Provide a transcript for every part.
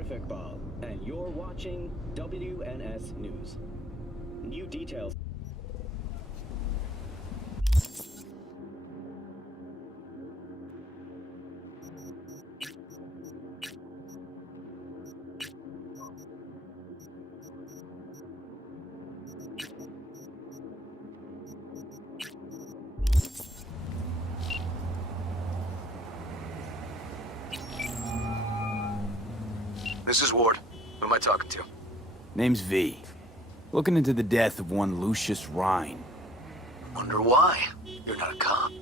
Terrific Bob, and you're watching WNS News. New details. This is Ward. Who am I talking to? Name's V. Looking into the death of one Lucius Rhine. Wonder why. You're not a cop.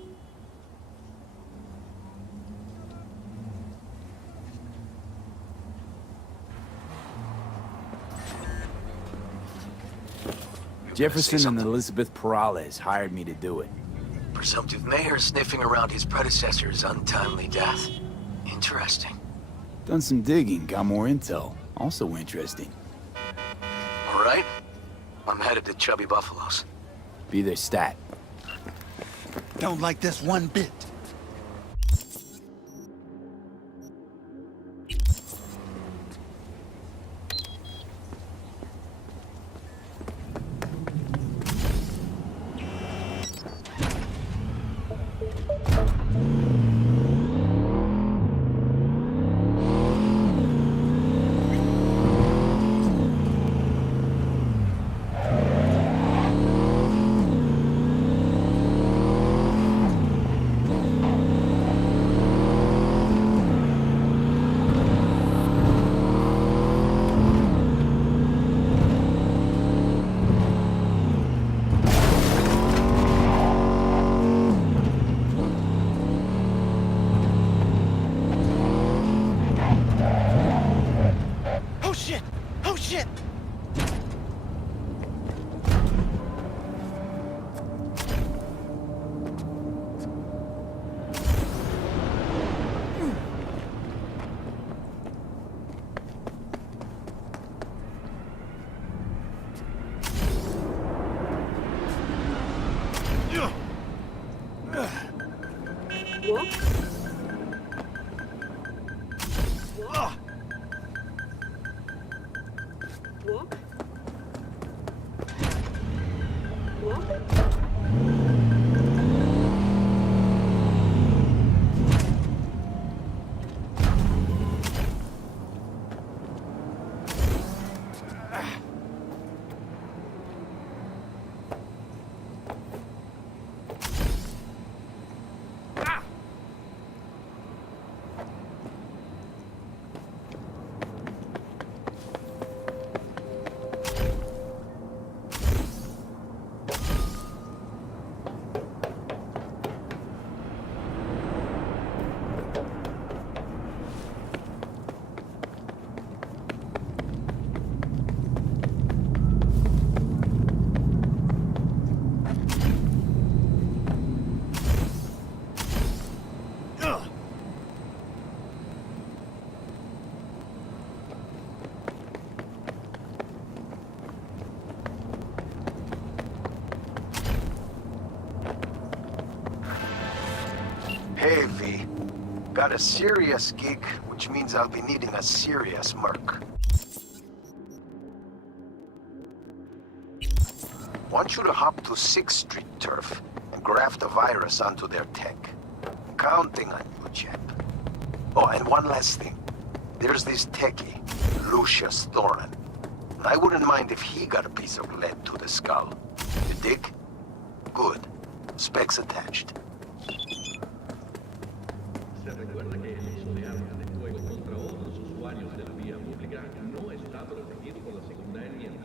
Jefferson and Elizabeth Perales hired me to do it. Presumptive mayor sniffing around his predecessor's untimely death. Interesting. Done some digging, got more intel. Also interesting. All right. I'm headed to Chubby Buffalo's. Be there stat. Don't like this one bit. Hey, V. Got a serious gig, which means I'll be needing a serious merc. Want you to hop to 6th Street Turf and graft a virus onto their tech. Counting on you, chap. Oh, and one last thing. There's this techie, Lucius Thorin. I wouldn't mind if he got a piece of lead to the skull. You dig? Good. Specs attached. Se recuerda que el uso de armas de fuego contra otros usuarios de la vía pública no está protegido por la segunda enmienda.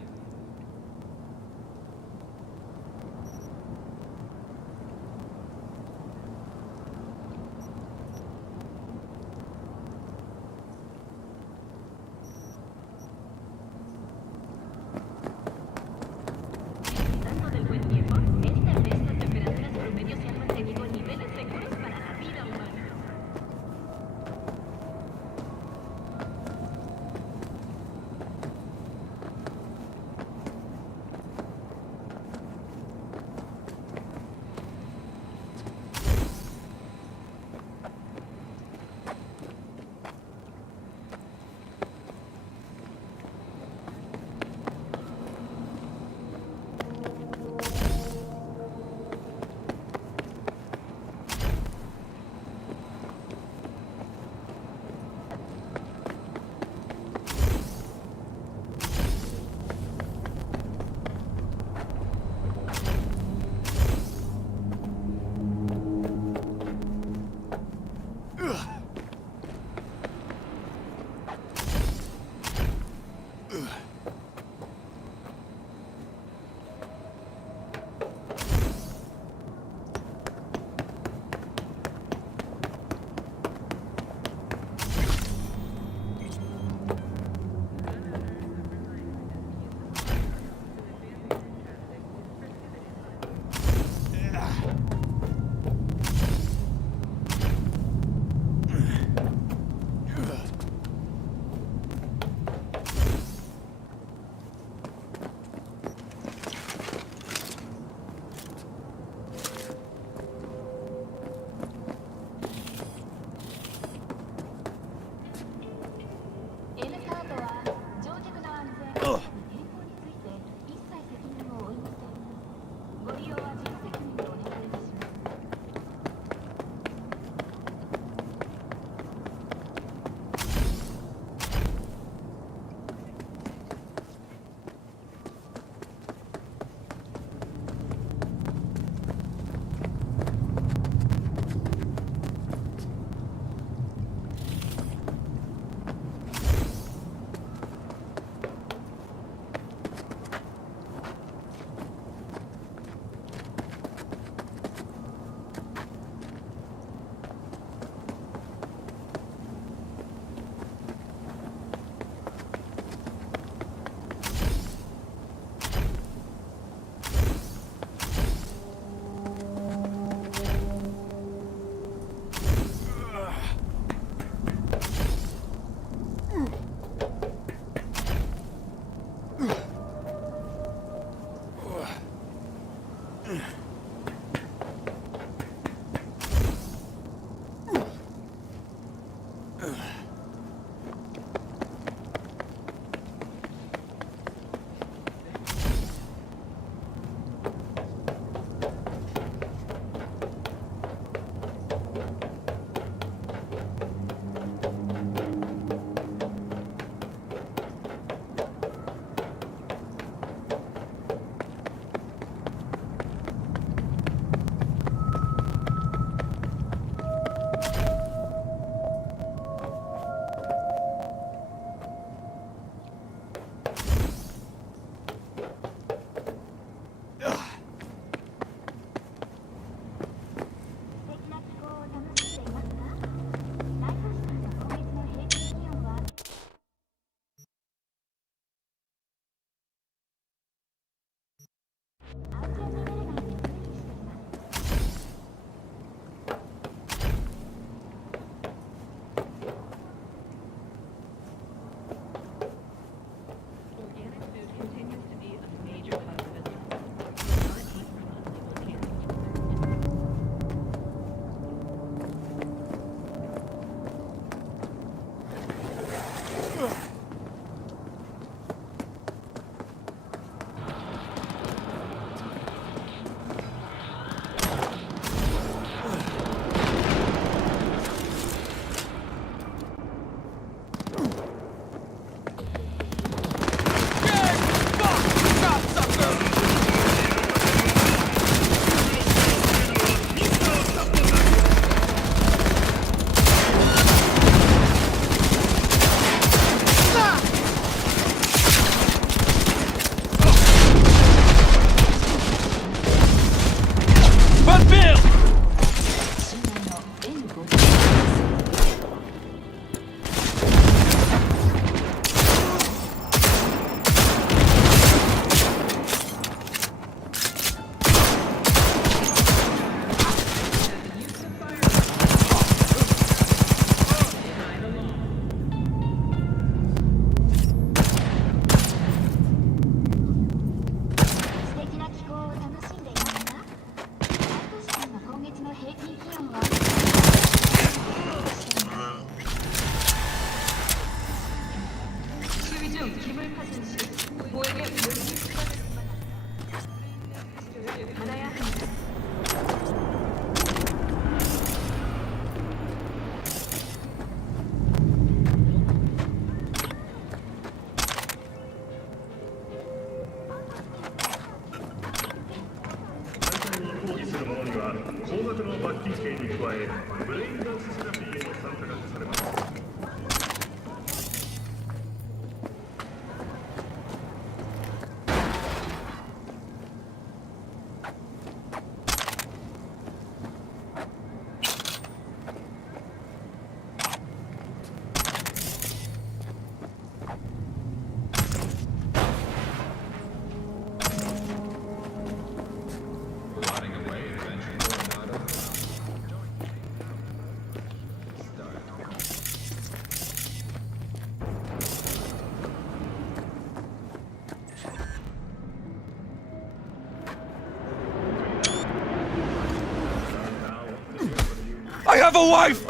I have a wife!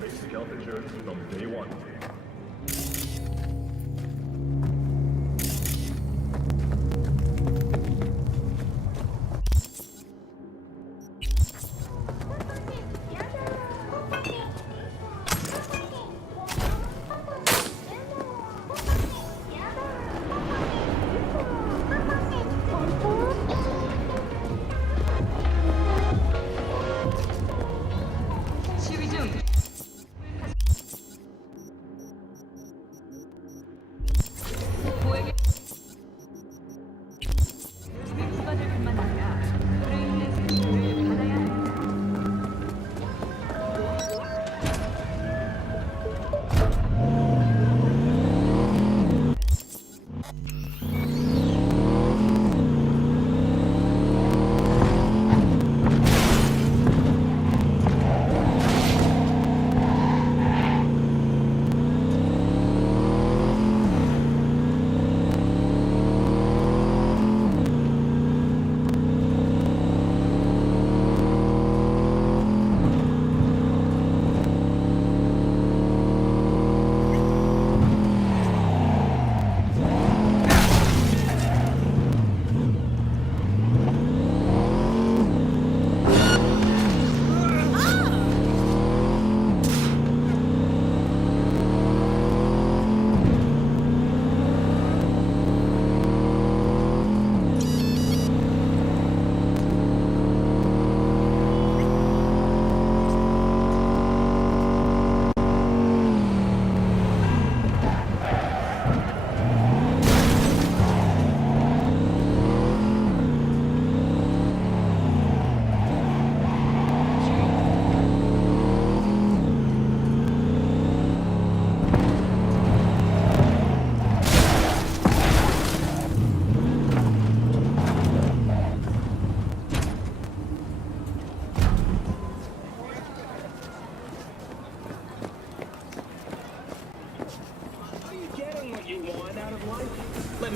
Basic health insurance from day one.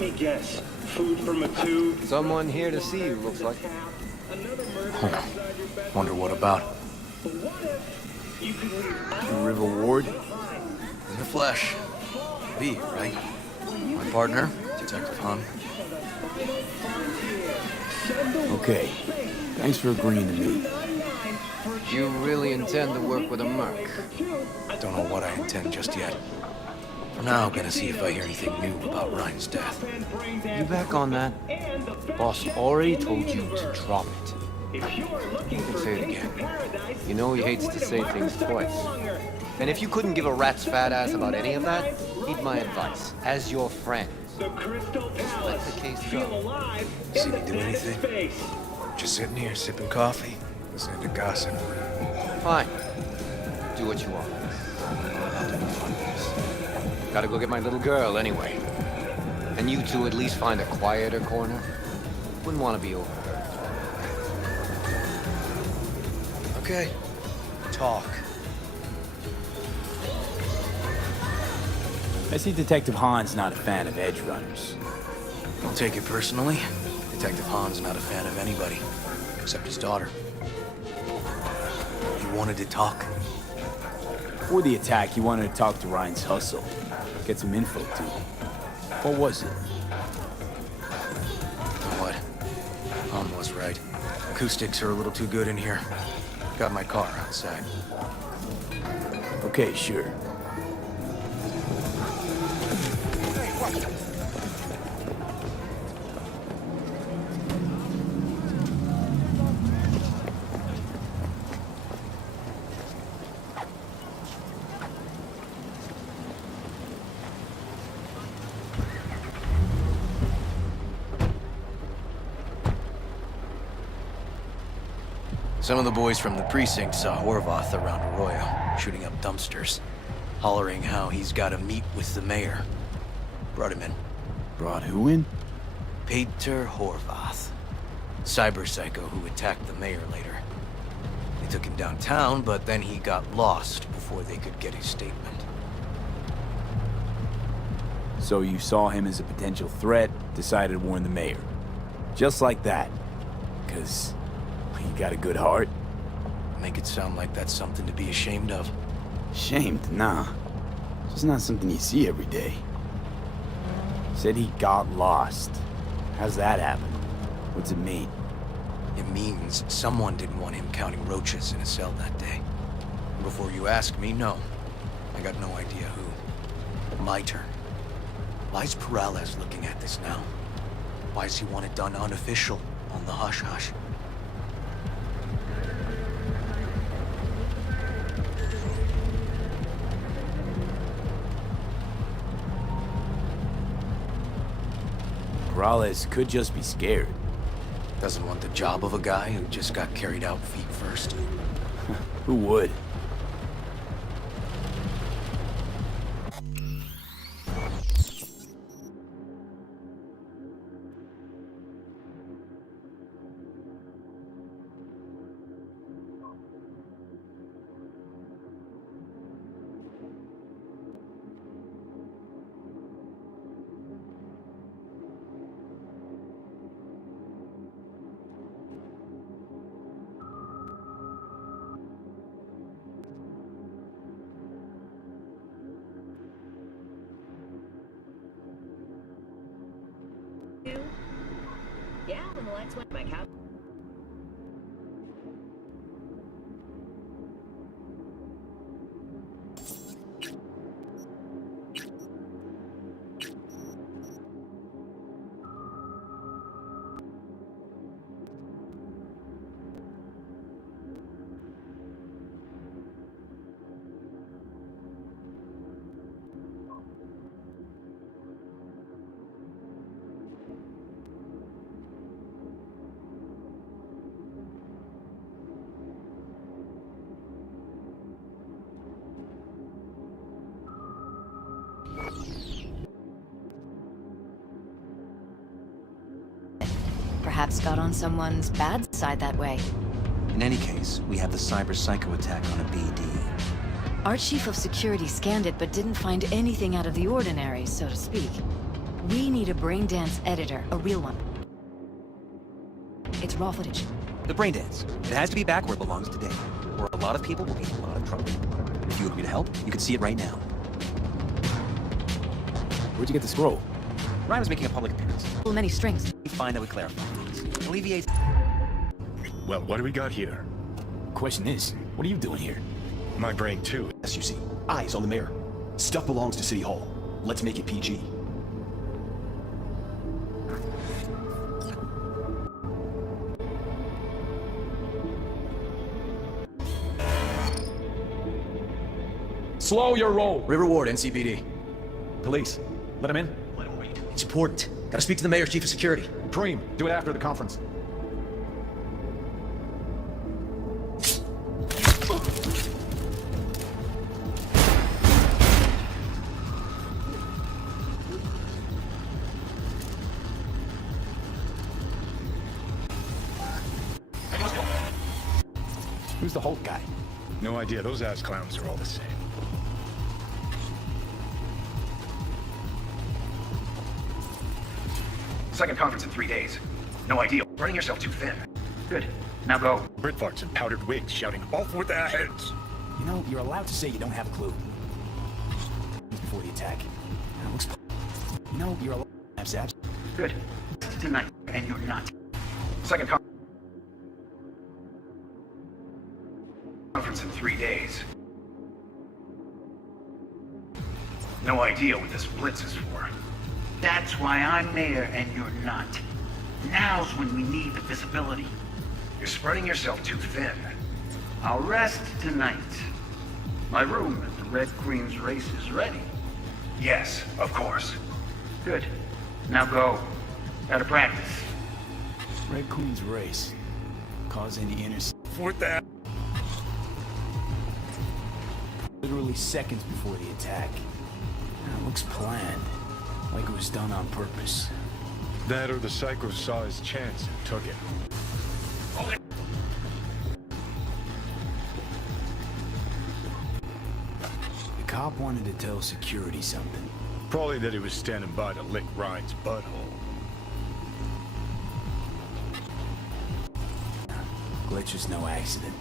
me guess. Food from a tube. Someone here to see you, looks like. Wonder what about? River Ward? In the flesh. V, right? My partner, Detective Hahn. Okay. Thanks for agreeing to meet. You really intend to work with a merc? Don't know what I intend just yet. For now, gonna see if I hear anything new about Ryan's death. You back on that? Boss already told you to drop it. You can say it again. You know he hates to say things twice. And if you couldn't give a rat's fat ass about any of that, heed my advice. As your friend, just let the case go. See me do anything? Just sitting here, sipping coffee, listening to gossip. Fine. Do what you want. I'll do the fun ones. Gotta go get my little girl anyway. And you two at least find a quieter corner. Wouldn't want to be over. Okay. Talk. I see Detective Hahn's not a fan of edge runners. Don't take it personally. Detective Hahn's not a fan of anybody, except his daughter. You wanted to talk? Before the attack, he wanted to talk to Ryan's hustle. Get some info too. What was it? You know what? Hahn was right. Acoustics are a little too good in here. Got my car outside. Okay, sure. Some of the boys from the precinct saw Horvath around Arroyo, shooting up dumpsters, hollering how he's got to meet with the mayor. Brought him in. Brought who in? Peter Horvath, cyber psycho who attacked the mayor later. They took him downtown, but then he got lost before they could get his statement. So you saw him as a potential threat, decided to warn the mayor. Just like that. 'Cause you got a good heart. Make it sound like that's something to be ashamed of. Shamed? Nah. It's just not something you see every day. Said he got lost. How's that happen? What's it mean? It means someone didn't want him counting roaches in a cell that day. Before you ask me, no. I got no idea who. My turn. Why's Peralez looking at this now? Why does he want it done unofficial, on the hush-hush? Peralez could just be scared. Doesn't want the job of a guy who just got carried out feet first. Who would? Yeah, when the lights went, my couch. Perhaps got on someone's bad side that way. In any case, we have the cyber psycho attack on a BD. Our chief of security scanned it but didn't find anything out of the ordinary, so to speak. We need a braindance editor, a real one. It's raw footage. The brain dance. It has to be back where it belongs today, or a lot of people will be in a lot of trouble. If you agree to help, you can see it right now. Where'd you get the scroll? Ryan was making a public appearance. Too many strings. We find that we clarify things. It alleviates. Well, what do we got here? Question is, what are you doing here? My brain, too. As you see, eyes on the mayor. Stuff belongs to City Hall. Let's make it PG. Slow your roll. River Ward, NCPD. Police, let him in. Let him wait. It's important. Gotta speak to the mayor's chief of security. Preem, do it after the conference. Who's the Hulk guy? No idea. Those ass clowns are all the same. Second conference in 3 days. No idea. Running yourself too thin. Good. Now go. Britfarts in powdered wigs shouting, off with their heads! You know, you're allowed to say you don't have a clue. Before the attack. That looks... You know, you're allowed to have zaps. Good. Tonight, and you're not. Second conference in 3 days. No idea what this blitz is for. That's why I'm mayor and you're not. Now's when we need the visibility. You're spreading yourself too thin. I'll rest tonight. My room at the Red Queen's race is ready. Yes, of course. Good. Now go. Gotta practice. Red Queen's race. Cause any What the... Literally seconds before the attack. That looks planned. Like it was done on purpose. That or the psycho saw his chance and took it. The cop wanted to tell security something. Probably that he was standing by to lick Ryan's butthole. Glitch was no accident.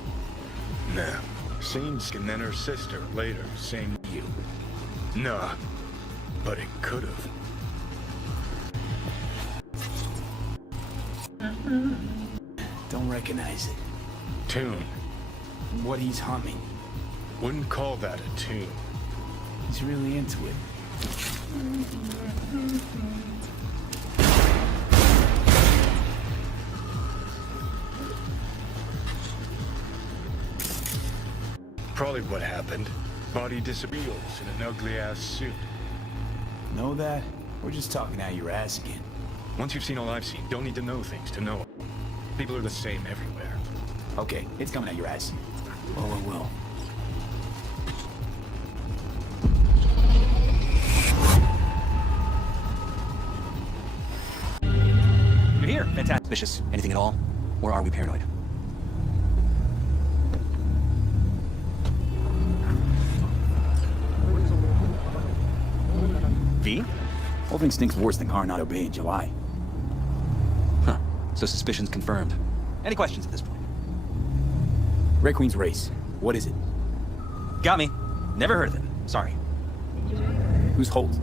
Nah. Same and then her sister later, same you. Nah. But it could've. Don't recognize it. Tune. What he's humming. Wouldn't call that a tune. He's really into it. Probably what happened. Body disappears in an ugly-ass suit. Know that? We're just talking out your ass again. Once you've seen all I've seen, don't need to know things to know. People are the same everywhere. Okay, it's coming out your ass. Well. You're here. Fantastic. Vicious. Anything at all? Or are we paranoid? V? Whole thing stinks worse than car not obeying July. Huh. So suspicions confirmed. Any questions at this point? Red Queen's race. What is it? Got me. Never heard of them. Sorry. Who's Holt?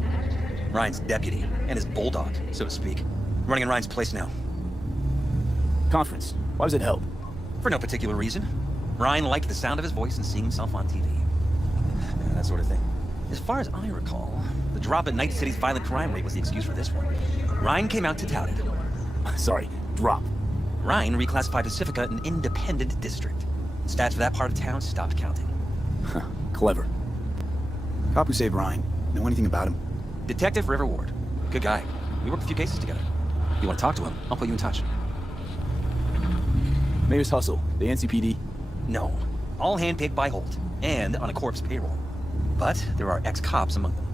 Ryan's deputy, and his bulldog, so to speak. Running in Ryan's place now. Conference. Why does it help? For no particular reason. Ryan liked the sound of his voice and seeing himself on TV. That sort of thing. As far as I recall, the drop in Night City's violent crime rate was the excuse for this one. Ryan came out to tout it. Sorry, drop. Ryan reclassified Pacifica an independent district. Stats for that part of town stopped counting. Huh, clever. Cop who saved Ryan. Know anything about him? Detective River Ward. Good guy. We worked a few cases together. You want to talk to him? I'll put you in touch. Mayor's hustle. The NCPD? No. All handpicked by Holt. And on a corpse payroll. But there are ex-cops among them.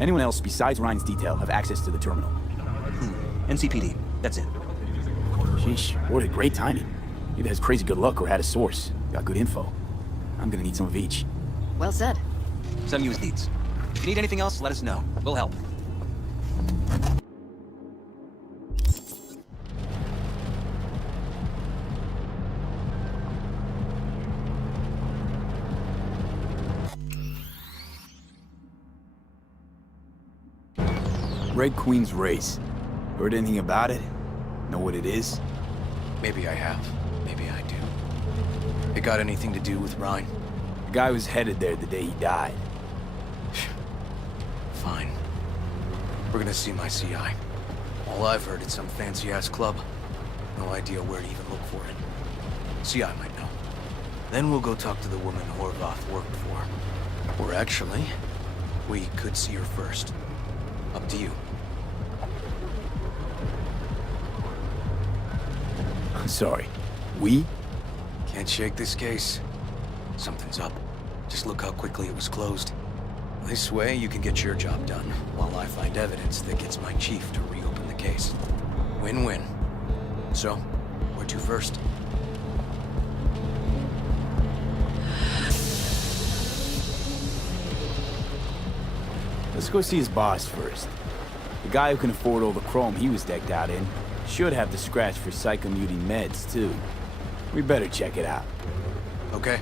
Anyone else besides Ryan's detail have access to the terminal? NCPD. That's it. Sheesh. Ward had great timing. Either has crazy good luck or had a source. Got good info. I'm gonna need some of each. Well said. Some use needs. If you need anything else, let us know. We'll help. Red Queen's race. Heard anything about it? Know what it is? Maybe I have. Maybe I do. It got anything to do with Ryan? The guy was headed there the day he died. Fine. We're gonna see my CI. All I've heard is some fancy-ass club. No idea where to even look for it. CI might know. Then we'll go talk to the woman Horvath worked for. Or actually, we could see her first. Up to you. Sorry. We? Can't shake this case. Something's up. Just look how quickly it was closed. This way, you can get your job done, while I find evidence that gets my chief to reopen the case. Win-win. So, where to first? Let's go see his boss first. The guy who can afford all the chrome he was decked out in should have the scratch for psychomuting meds, too. We better check it out. Okay.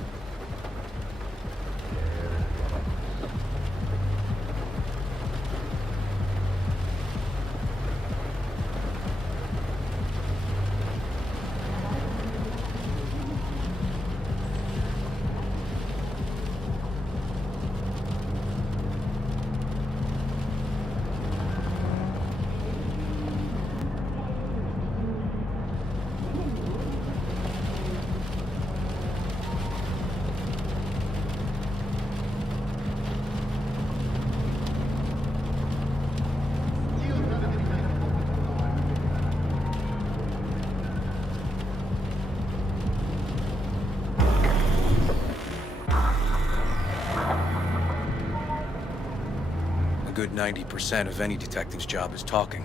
A good 90% of any detective's job is talking.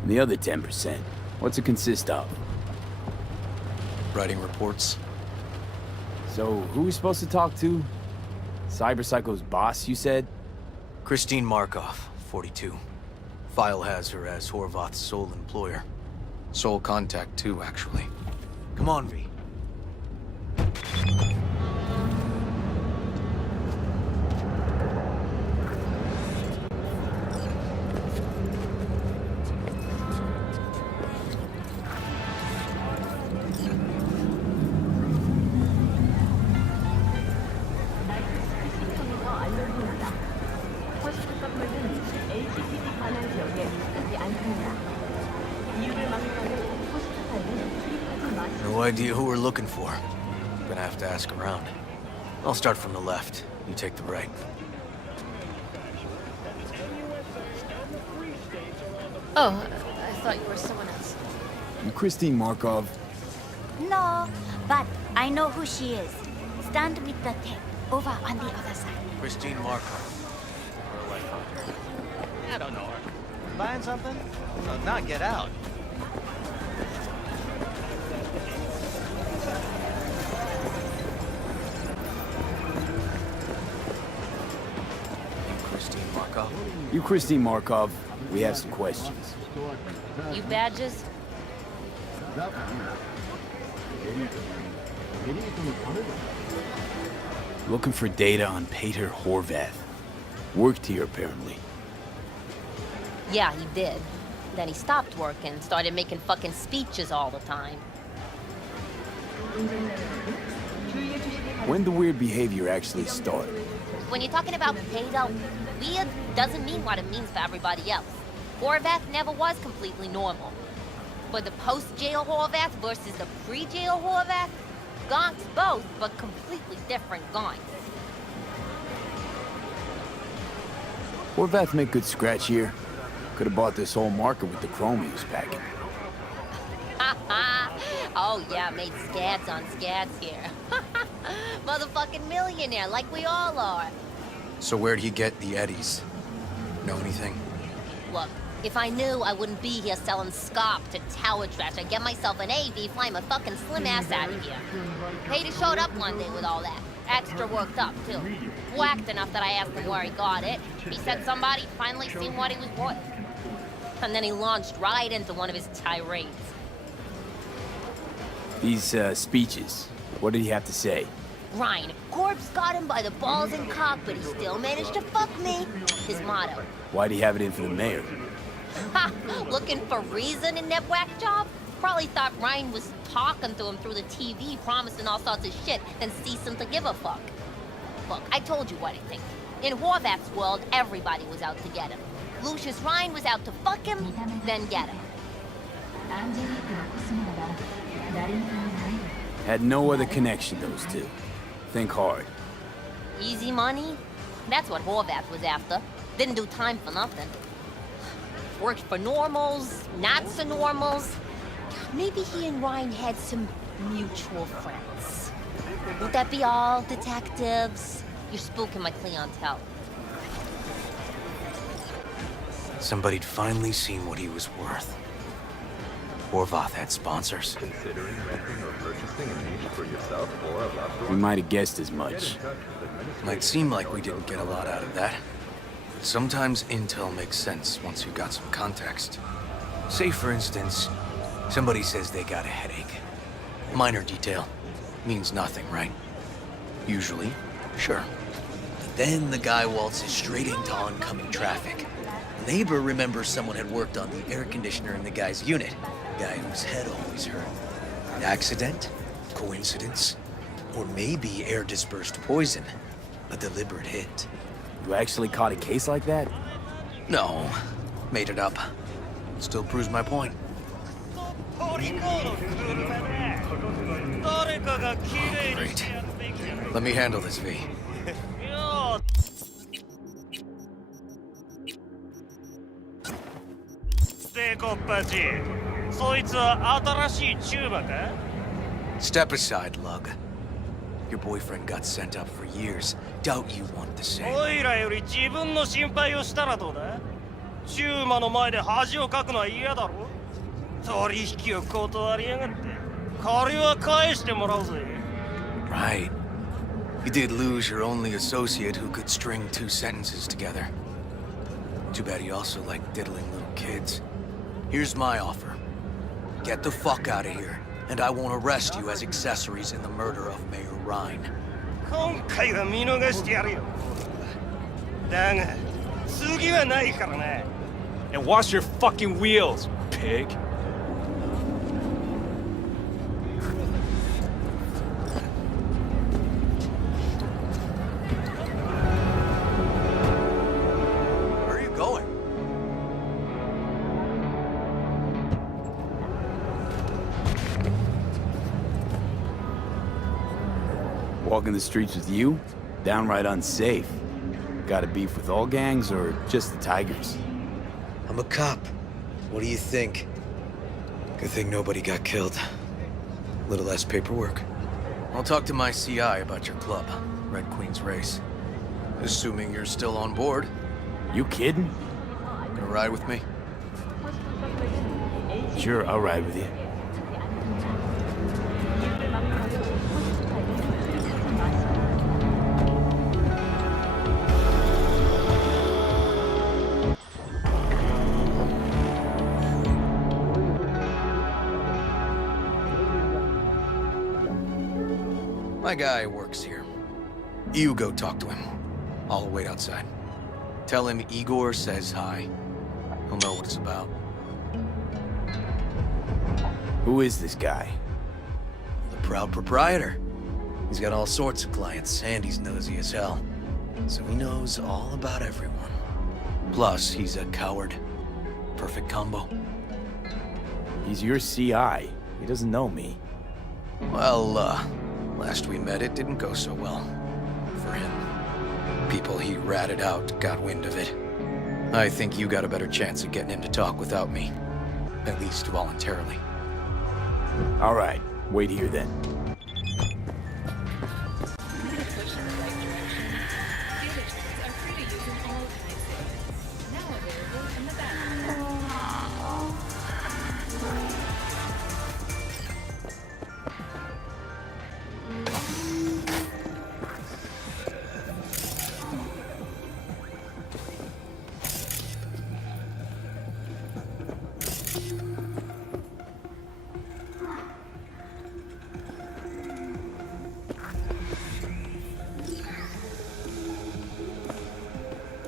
And the other 10%, what's it consist of? Writing reports. So, who are we supposed to talk to? Cyberpsycho's boss, you said? Christine Markov, 42. File has her as Horvath's sole employer. Sole contact, too, actually. Come on, V. No idea who we're looking for. Gonna have to ask around. I'll start from the left. You take the right. Oh, I thought you were someone else. You Christine Markov? No, but I know who she is. Stand with the tech over on the other side. Christine Markov. I don't know her. Buying something? No, not get out. Christine Markov. You Christine Markov, we have some questions. You badges? Looking for data on Peter Horvath. Worked here, apparently. Yeah, he did. Then he stopped working, started making fucking speeches all the time. When the weird behavior actually started? When you're talking about Peter, weird doesn't mean what it means for everybody else. Horvath never was completely normal. But the post-jail Horvath versus the pre-jail Horvath, gonks both, but completely different gonks. Horvath make good scratch here. Could have bought this whole market with the chrome he was packing. Oh yeah, made scads on scads here. Motherfucking millionaire, like we all are. So where'd he get the eddies? Know anything? Look, if I knew, I wouldn't be here selling scop to tower trash. I'd get myself an AV, fly my fucking slim ass out of here. Peter showed up one day with all that. Extra worked up, too. Whacked enough that I asked him where he got it. He said somebody finally seen what he was worth. And then he launched right into one of his tirades. These, speeches, what did he have to say? Ryan, corpse got him by the balls and cock, but he still managed to fuck me. His motto. Why'd he have it in for the mayor? Ha! Looking for reason in that whack job? Probably thought Ryan was talking to him through the TV, promising all sorts of shit, then ceasing to give a fuck. Look, I told you what I think. In Horvath's world, everybody was out to get him. Lucius Ryan was out to fuck him, then get him. Had no other connection, those two. Think hard. Easy money? That's what Horvath was after. Didn't do time for nothing. Worked for normals, not so normals. Maybe he and Ryan had some mutual friends. Would that be all, detectives? You're spooking my clientele. Somebody'd finally seen what he was worth. Horvath had sponsors. Considering renting or purchasing a niche for yourself or a loved one? We might have guessed as much. Might seem like we didn't get a lot out of that. But sometimes intel makes sense once you've got some context. Say, for instance, somebody says they got a headache. Minor detail. Means nothing, right? Usually, sure. But then the guy waltzes straight into oncoming traffic. The neighbor remembers someone had worked on the air conditioner in the guy's unit. The guy whose head always hurt. An accident? Coincidence? Or maybe air-dispersed poison. A deliberate hit. You actually caught a case like that? No. Made it up. Still proves my point. Great. Let me handle this, V. Step aside, Lug. Your boyfriend got sent up for years. Doubt you want the same. おいらより自分の心配をしたらどうだ？チューマの前で恥をかくのは嫌だろ？取引を断りやがって。借りは返してもらうぜ。Right. You did lose your only associate who could string 2 sentences together. Too bad he also liked diddling little kids. Here's my offer. Get the fuck out of here, and I won't arrest you as accessories in the murder of Mayor Ryan. 今回は見逃してやるよ。だが、次はないからな。And wash your fucking wheels, pig. Where are you going? Walking the streets with you? Downright unsafe. Got a beef with all gangs or just the Tigers? I'm a cop. What do you think? Good thing nobody got killed. A little less paperwork. I'll talk to my CI about your club, Red Queen's Race. Assuming you're still on board. You kidding? Gonna ride with me? Sure, I'll ride with you. My guy works here. You go talk to him. I'll wait outside. Tell him Igor says hi. He'll know what it's about. Who is this guy? The proud proprietor. He's got all sorts of clients, and he's nosy as hell. So he knows all about everyone. Plus, he's a coward. Perfect combo. He's your CI. He doesn't know me. Well, last we met, it didn't go so well. For him. People he ratted out got wind of it. I think you got a better chance of getting him to talk without me. At least voluntarily. All right. Wait here then.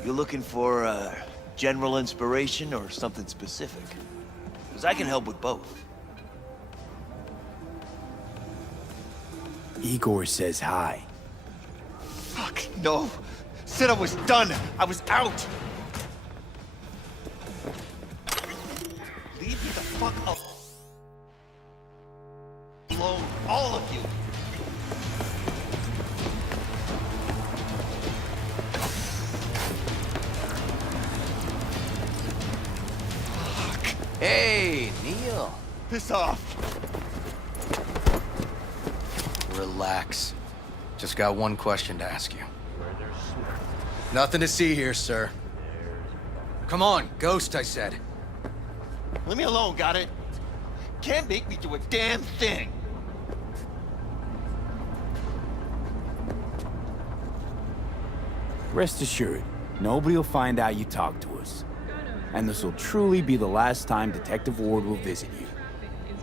You looking for general inspiration or something specific? Because I can help with both. Igor says hi. Fuck, no. Said I was done. I was out. Leave me the fuck alone, all of you. Hey, Neil. Piss off. Relax. Just got one question to ask you. Nothing to see here, sir. Come on, Ghost, I said. Leave me alone, got it? Can't make me do a damn thing. Rest assured, nobody will find out you talked to us. And this will truly be the last time Detective Ward will visit you.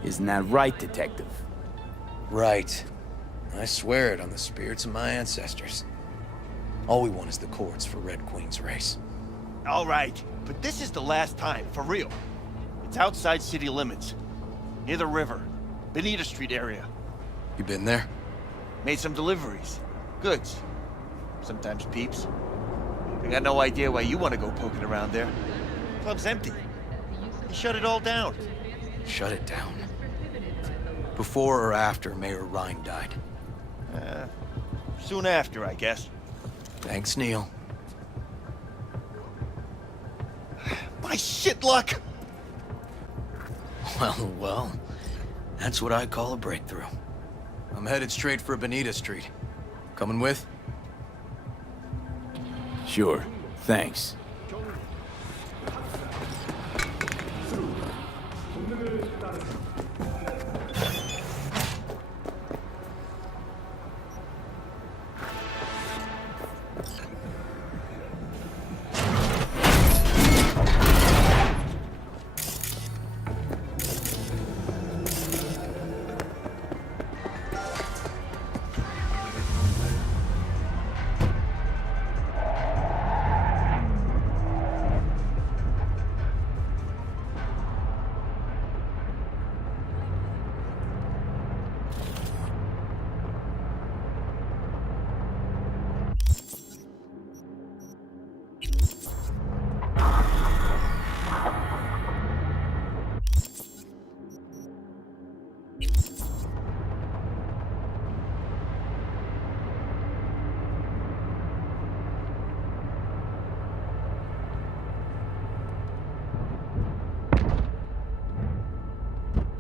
Isn't that right, Detective? Right. I swear it on the spirits of my ancestors. All we want is the courts for Red Queen's race. All right, but this is the last time, for real. It's outside city limits, near the river, Benita Street area. You been there? Made some deliveries. Goods. Sometimes peeps. I got no idea why you want to go poking around there. Club's empty. They shut it all down. Shut it down. Before or after Mayor Rhine died? Soon after, I guess. Thanks, Neil. My shit luck! Well, that's what I call a breakthrough. I'm headed straight for Benita Street. Coming with? Sure, thanks.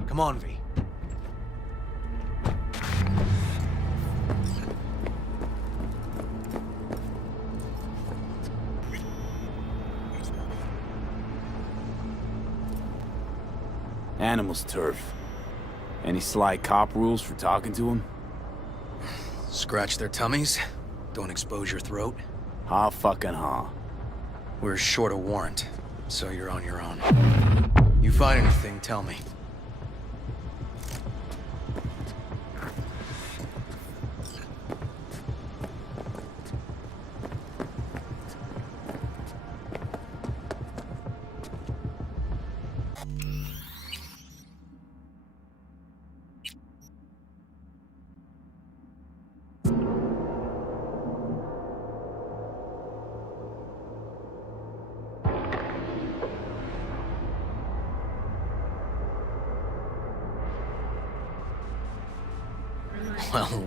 Come on, V. Animals turf. Any sly cop rules for talking to him? Scratch their tummies. Don't expose your throat. Ha fucking ha. We're short a warrant, so you're on your own. You find anything, tell me.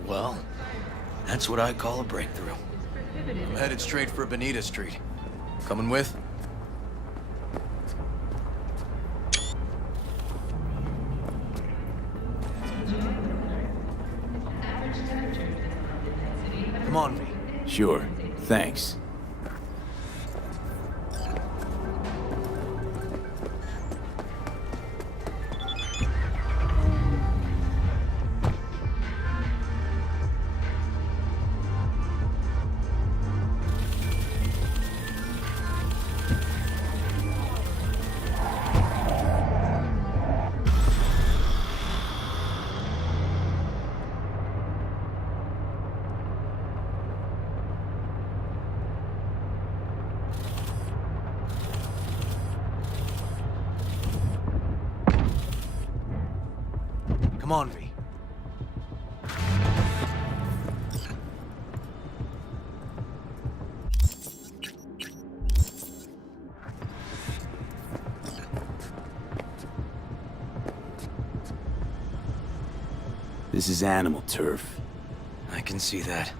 Well, that's what I call a breakthrough. I'm headed straight for Benita Street. Coming with? Come on, V. Sure, thanks. on, V. This is animal turf. I can see that.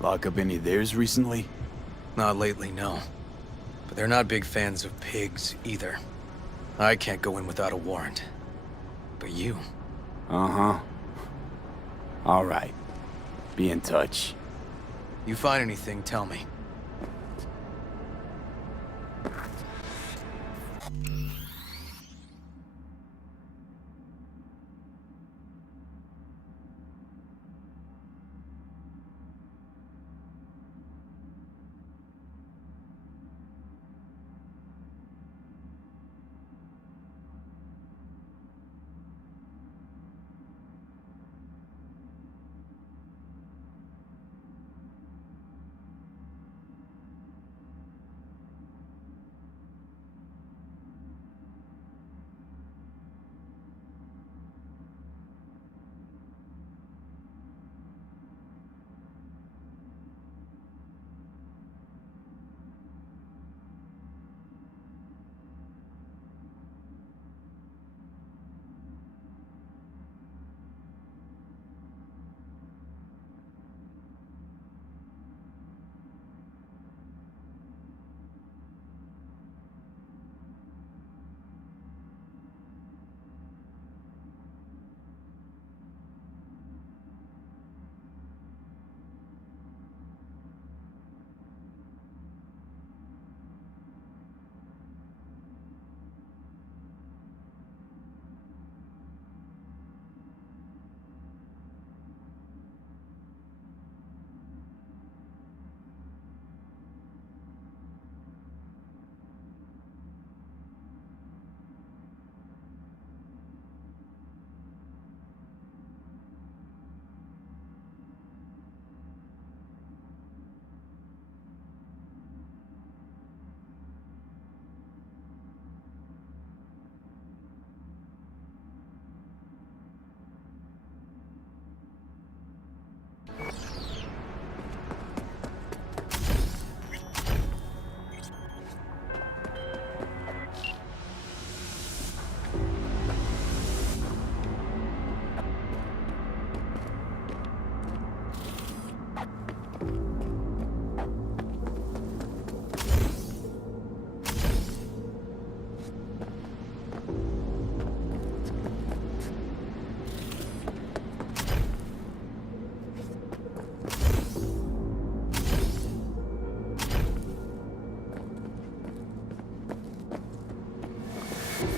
Lock up any of theirs recently? Not lately, no. But they're not big fans of pigs, either. I can't go in without a warrant. But you... Uh-huh. All right. Be in touch. You find anything, tell me.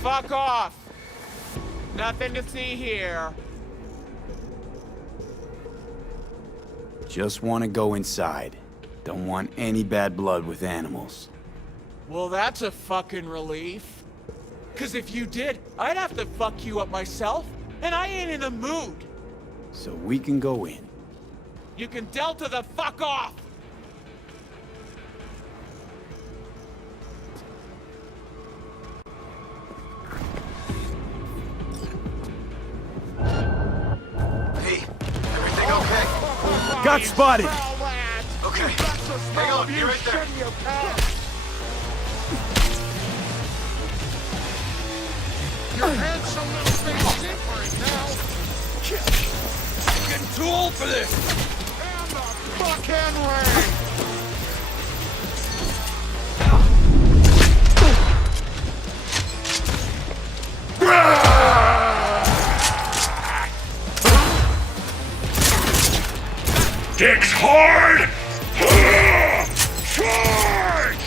Fuck off! Nothing to see here. Just want to go inside. Don't want any bad blood with animals. Well, that's a fucking relief. 'Cause if you did, I'd have to fuck you up myself, and I ain't in the mood. So we can go in. You can delta the fuck off! Got spotted! Okay, hang on, be right there. Your handsome little thing's different now. I'm getting too old for this! And the fucking way! Dick's hard! Charge!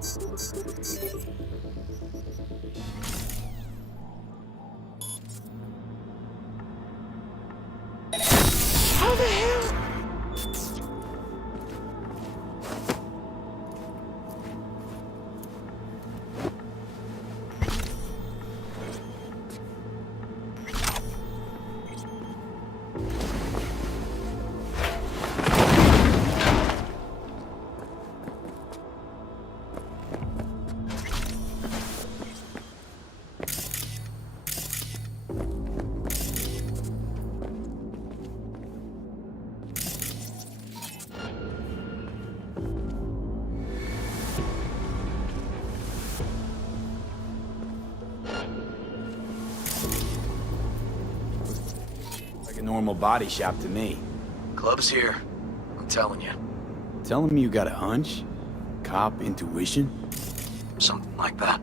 How the hell? Like a normal body shop to me. Club's here. I'm telling you. Telling me you got a hunch? Cop intuition? Something like that.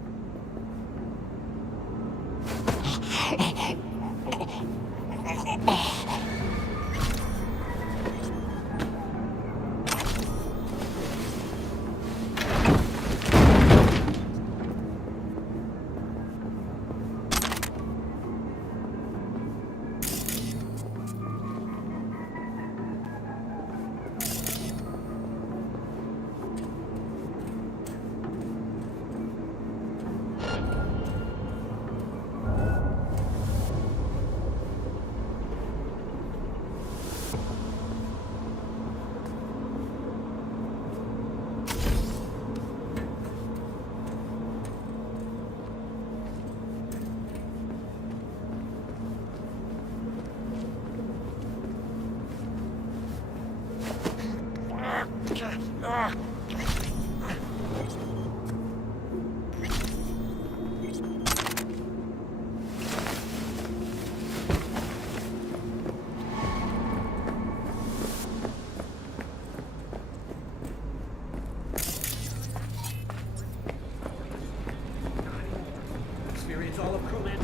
Experience all of crewman.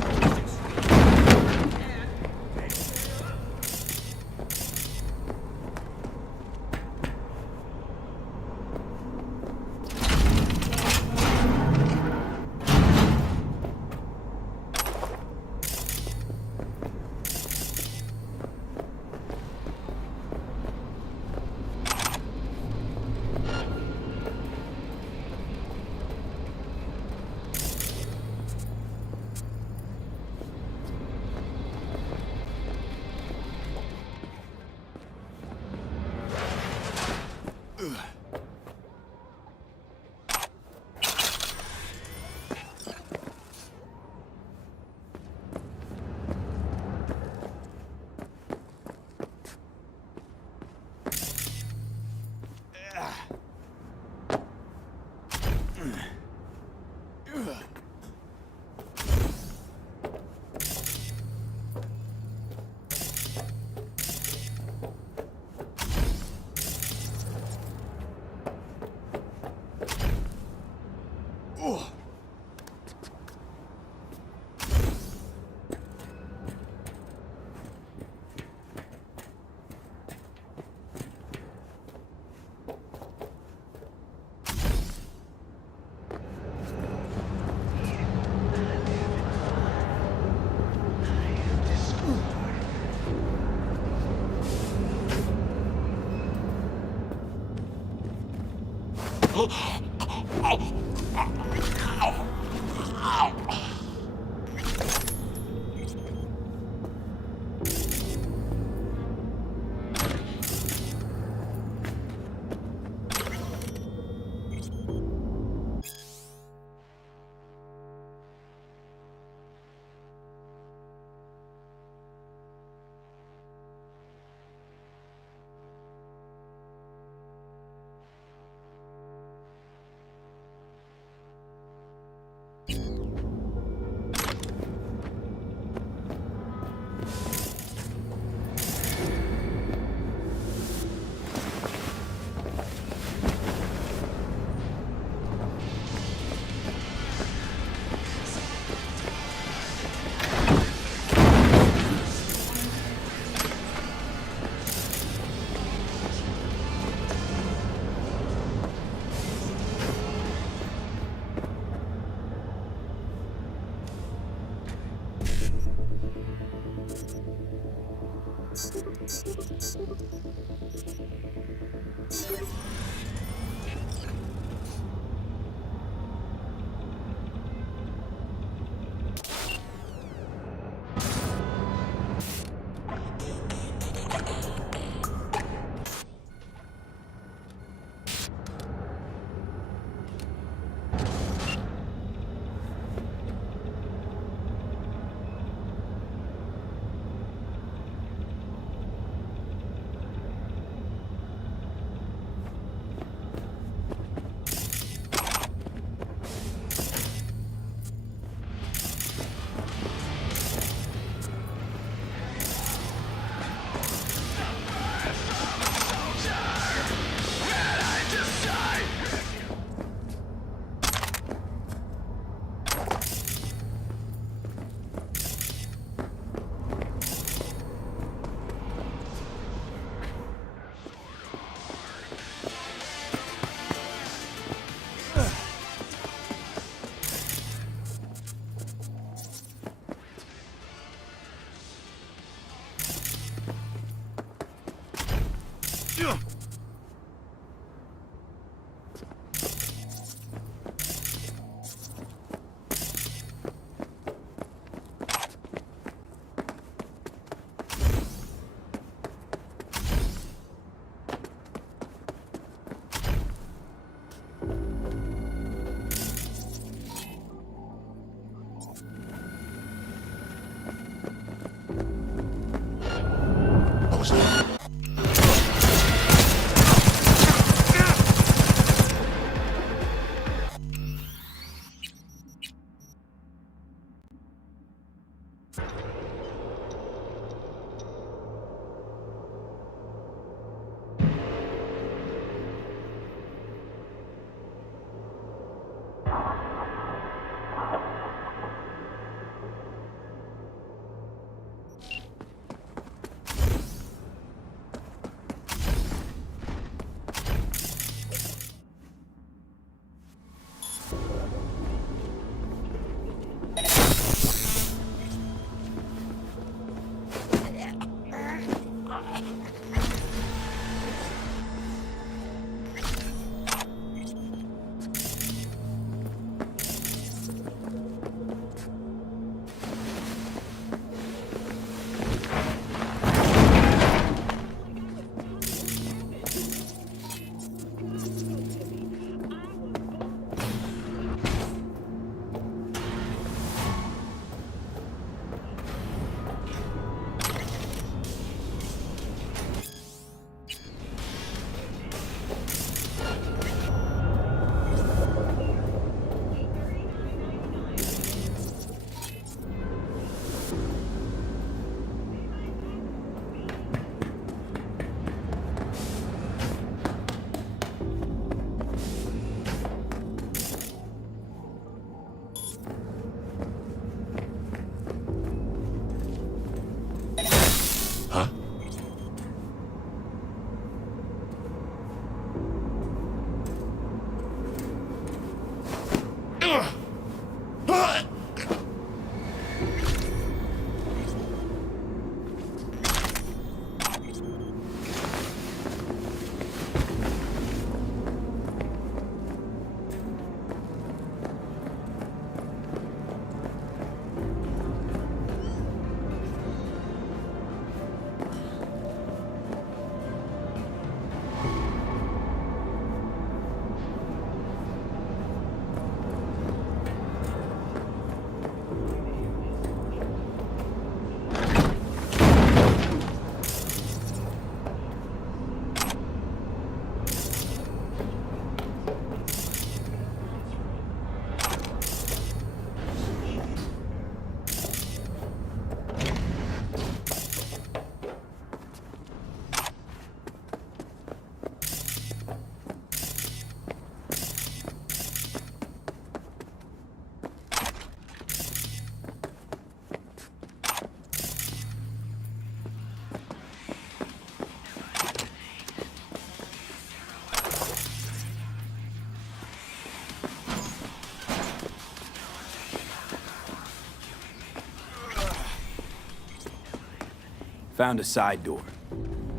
Found a side door.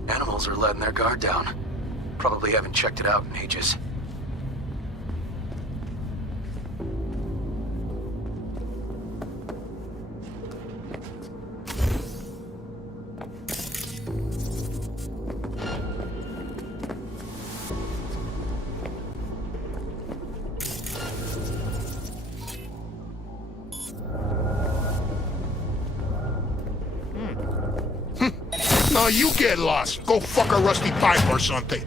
Animals are letting their guard down. Probably haven't checked it out in ages. No, you get lost. Go fuck a rusty pipe or something.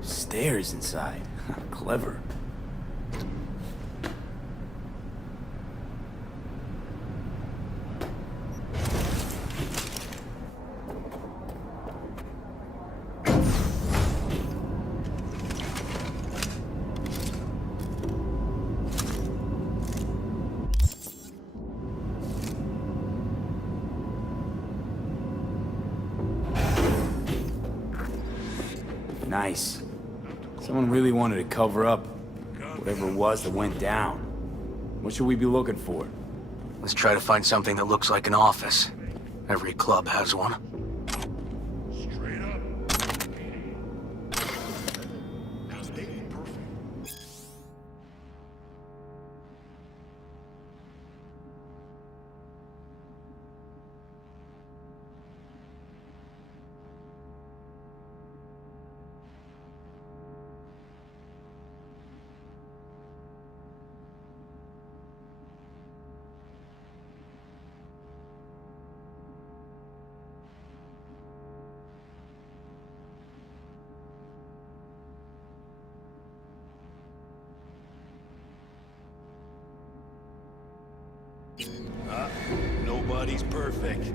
Stairs inside. Clever. Nice. Someone really wanted to cover up whatever it was that went down. What should we be looking for? Let's try to find something that looks like an office. Every club has one. Nobody's perfect.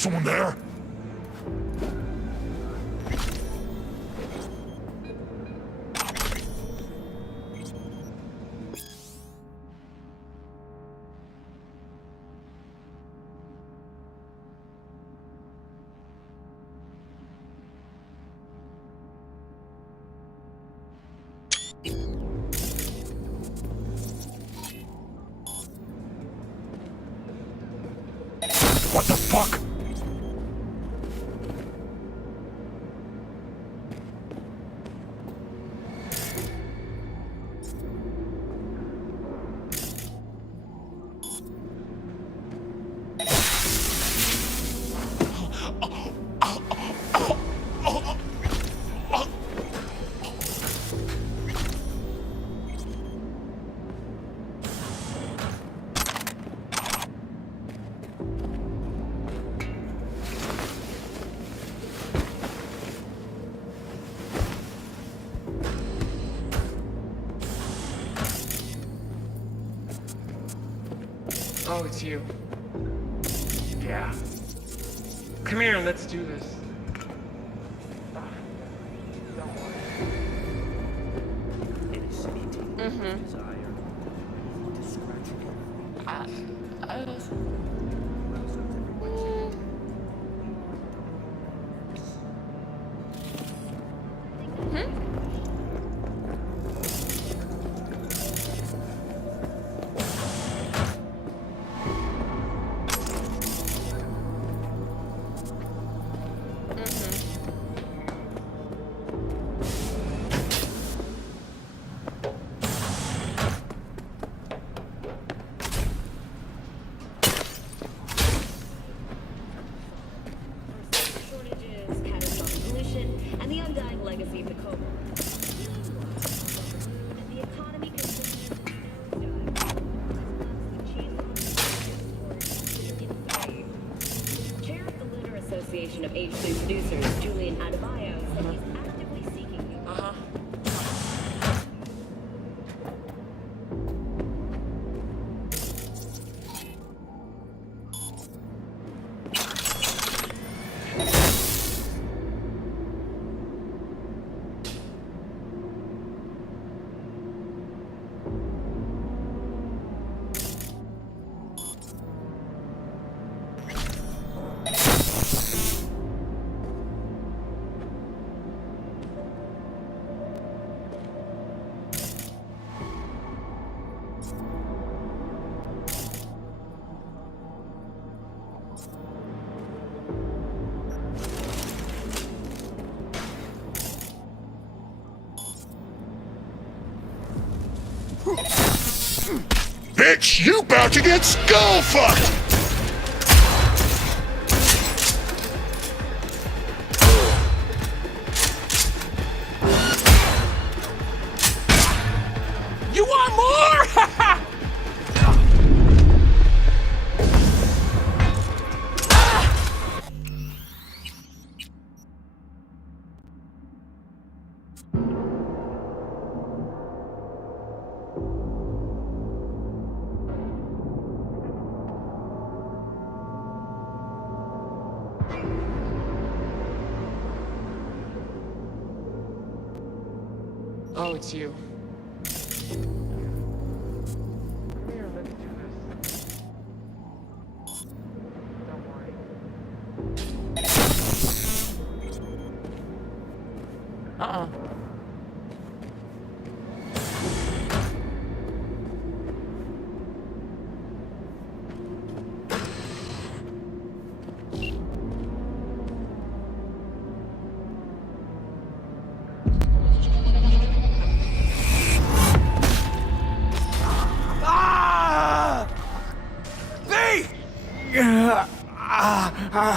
Someone there? What the fuck? Oh, it's you. Yeah. Come here, let's do this. Of H3 producers, Julian Adebayo, said he's actively seeking new. Bitch, you about to get skull fucked! You want more? Oh, it's you. Here, let's do this. Don't worry.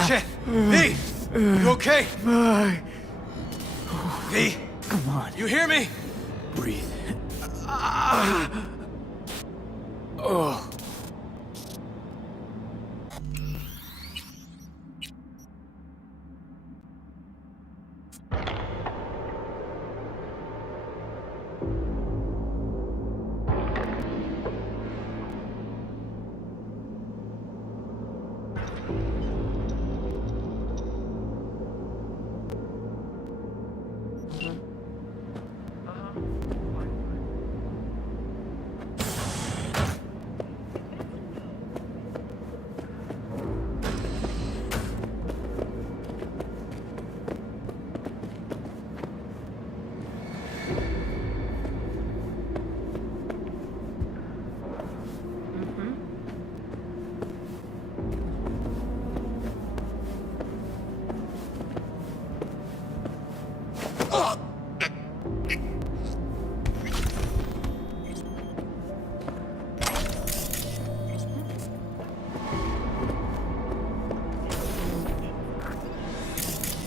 Shit! V! You okay? V! Come on. You hear me? Breathe. Oh.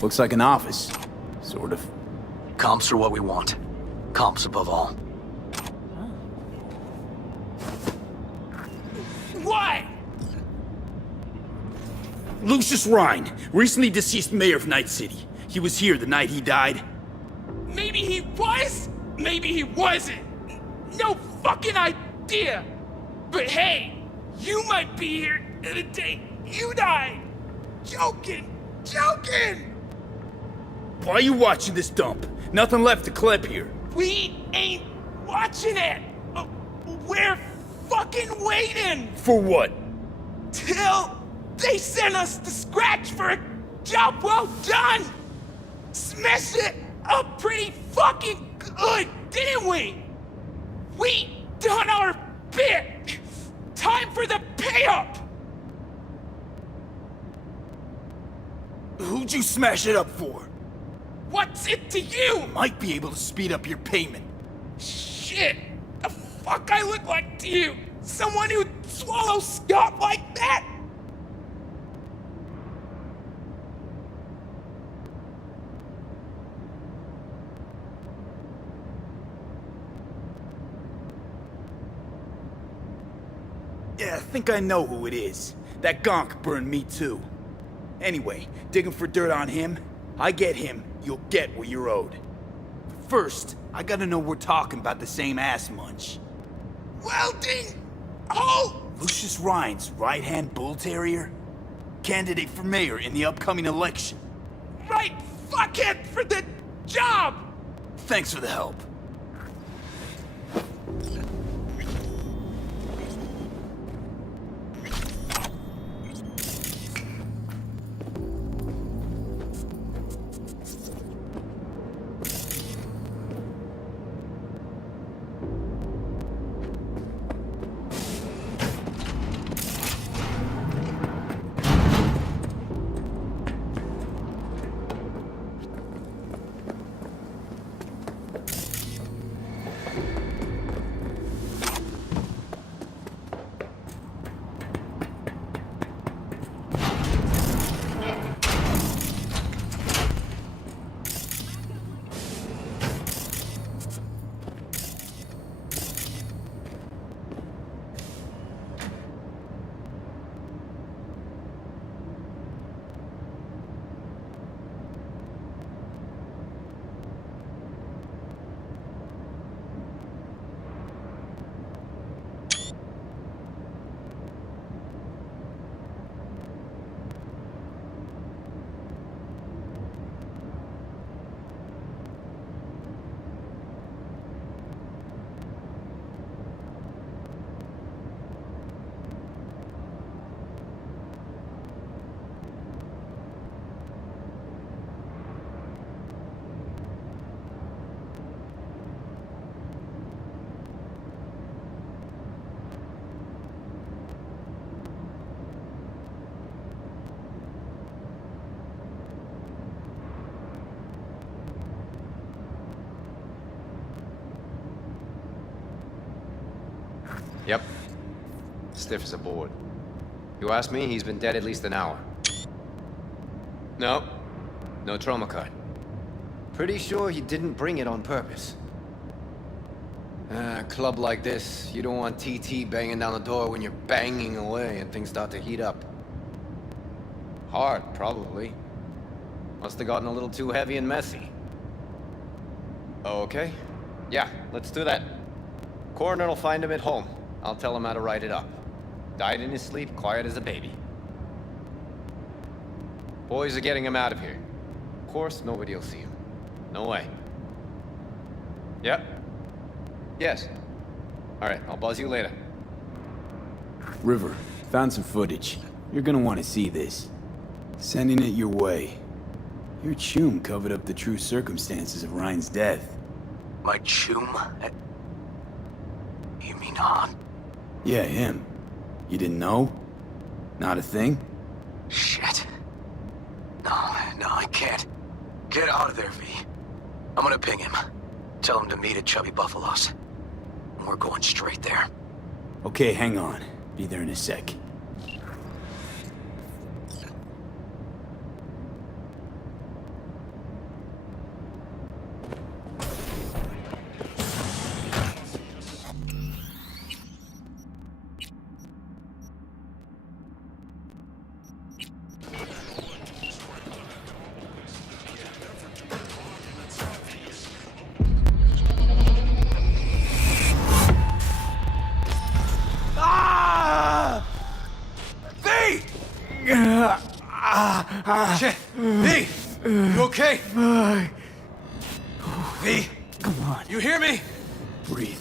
Looks like an office. Sort of. Comps are what we want. Comps above all. What? Lucius Rhine, recently deceased mayor of Night City. He was here the night he died. Maybe he was, maybe he wasn't. No fucking idea. But hey, you might be here the day you die. Joking. Why are you watching this dump? Nothing left to clip here. We ain't watching it. We're fucking waiting. For what? Till they send us the scratch for a job well done. Smashed it up pretty fucking good, didn't we? We done our bit. Time for the pay-up. Who'd you smash it up for? What's it to you? Might be able to speed up your payment. Shit! The fuck I look like to you? Someone who'd swallow Scott like that? Yeah, I think I know who it is. That gonk burned me too. Anyway, digging for dirt on him. I get him, you'll get what you're owed. But first, I gotta know we're talking about the same ass munch. Welding! Oh! Lucius Rhine's right-hand bull terrier? Candidate for mayor in the upcoming election. Right fuckhead for the job! Thanks for the help. Yep. Stiff as a board. You ask me, he's been dead at least an hour. No. No trauma card. Pretty sure he didn't bring it on purpose. A club like this, you don't want TT banging down the door when you're banging away and things start to heat up. Hard, probably. Must have gotten a little too heavy and messy. Okay. Yeah, let's do that. Coroner will find him at home. I'll tell him how to write it up. Died in his sleep, quiet as a baby. Boys are getting him out of here. Of course, nobody will see him. No way. Yep. Yes. Alright, I'll buzz you later. River, found some footage. You're gonna want to see this. Sending it your way. Your chum covered up the true circumstances of Ryan's death. My chum? You mean Han? Yeah, him. You didn't know? Not a thing? Shit. No, I can't. Get out of there, V. I'm gonna ping him. Tell him to meet at Chubby Buffalo's. We're going straight there. Okay, hang on. Be there in a sec. Shit! V! You okay? V! Come on. You hear me? Breathe.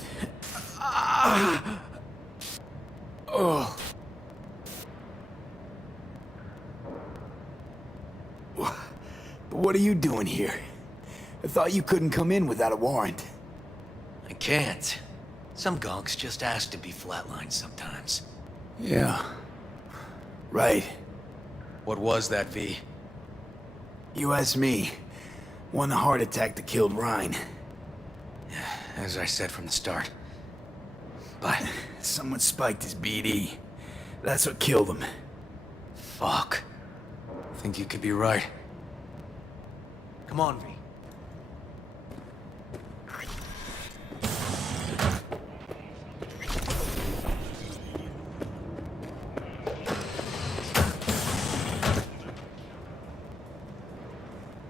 Oh. But what are you doing here? I thought you couldn't come in without a warrant. I can't. Some gonks just ask to be flatlined sometimes. Yeah. Right. What was that, V? You asked me. Won the heart attack that killed Ryan. As I said from the start. But someone spiked his BD. That's what killed him. Fuck. I think you could be right. Come on, V.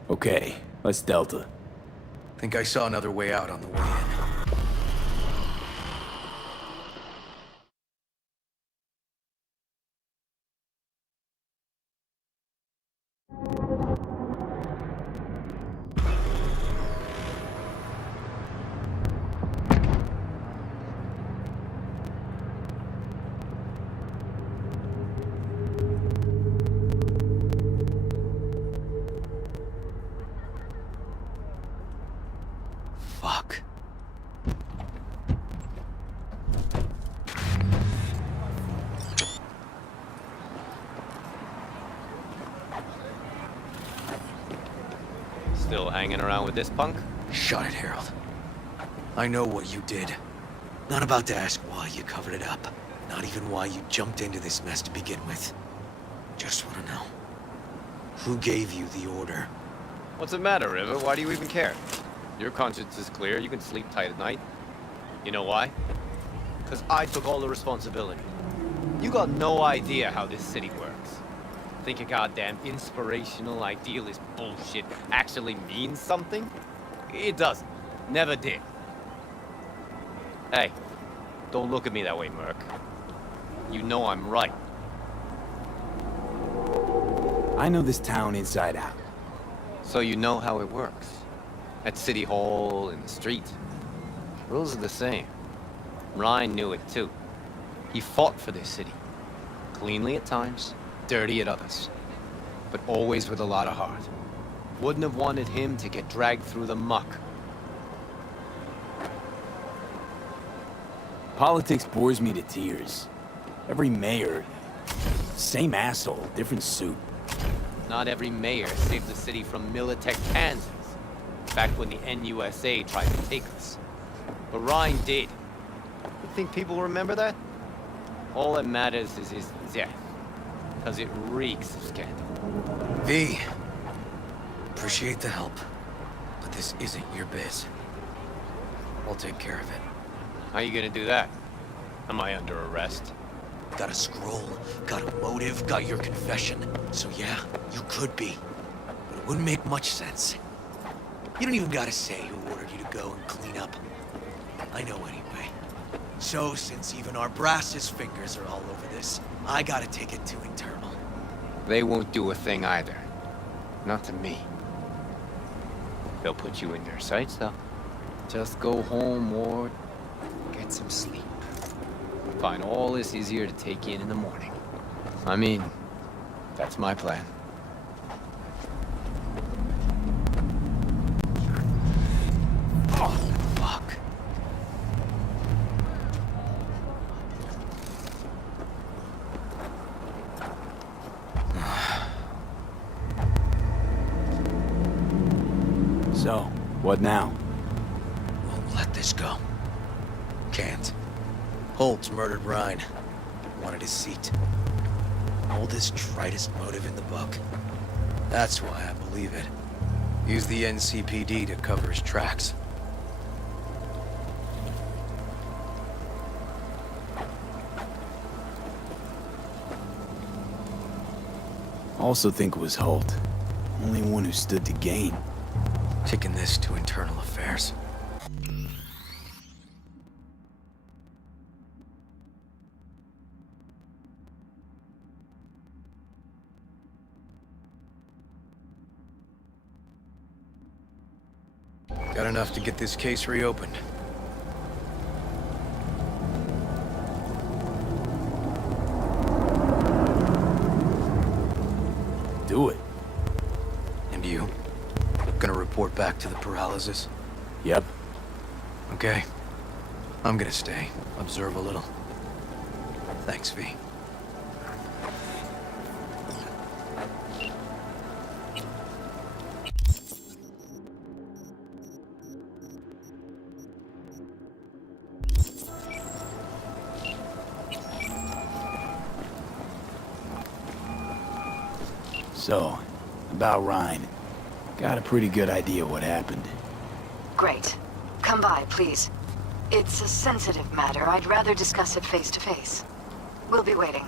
Okay, let's Delta. Think I saw another way out on the way in. Fuck. Still hanging around with this punk? Shut it, Harold. I know what you did. Not about to ask why you covered it up. Not even why you jumped into this mess to begin with. Just want to know. Who gave you the order? What's the matter, River? Why do you even care? Your conscience is clear, you can sleep tight at night. You know why? Because I took all the responsibility. You got no idea how this city works. Think a goddamn inspirational, idealist bullshit actually means something? It doesn't. Never did. Hey, don't look at me that way, Merc. You know I'm right. I know this town inside out. So you know how it works. At City Hall, in the street. Rules are the same. Ryan knew it too. He fought for this city. Cleanly at times, dirty at others. But always with a lot of heart. Wouldn't have wanted him to get dragged through the muck. Politics bores me to tears. Every mayor, same asshole, different suit. Not every mayor saved the city from Militech, Kansas. Back when the NUSA tried to take us. But Ryan did. You think people remember that? All that matters is his death. Because it reeks of scandal. V. Appreciate the help. But this isn't your biz. I'll take care of it. How you gonna do that? Am I under arrest? Got a scroll, got a motive, got your confession. So yeah, you could be. But it wouldn't make much sense. You don't even gotta say who ordered you to go and clean up. I know anyway. So, since even our brass's fingers are all over this, I gotta take it to internal. They won't do a thing either. Not to me. They'll put you in their sights, though. Just go home or get some sleep. Find all this easier to take in the morning. I mean, that's my plan. Oh, fuck. So, what now? Won't let this go. Can't. Holt's murdered Ryan. Wanted his seat. Oldest, tritest motive in the book. That's why I believe it. Use the NCPD to cover his tracks. Also think it was Holt. Only one who stood to gain. Taking this to internal affairs. Got enough to get this case reopened. Do it. And you? Gonna report back to the paralysis? Yep. Okay. I'm gonna stay. Observe a little. Thanks, V. So, about Ryan. Got a pretty good idea what happened. Great. Come by, please. It's a sensitive matter. I'd rather discuss it face to face. We'll be waiting.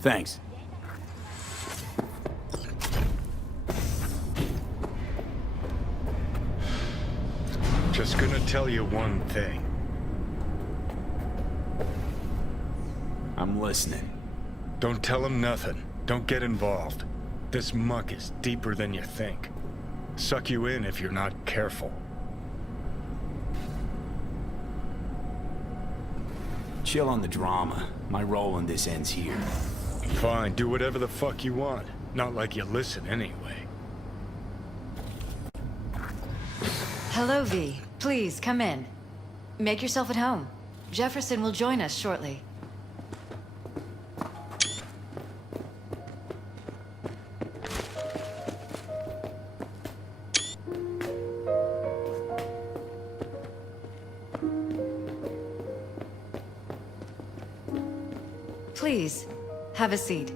Thanks. Just gonna tell you one thing. I'm listening. Don't tell him nothing. Don't get involved. This muck is deeper than you think. Suck you in if you're not careful. Chill on the drama. My role in this ends here. Fine, do whatever the fuck you want. Not like you listen anyway. Hello, V. Please, come in. Make yourself at home. Jefferson will join us shortly. Please, have a seat.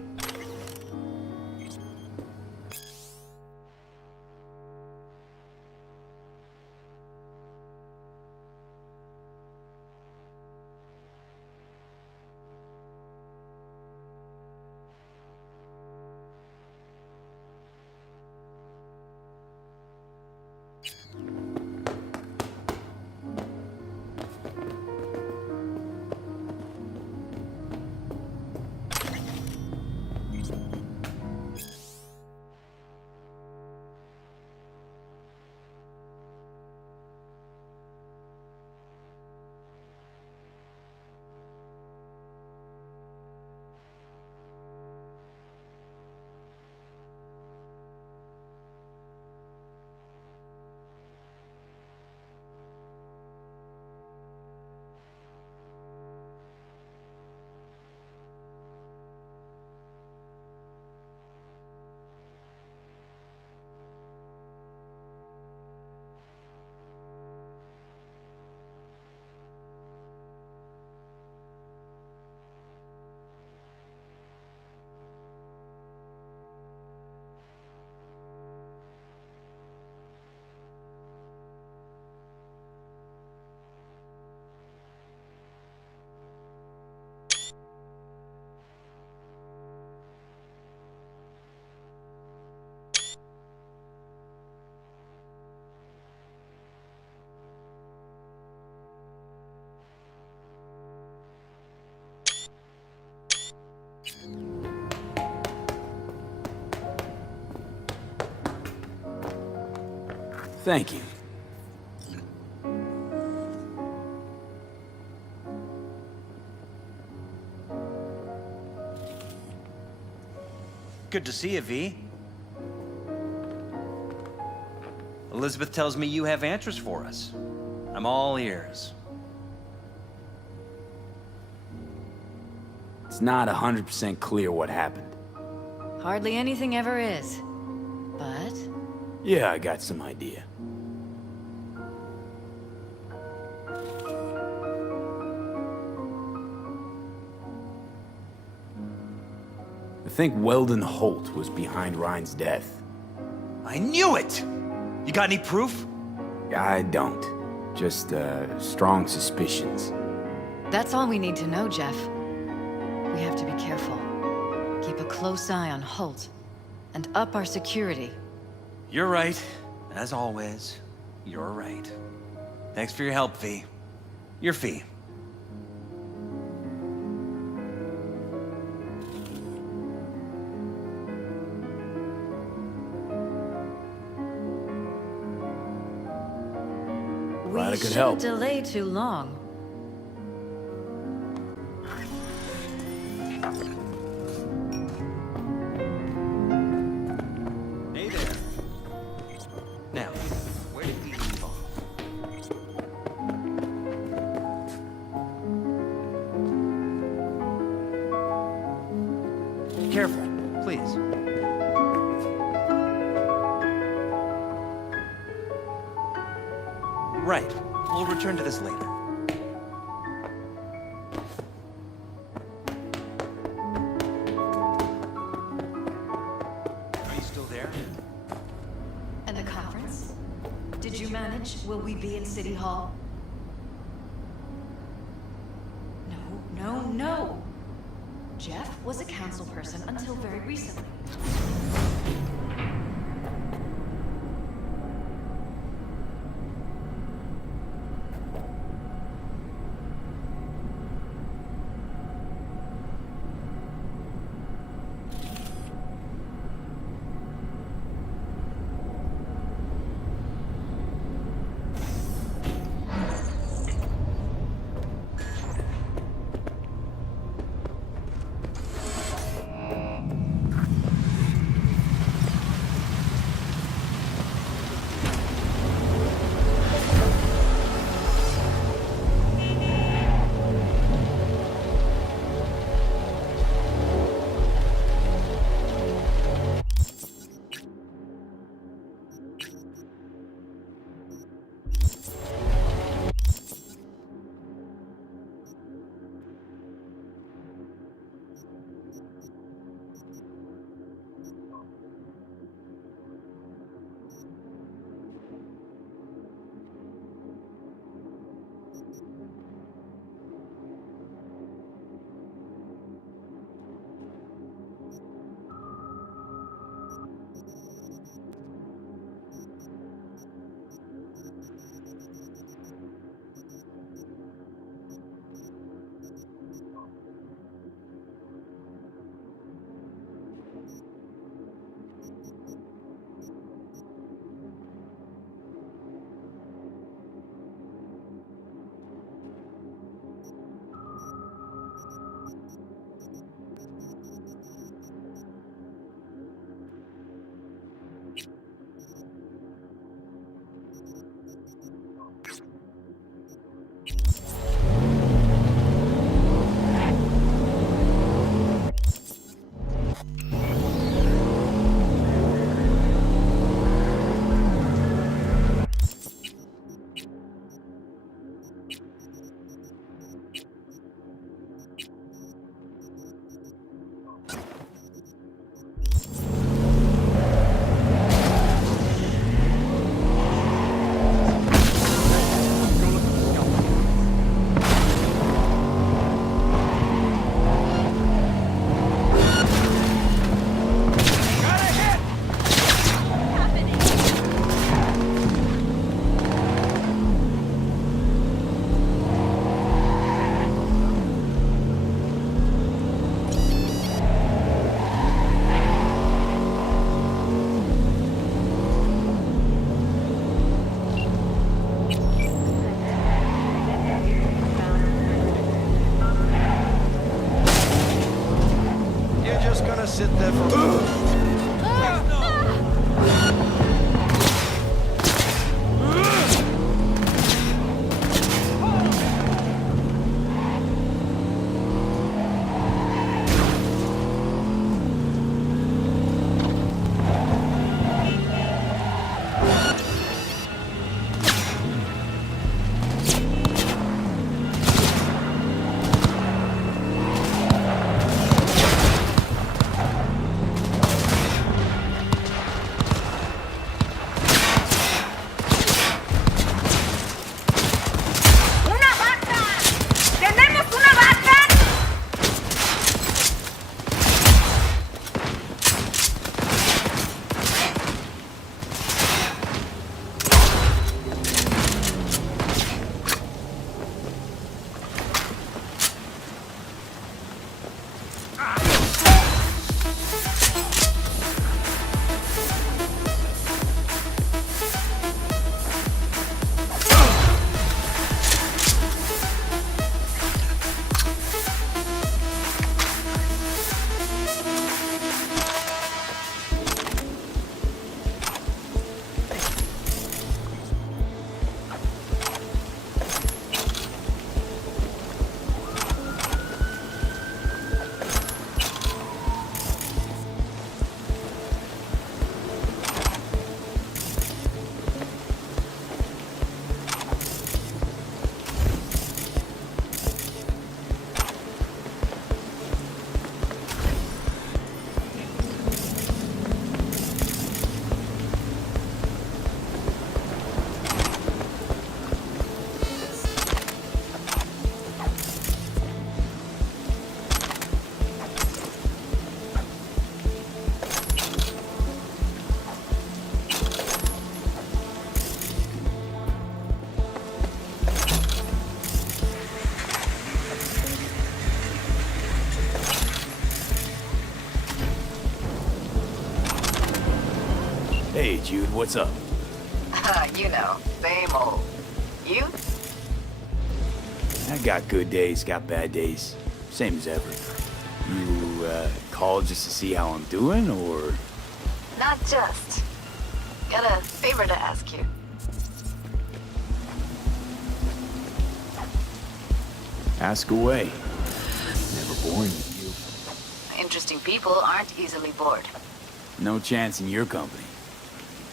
Thank you. Good to see you, V. Elizabeth tells me you have answers for us. I'm all ears. It's not 100% clear what happened. Hardly anything ever is. But... Yeah, I got some idea. I think Weldon Holt was behind Ryan's death. I knew it! You got any proof? I don't. Just, strong suspicions. that's all we need to know, Jeff. We have to be careful. Keep a close eye on Holt. And up our security. You're right. As always, you're right. Thanks for your help, V. Your fee. Glad I We could shouldn't help. delay too long. Hey there. Now, where did we leave off? Careful, please. Right. We'll return to this later. Are you still there? And the conference? Did you manage? Will we be in City Hall? No. Jeff was a council person until very recently. sit there for... Hey, Jude, what's up? You know, same old. You? I got good days, got bad days. Same as ever. You, called just to see how I'm doing, or...? Not just. Got a favor to ask you. Ask away. Never boring with you. Interesting people aren't easily bored. No chance in your company.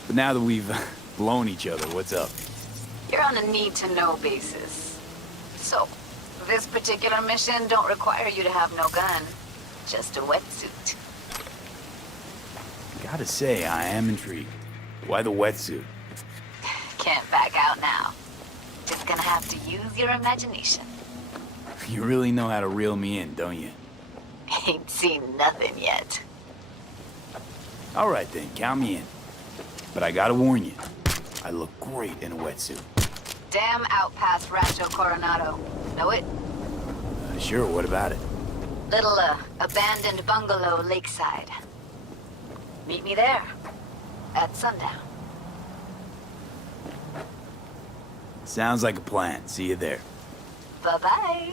But now that we've blown each other, what's up? You're on a need-to-know basis. So, this particular mission don't require you to have no gun. Just a wetsuit. Gotta say, I am intrigued. Why the wetsuit? Can't back out now. Just gonna have to use your imagination. You really know how to reel me in, don't you? Ain't seen nothing yet. All right then, count me in. But I gotta warn you, I look great in a wetsuit. Damn out past Rancho Coronado. Know it? Sure, what about it? Little, abandoned bungalow lakeside. Meet me there. At sundown. Sounds like a plan. See you there. Bye-bye.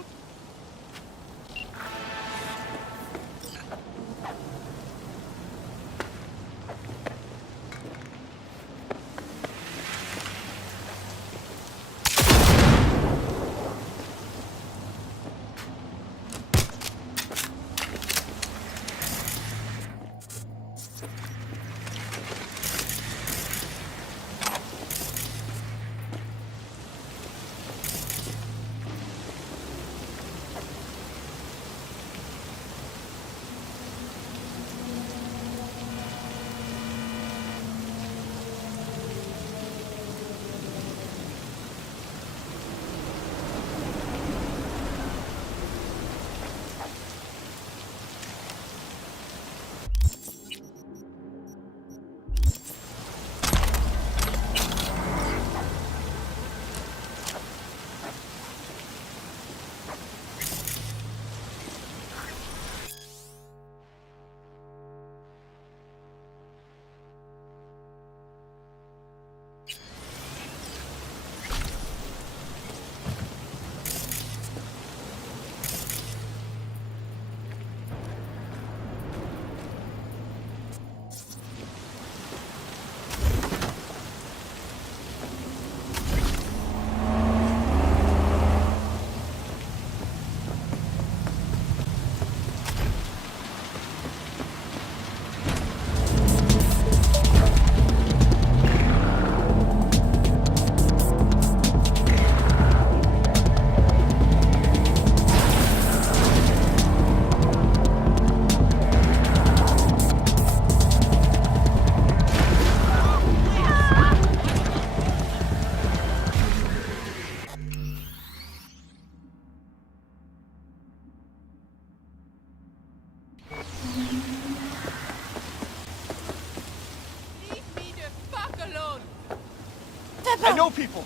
kill people!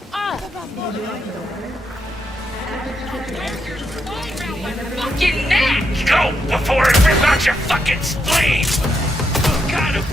Fucking neck! Go before I rip out your fucking spleen! Got him!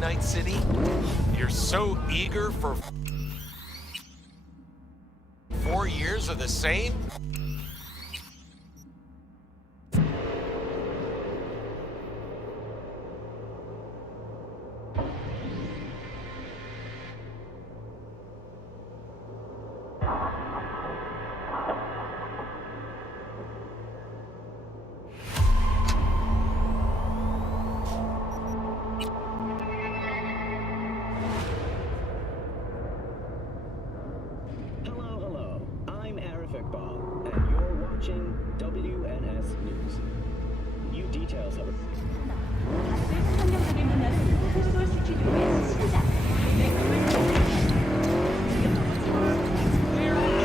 Night City? You're so eager for 4 years of the same? WNS News. New details of it.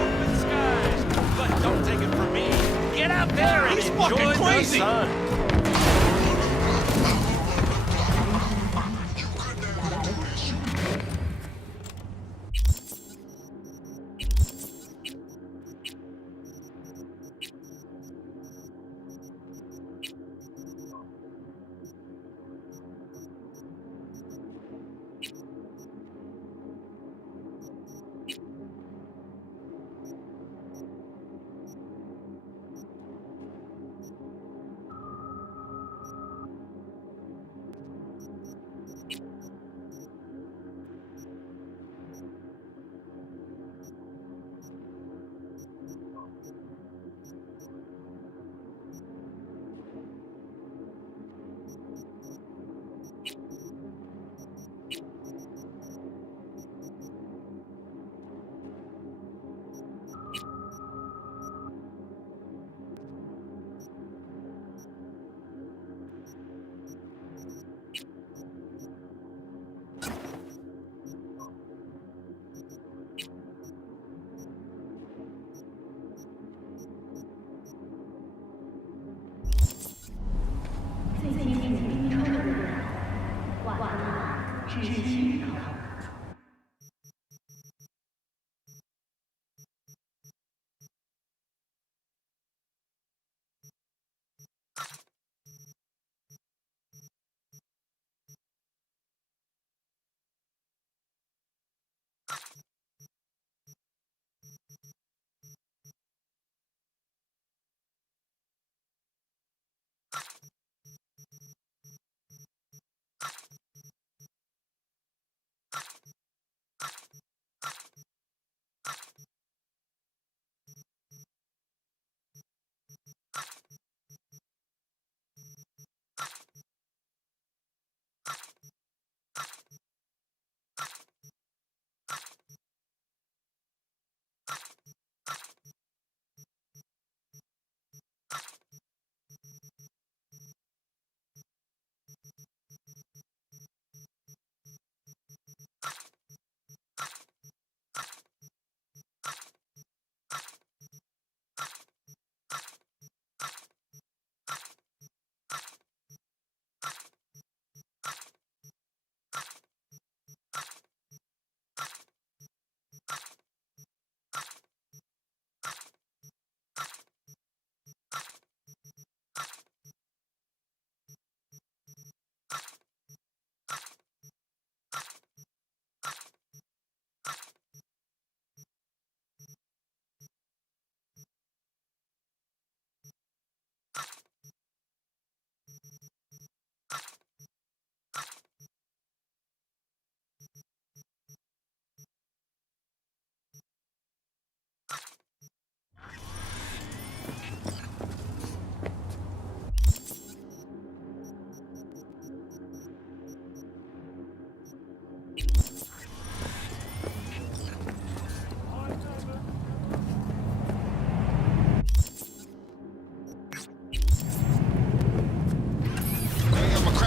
Open skies, but don't take it from me. Get out there and enjoy the sun.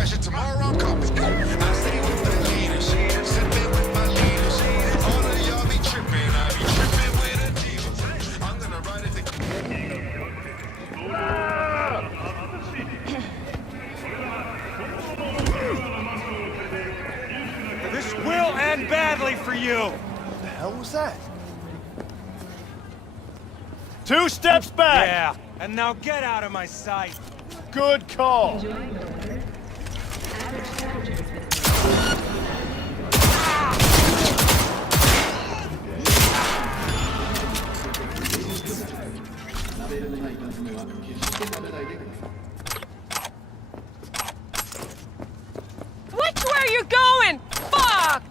Flashing tomorrow, I'm coming. I stay with the leaders, sipping with my leaders. All of y'all be tripping, I be tripping with a diva. I'm gonna ride it. This will end badly for you! What the hell was that? 2 steps back! Yeah, and now get out of my sight. Good call. Which way are you going? Fuck!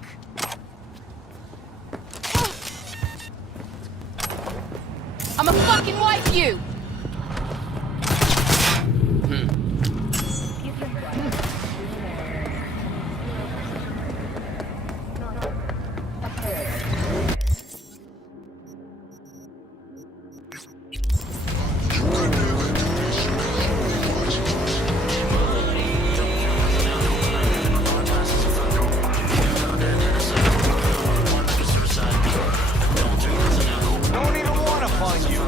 I'ma fucking wipe you! Don't even want to find you.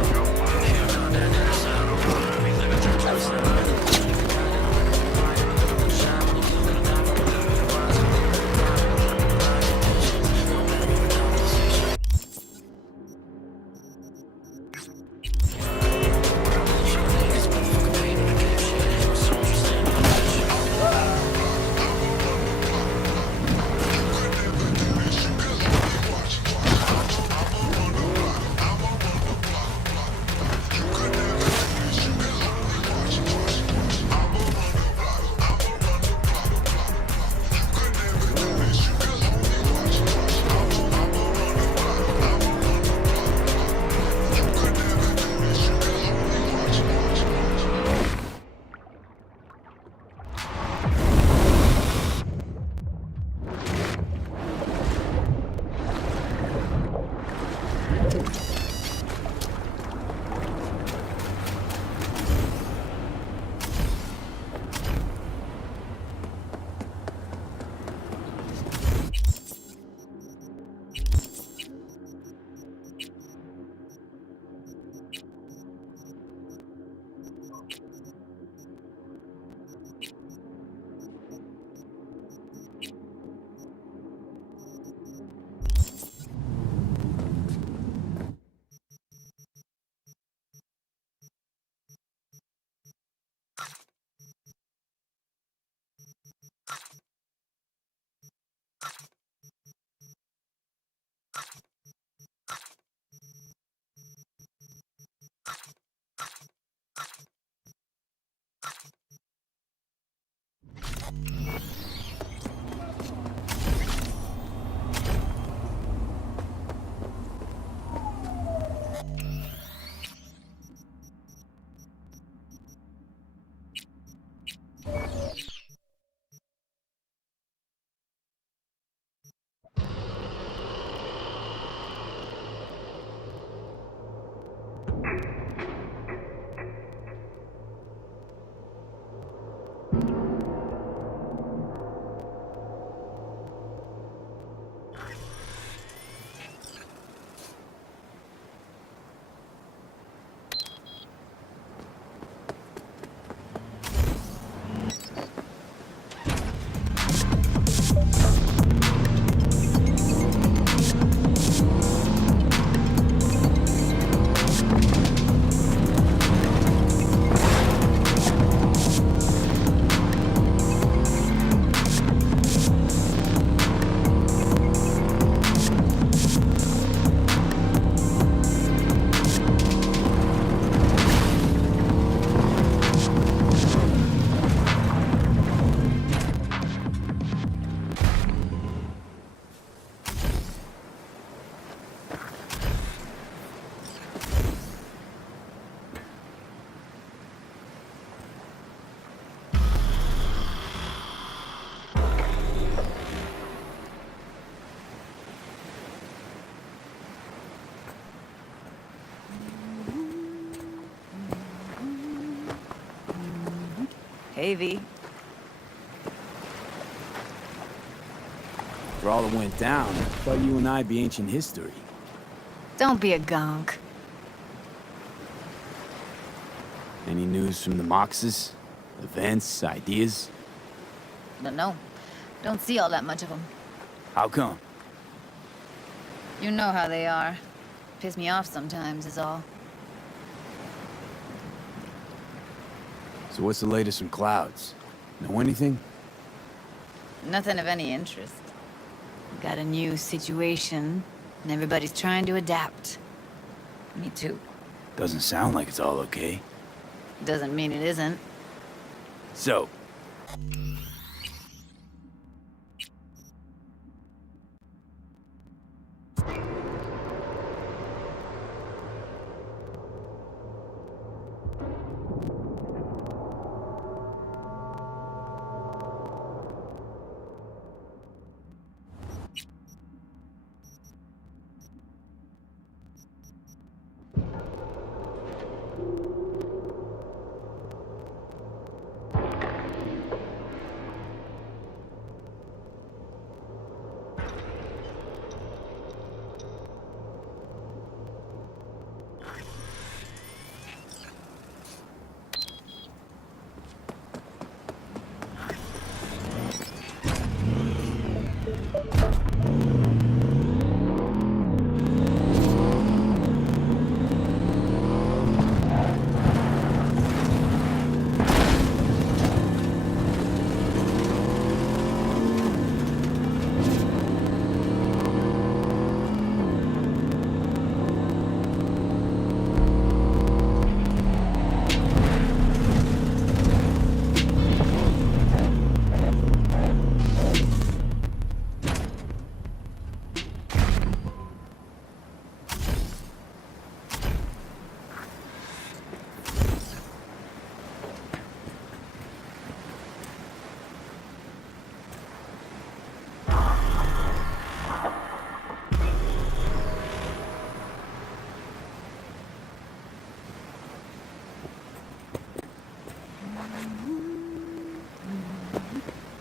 Hey, V. For all that went down, I thought you and I'd be ancient history. Don't be a gonk. Any news from the Moxes? Events, ideas? No. Don't see all that much of them. How come? You know how they are. Piss me off sometimes is all. So what's the latest from Clouds? Know anything? Nothing of any interest. Got a new situation, and everybody's trying to adapt. Me too. Doesn't sound like it's all okay. Doesn't mean it isn't. So,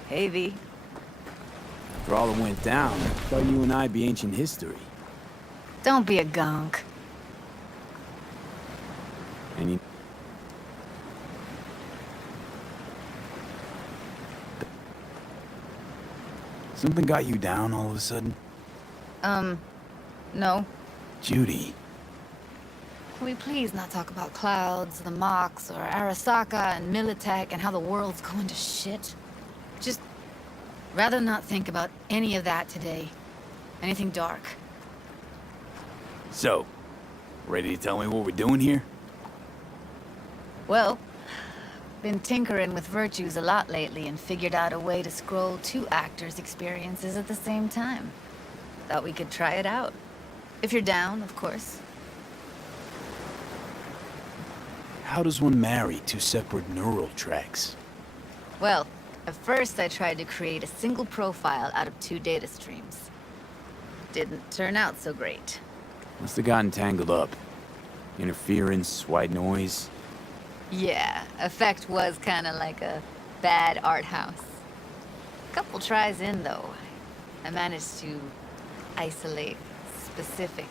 Hey, V. for all that went down, I thought you and I'd be ancient history. Don't be a gonk. Any... Something got you down all of a sudden? No. Judy. Can we please not talk about Clouds, the Mox, or Arasaka and Militech and how the world's going to shit? Just rather not think about any of that today. Anything dark. So, ready to tell me what we're doing here? Well, been tinkering with virtues a lot lately and figured out a way to scroll 2 actors' experiences at the same time. Thought we could try it out. If you're down, of course. How does one marry 2 separate neural tracks? Well, at first I tried to create a single profile out of 2 data streams. Didn't turn out so great. Must have gotten tangled up. Interference, white noise. Yeah, effect was kinda like a bad art house. Couple tries in, though, I managed to isolate specific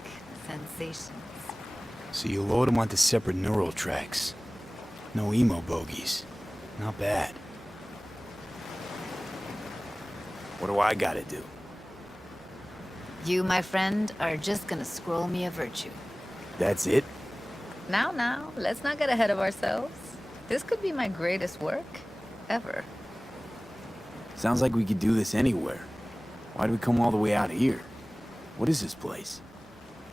sensations. So you load them onto separate neural tracks. No emo bogies. Not bad. What do I gotta do? You, my friend, are just gonna scroll me a virtue. That's it? Now, let's not get ahead of ourselves. This could be my greatest work, ever. Sounds like we could do this anywhere. Why'd we come all the way out here? What is this place?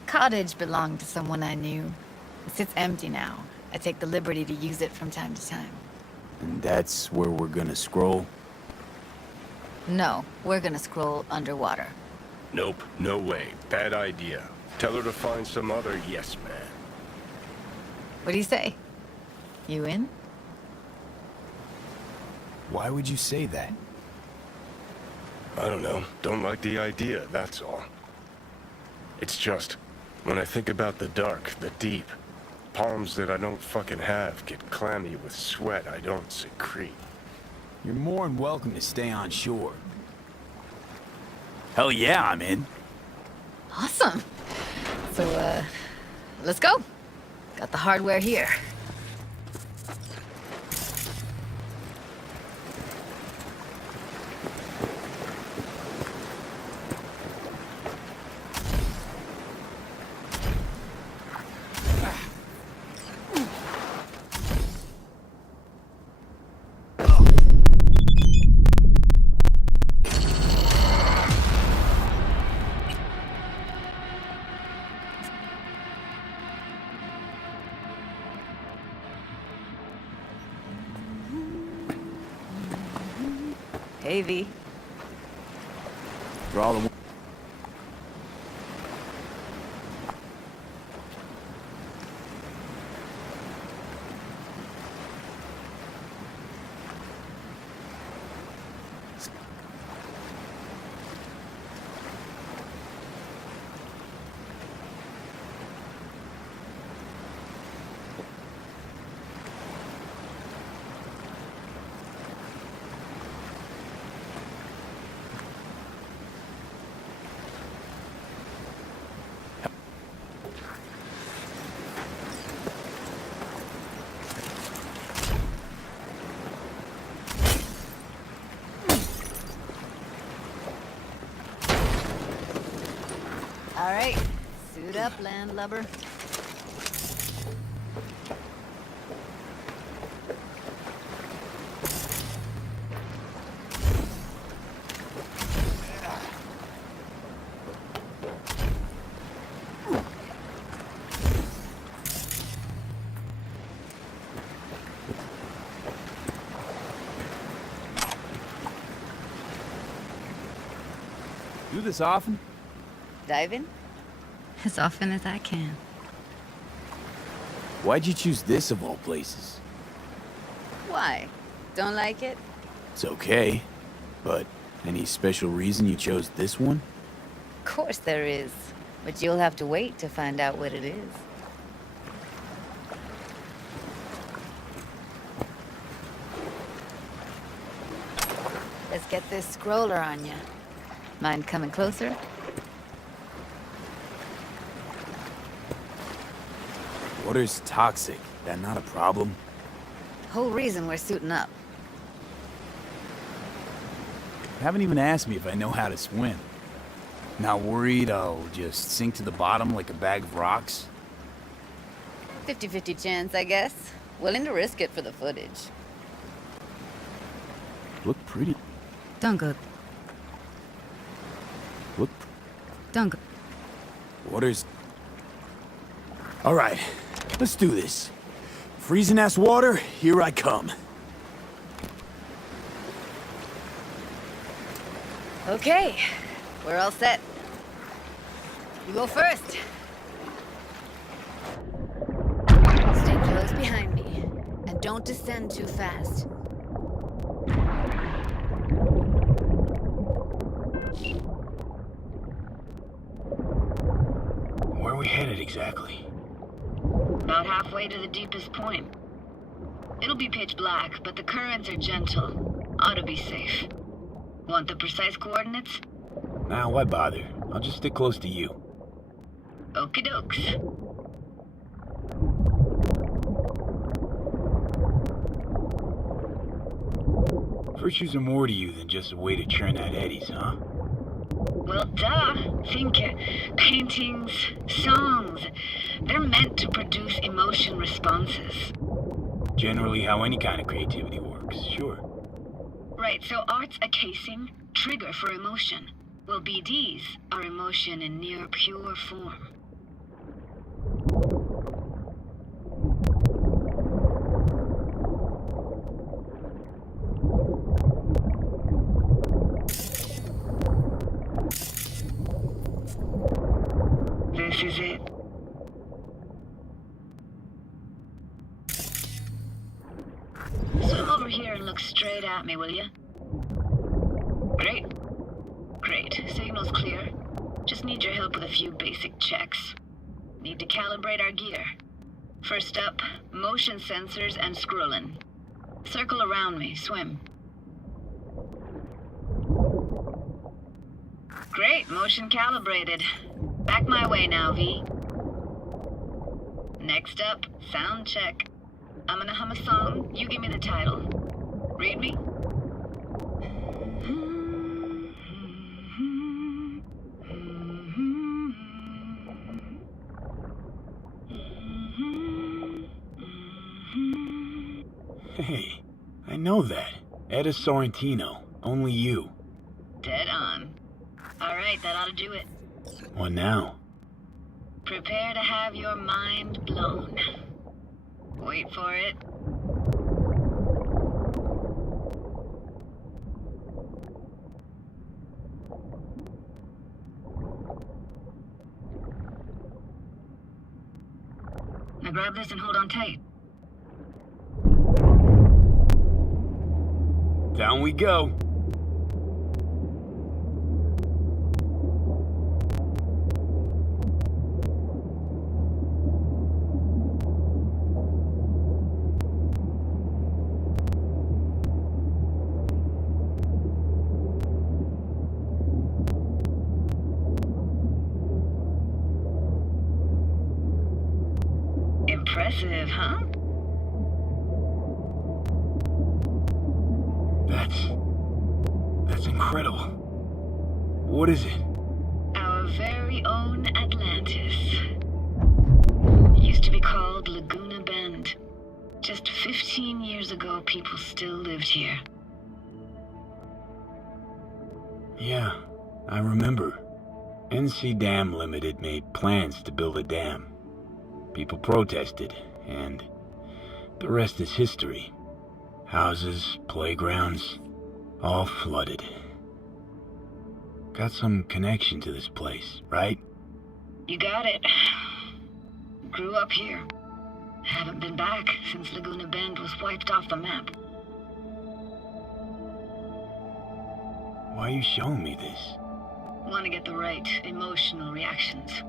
Cottage belonged to someone I knew. It sits empty now. I take the liberty to use it from time to time. And that's where we're gonna scroll? No, we're gonna scroll underwater. Nope, no way. Bad idea. Tell her to find some other yes man. What do you say? You in? Why would you say that? I don't know. Don't like the idea, that's all. It's just, when I think about the dark, the deep, palms that I don't fucking have get clammy with sweat I don't secrete. You're more than welcome to stay on shore. Hell yeah, I'm in. Awesome. So, let's go. Got the hardware here. Hey, V. For all the... All right, suit up, landlubber. Do this often? Dive in? As often as I can. Why'd you choose this of all places? Why? Don't like it? It's okay, but any special reason you chose this one? Of course there is. But you'll have to wait to find out what it is. Let's get this scroller on ya. Mind coming closer? Water's toxic. That not a problem? Whole reason we're suiting up. You haven't even asked me if I know how to swim. Not worried I'll just sink to the bottom like a bag of rocks? 50-50 chance, I guess. Willing to risk it for the footage. Look pretty. Don't go. Look. Don't go. Water's... All right, let's do this. Freezing-ass water, here I come. Okay, we're all set. You go first. Stay close behind me, and don't descend too fast. Where are we headed exactly? About halfway to the deepest point. It'll be pitch black, but the currents are gentle. Ought to be safe. Want the precise coordinates? Nah, why bother? I'll just stick close to you. Okie dokes. Virtues are more to you than just a way to churn out eddies, huh? Well, duh. Think paintings, songs. They're meant to produce emotion responses. Generally how any kind of creativity works, sure. Right, so art's a casing, trigger for emotion. Well, BDs are emotion in near pure form. This is it. Swim over here and look straight at me, will you? Great. Great. Signal's clear. Just need your help with a few basic checks. Need to calibrate our gear. First up, motion sensors and scrolling. Circle around me. Swim. Great, motion calibrated. Back my way now, V. Next up, sound check. I'm gonna hum a song, you give me the title. Read me? Hey, I know that. Etta Sorrentino, only you. Dead on. Alright, that ought to do it. What now? Prepare to have your mind blown. Wait for it. Now grab this and hold on tight. Down we go. Impressive, huh? That's incredible. What is it? Our very own Atlantis. Used to be called Laguna Bend. Just 15 years ago, people still lived here. Yeah, I remember. NC Dam Limited made plans to build a dam. People protested, and the rest is history. Houses, playgrounds, all flooded. Got some connection to this place, right? You got it. Grew up here. Haven't been back since Laguna Bend was wiped off the map. Why are you showing me this? Want to get the right emotional reactions.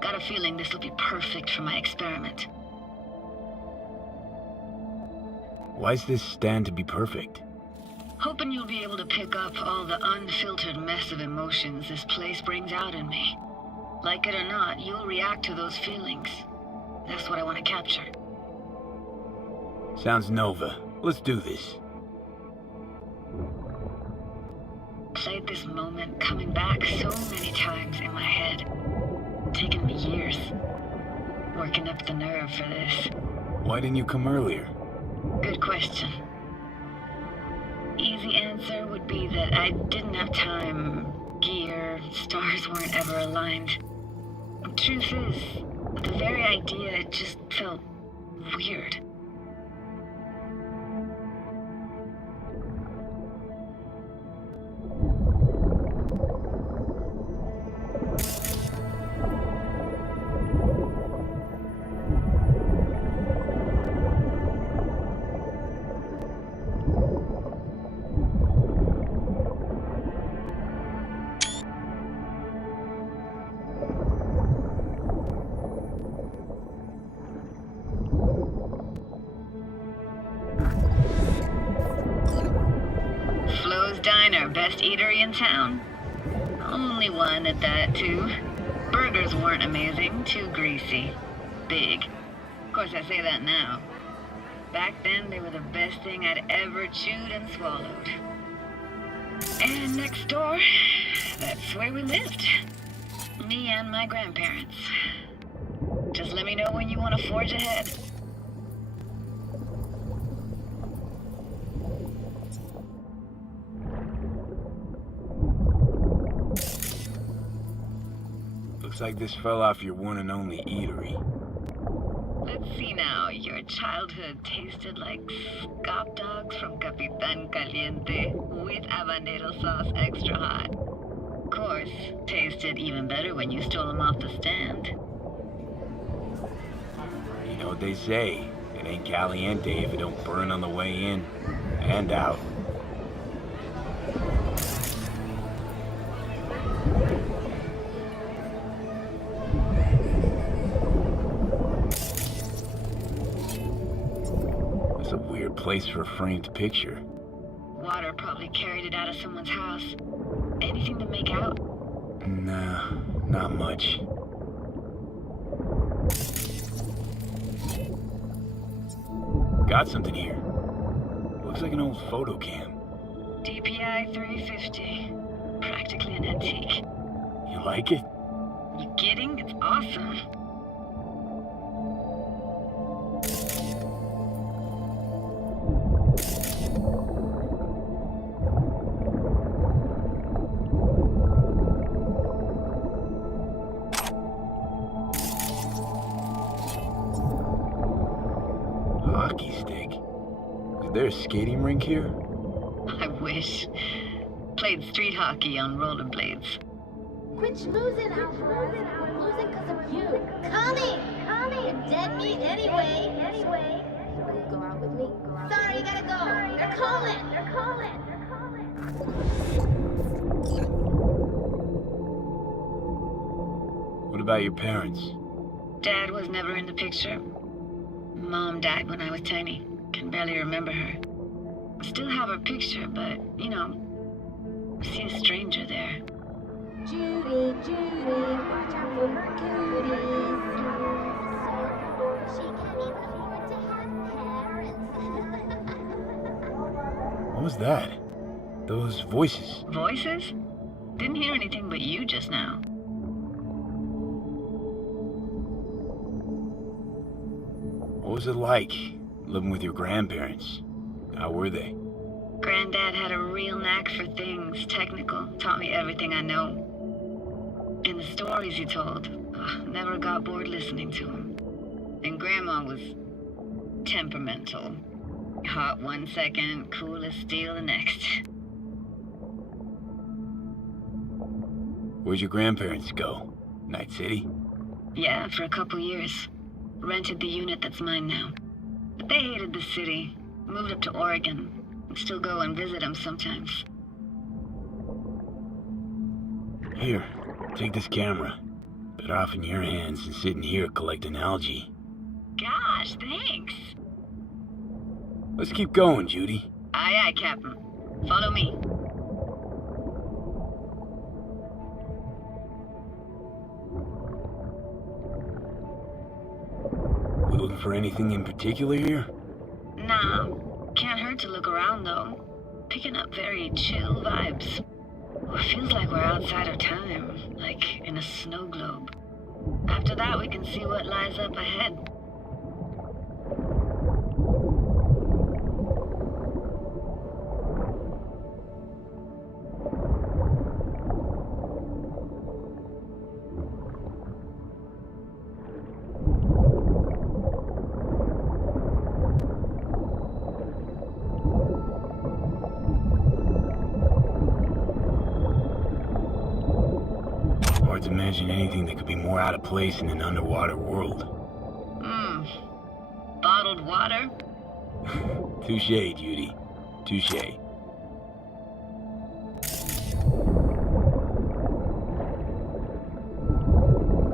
Got a feeling this will be perfect for my experiment. Why's this stand to be perfect? Hoping you'll be able to pick up all the unfiltered mess of emotions this place brings out in me. Like it or not, you'll react to those feelings. That's what I want to capture. Sounds Nova. Let's do this. Played this moment coming back so many times in my head. Taken me years. Working up the nerve for this. Why didn't you come earlier? Good question. Easy answer would be that I didn't have time. Gear, stars weren't ever aligned. Truth is, the very idea, it just felt weird. Best eatery in town. Only one at that, too. Burgers weren't amazing, too greasy. Big. Of course, I say that now. Back then, they were the best thing I'd ever chewed and swallowed. And next door, that's where we lived. Me and my grandparents. Just let me know when you want to forge ahead. Looks like this fell off your one and only eatery. Let's see now. Your childhood tasted like scop dogs from Capitan Caliente with habanero sauce extra hot. Of course, tasted even better when you stole them off the stand. You know what they say. It ain't caliente if it don't burn on the way in and out. That's a weird place for a framed picture. Water probably carried it out of someone's house. Anything to make out? Nah, not much. Got something here. Looks like an old photo cam. DPI 350. Practically an antique. You like it? You kidding? It's awesome. Hockey stick? Is there a skating rink here? I wish. Played street hockey on rollerblades. Quit losing, Alfred. We're losing because of you. Connie! You're dead meat anyway. Will you go out with me? Sorry, you gotta go. They're calling. What about your parents? Dad was never in the picture. Mom died when I was tiny. Can barely remember her. I still have her picture, but, you know, I see a stranger there. Judy, watch out for her cuties. She can't even afford to have parents. What was that? Those voices. Voices? Didn't hear anything but you just now. What was it like, living with your grandparents? How were they? Granddad had a real knack for things technical. Taught me everything I know. And the stories he told, never got bored listening to him. And Grandma was temperamental. Hot one second, cool as steel the next. Where'd your grandparents go? Night City? Yeah, for a couple years. Rented the unit that's mine now. But they hated the city. Moved up to Oregon. And still go and visit them sometimes. Here, take this camera. Better off in your hands than sitting here collecting algae. Gosh, thanks. Let's keep going, Judy. Aye, aye, Captain. Follow me. We looking for anything in particular here? Nah, can't hurt to look around though. Picking up very chill vibes. It feels like we're outside of time, like in a snow globe. After that, we can see what lies up ahead. Hard to imagine anything that could be more out of place in an underwater world. Bottled water? Touché, Judy. Touché.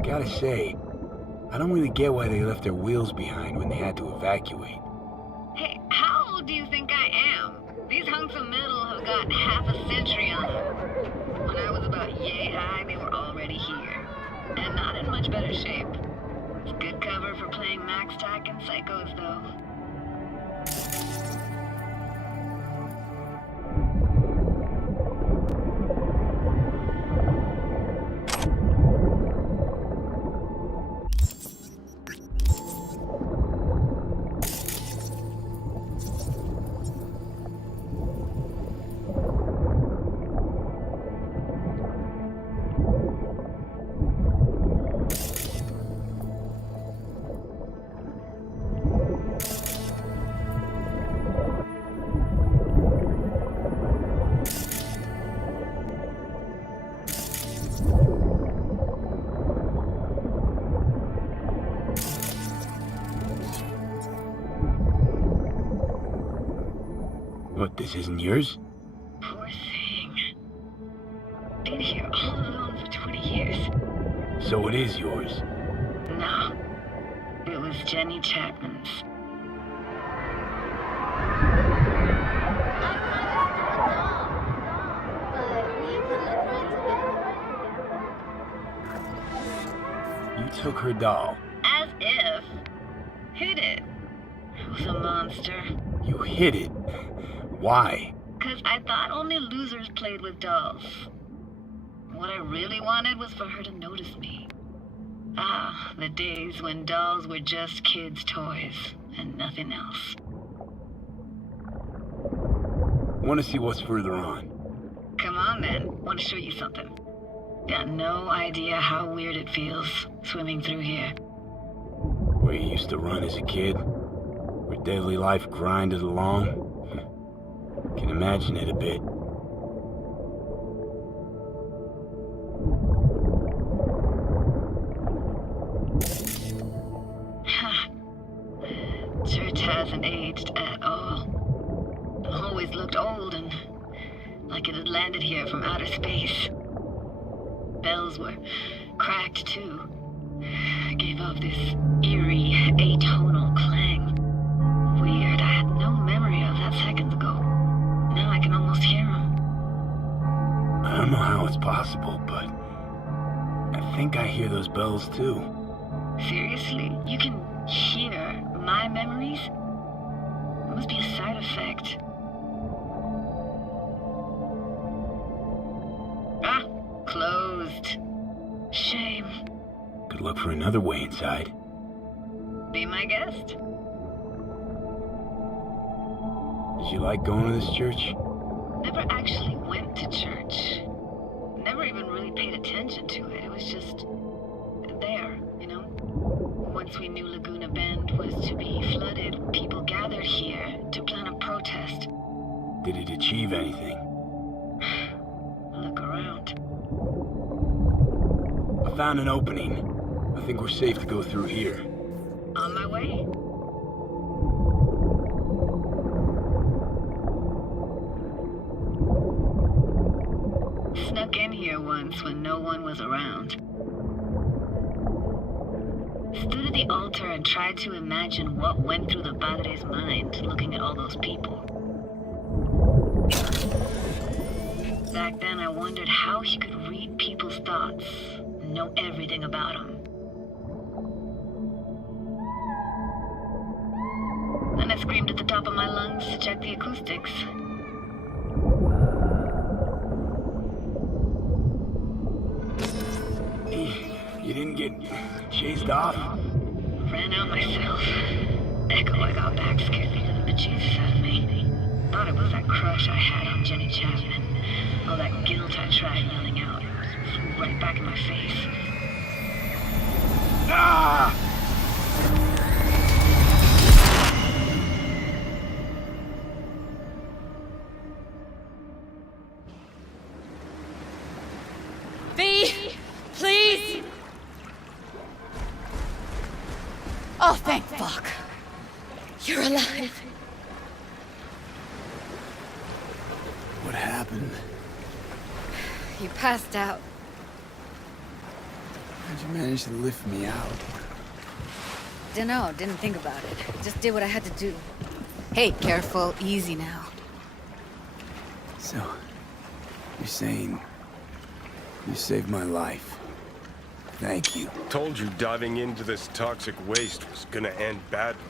Gotta say, I don't really get why they left their wheels behind when they had to evacuate. Hey, how old do you think I am? These hunks of metal have got half a century on them. When I was about yay high, they were already here. And not in much better shape. It's good cover for playing Max Tack and Psychos, though. What, this isn't yours? Poor thing. Been here all alone for 20 years. So it is yours. No. It was Jenny Chapman's. You took her doll. As if. Hid it. I was a monster. You hid it. Why? 'Cause I thought only losers played with dolls. What I really wanted was for her to notice me. Ah, the days when dolls were just kids' toys and nothing else. Want to see what's further on? Come on then, want to show you something. Got no idea how weird it feels swimming through here. Where you used to run as a kid? Where daily life grinded along? Can imagine it a bit. Church hasn't aged at all. Always looked old and like it had landed here from outer space. Bells were cracked too. Gave off this eerie, atonal clang. Weird, I had no memory of that seconds ago. Now I can almost hear them. I don't know how it's possible, but I think I hear those bells too. Seriously, you can hear my memories? It must be a side effect. Ah, closed. Shame. Could look for another way inside. Be my guest. Did you like going to this church? Never actually went to church. Never even really paid attention to it. It was just there, you know? Once we knew Laguna Bend was to be flooded, people gathered here to plan a protest. Did it achieve anything? Look around. I found an opening. I think we're safe to go through here. On my way. Snuck in here once when no one was around. Stood at the altar and tried to imagine what went through the Padre's mind looking at all those people. Back then I wondered how he could read people's thoughts and know everything about them. Then I screamed at the top of my lungs to check the acoustics. You didn't get chased off? Ran out myself. Echo I got back scared me to the bejesus out of me. Thought it was that crush I had on Jenny Chapman. All that guilt I tried yelling out. It flew right back in my face. Ah! V, please! Oh, thank fuck. You're alive. What happened? You passed out. How'd you manage to lift me out? Dunno, didn't think about it. Just did what I had to do. Hey, careful, easy now. So, you're saying you saved my life. Thank you. Told you diving into this toxic waste was gonna end badly.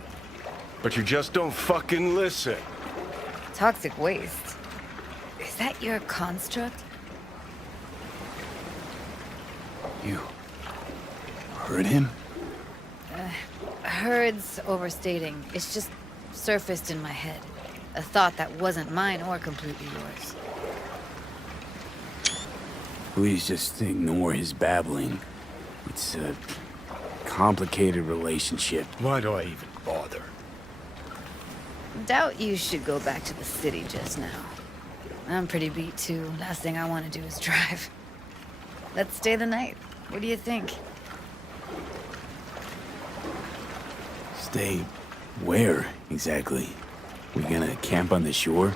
But you just don't fucking listen. Toxic waste? Is that your construct? You heard him? Heard's overstating. It's just surfaced in my head. A thought that wasn't mine or completely yours. Please just ignore his babbling. It's a complicated relationship. Why do I even bother? Doubt you should go back to the city just now. I'm pretty beat too. Last thing I want to do is drive. Let's stay the night. What do you think? Stay where, exactly? We gonna camp on the shore?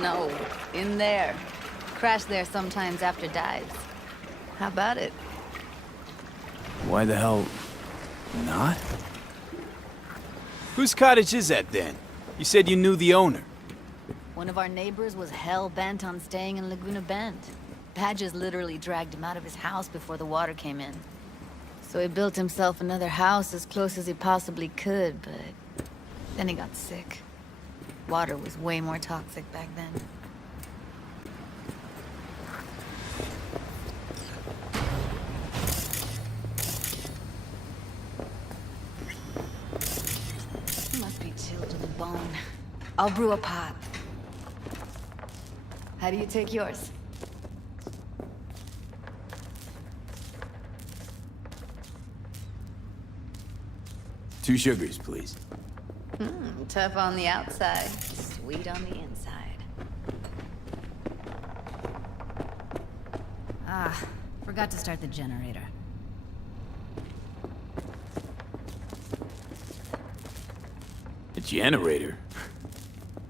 No, in there. Crash there sometimes after dives. How about it? Why the hell not? Whose cottage is that then? You said you knew the owner. One of our neighbors was hell-bent on staying in Laguna Bend. Badges literally dragged him out of his house before the water came in. So he built himself another house as close as he possibly could, but then he got sick. Water was way more toxic back then. He must be chilled to the bone. I'll brew a pot. How do you take yours? 2 sugars, please. Tough on the outside, sweet on the inside. Ah, forgot to start the generator. A generator?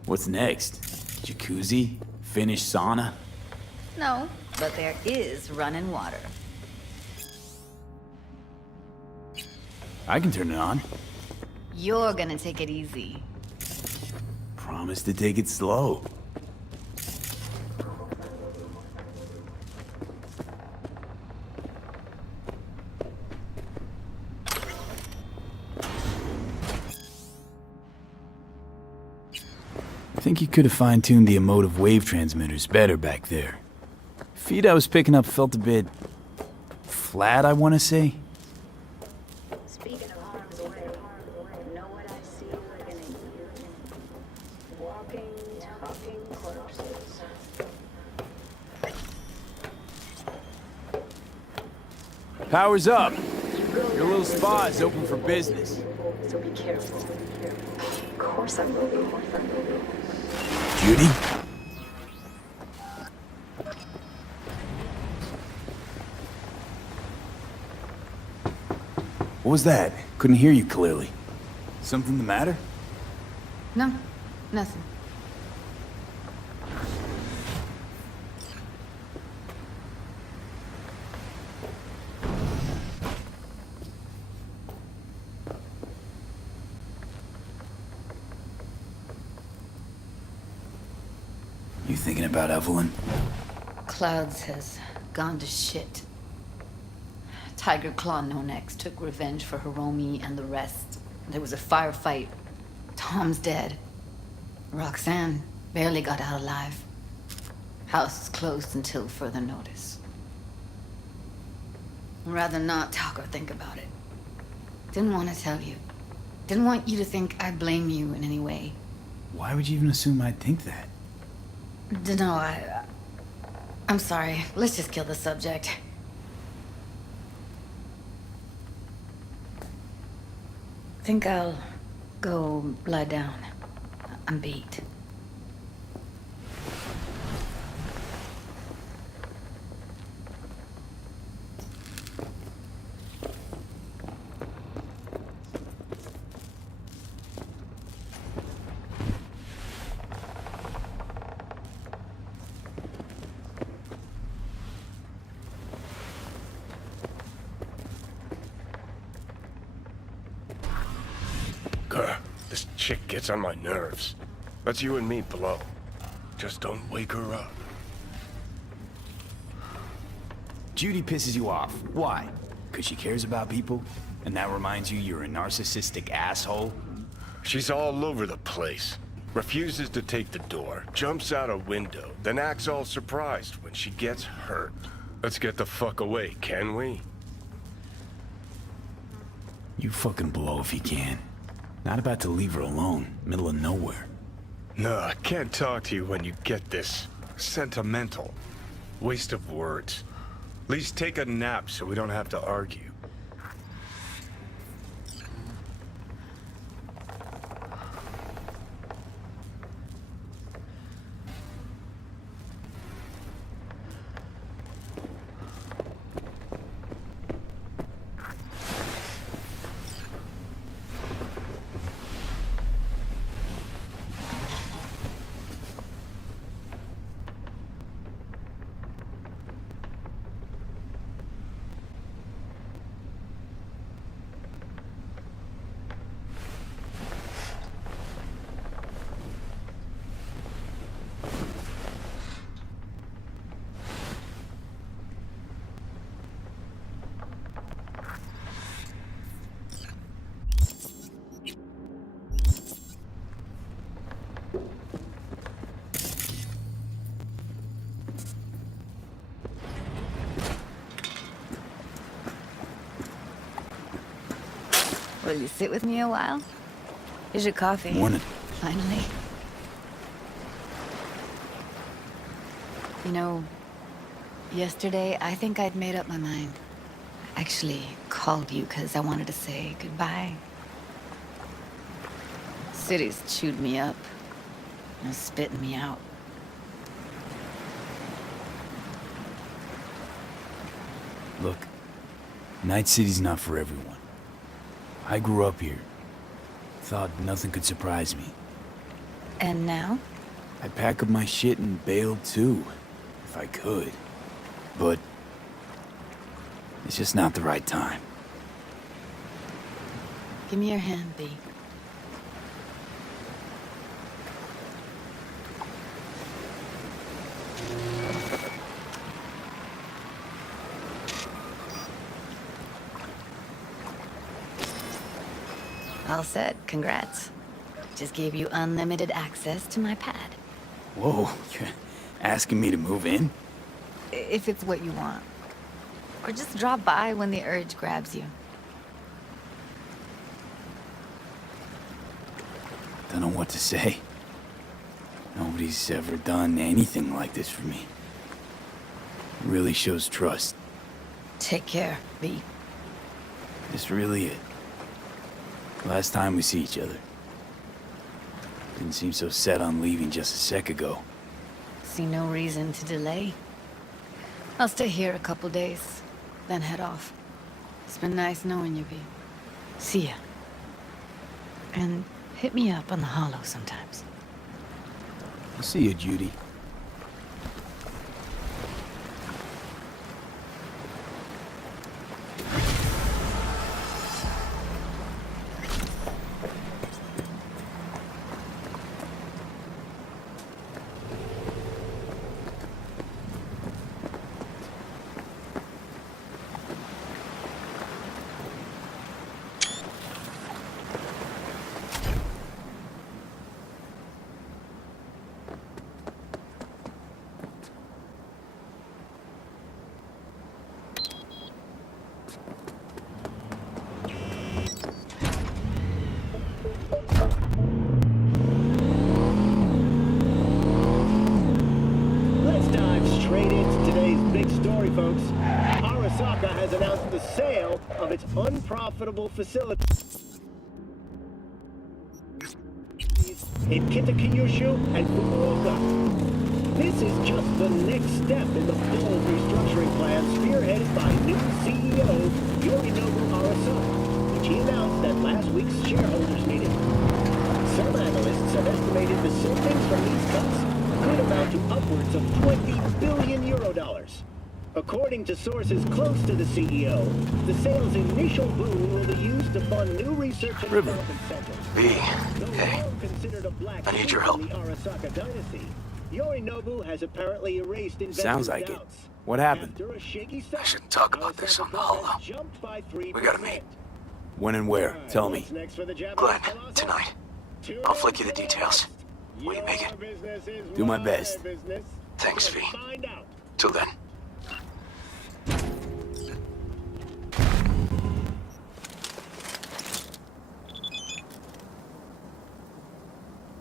What's next? Jacuzzi? Finnish sauna? No, but there is running water. I can turn it on. You're gonna take it easy. Promise to take it slow. I think you could have fine-tuned the emotive wave transmitters better back there. Feed I was picking up felt a bit flat, I want to say. Speaking of harm's way, know what I see living in you? Walking, talking corpses. Power's up. Your little spa is open for business. So be careful. Of course I will be. Judy? What was that? Couldn't hear you clearly. Something the matter? No, nothing. You thinking about Evelyn? Clouds has gone to shit. Tiger Claw No Next took revenge for Hiromi and the rest. There was a firefight. Tom's dead. Roxanne barely got out alive. House is closed until further notice. I'd rather not talk or think about it. Didn't want to tell you. Didn't want you to think I blame you in any way. Why would you even assume I'd think that? No, I'm sorry. Let's just kill the subject. Think I'll go lie down. I'm beat. This chick gets on my nerves. That's you and me below. Just don't wake her up. Judy pisses you off. Why? Because she cares about people? And that reminds you you're a narcissistic asshole? She's all over the place. Refuses to take the door, jumps out a window, then acts all surprised when she gets hurt. Let's get the fuck away, can we? You fucking blow if you can. Not about to leave her alone, middle of nowhere. No, I can't talk to you when you get this sentimental. Waste of words. At least take a nap so we don't have to argue. Will you sit with me a while? Here's your coffee. Morning. Finally. You know, yesterday I think I'd made up my mind. I actually called you because I wanted to say goodbye. City's chewed me up. And spitting me out. Look, Night City's not for everyone. I grew up here. Thought nothing could surprise me. And now? I'd pack up my shit and bail too, if I could. But it's just not the right time. Give me your hand, B. All set. Congrats. Just gave you unlimited access to my pad. Whoa, you're asking me to move in? If it's what you want. Or just drop by when the urge grabs you. Don't know what to say. Nobody's ever done anything like this for me. It really shows trust. Take care, B. This really it. Last time we see each other. Didn't seem so set on leaving just a sec ago. See no reason to delay. I'll stay here a couple days, then head off. It's been nice knowing you, B. See ya. And hit me up on the holo sometimes. I'll see you, Judy. Folks, Arasaka has announced the sale of its unprofitable facility in Kitakyushu and Fukuoka. This is just the next step in the bold restructuring plan spearheaded by new CEO Yorinobu Arasaka, which he announced at last week's shareholders meeting. Some analysts have estimated the savings from these cuts could amount to upwards of €20 billion. According to sources close to the CEO, the sale's initial boom will be used to fund new research and development centers. B, hey, I need your help. The Arasaka dynasty, Yorinobu has apparently erased Sounds like it. What happened? I shouldn't talk about this on the holo. We gotta meet. When and where? Tell me. Glenn, tonight. I'll flick you the details. Will you make it? Do my best. Thanks, V. Till then.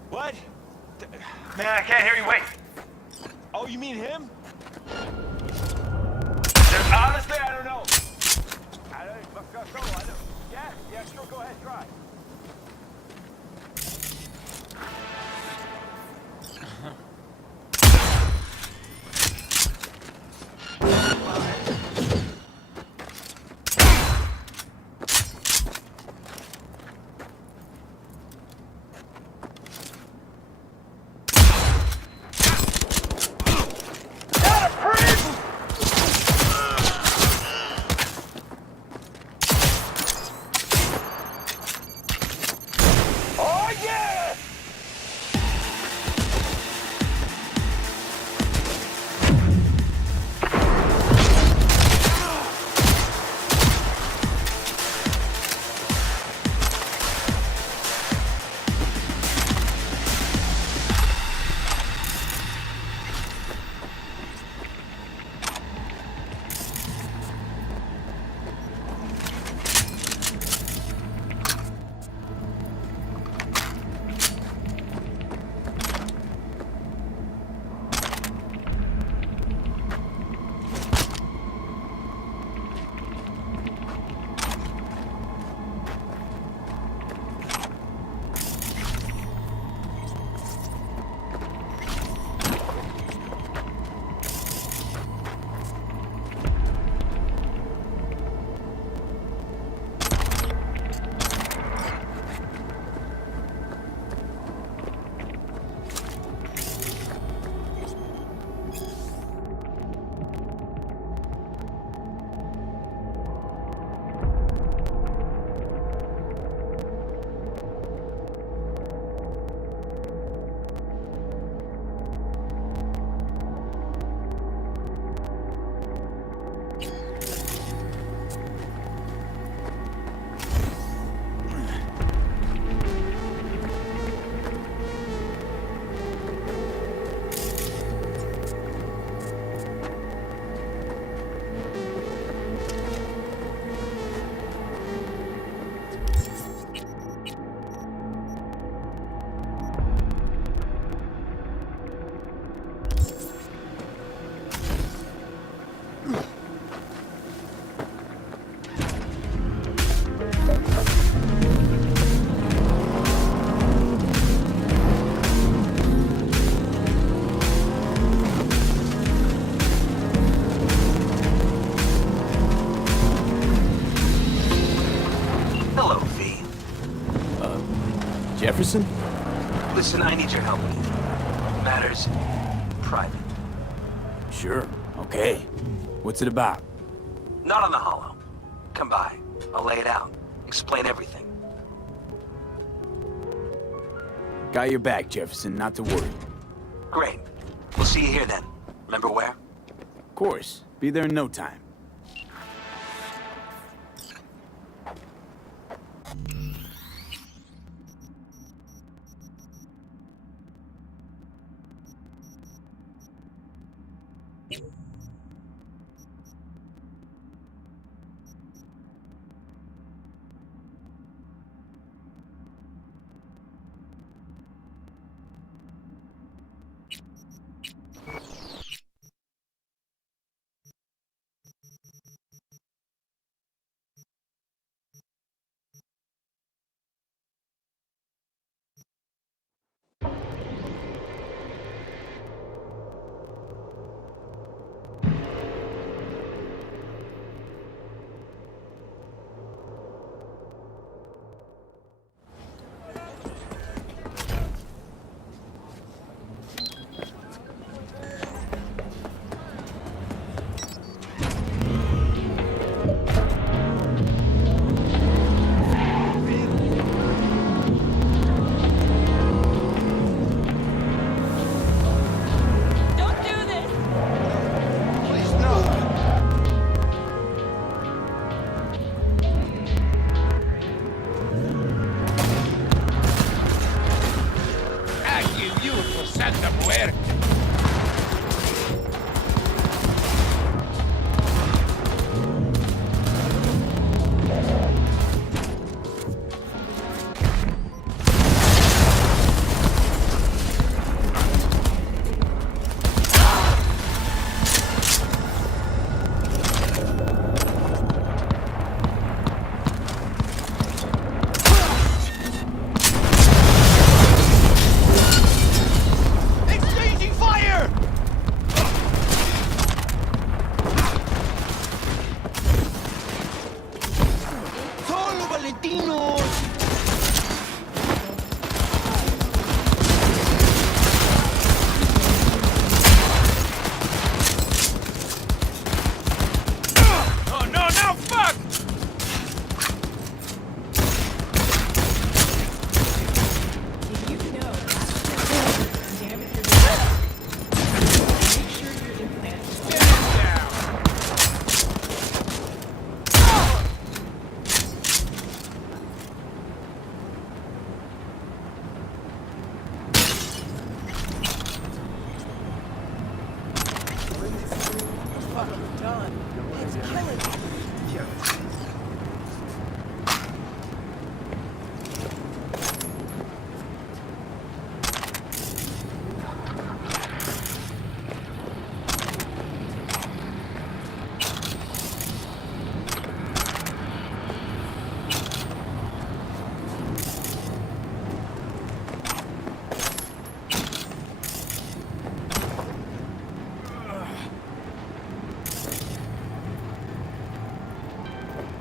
What? Man, I can't hear you. Wait. Oh, you mean him? Honestly, I don't know. Yeah, sure, go ahead, try. Jefferson? Listen, I need your help. Matters private. Sure, okay. What's it about? Not on the holo. Come by. I'll lay it out. Explain everything. Got your back, Jefferson, not to worry. Great. We'll see you here then. Remember where? Of course. Be there in no time.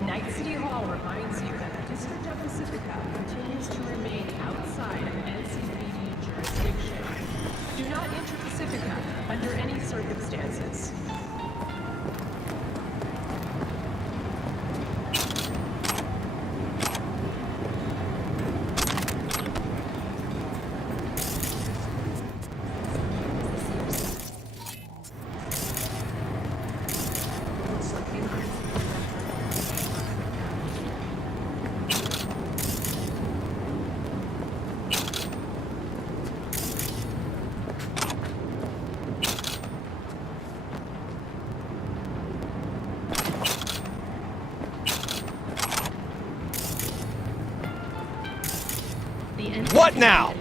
Night City Hall reminds you that the District of Pacifica continues to remain outside of NCPD jurisdiction. Do not enter Pacifica under any circumstances. What now?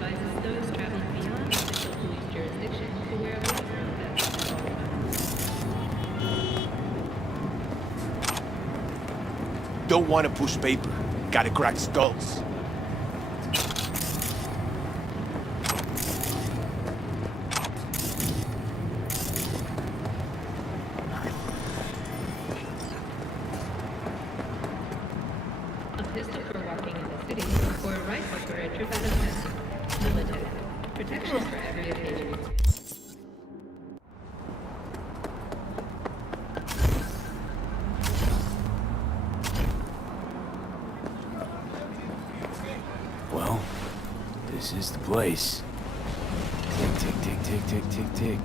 Don't want to push paper. Gotta crack skulls. A pistol for walking in the city, or a rifle for a trip out of town. protection for every occasion. Well, this is the place. Tick, tick, tick, tick, tick, tick, tick.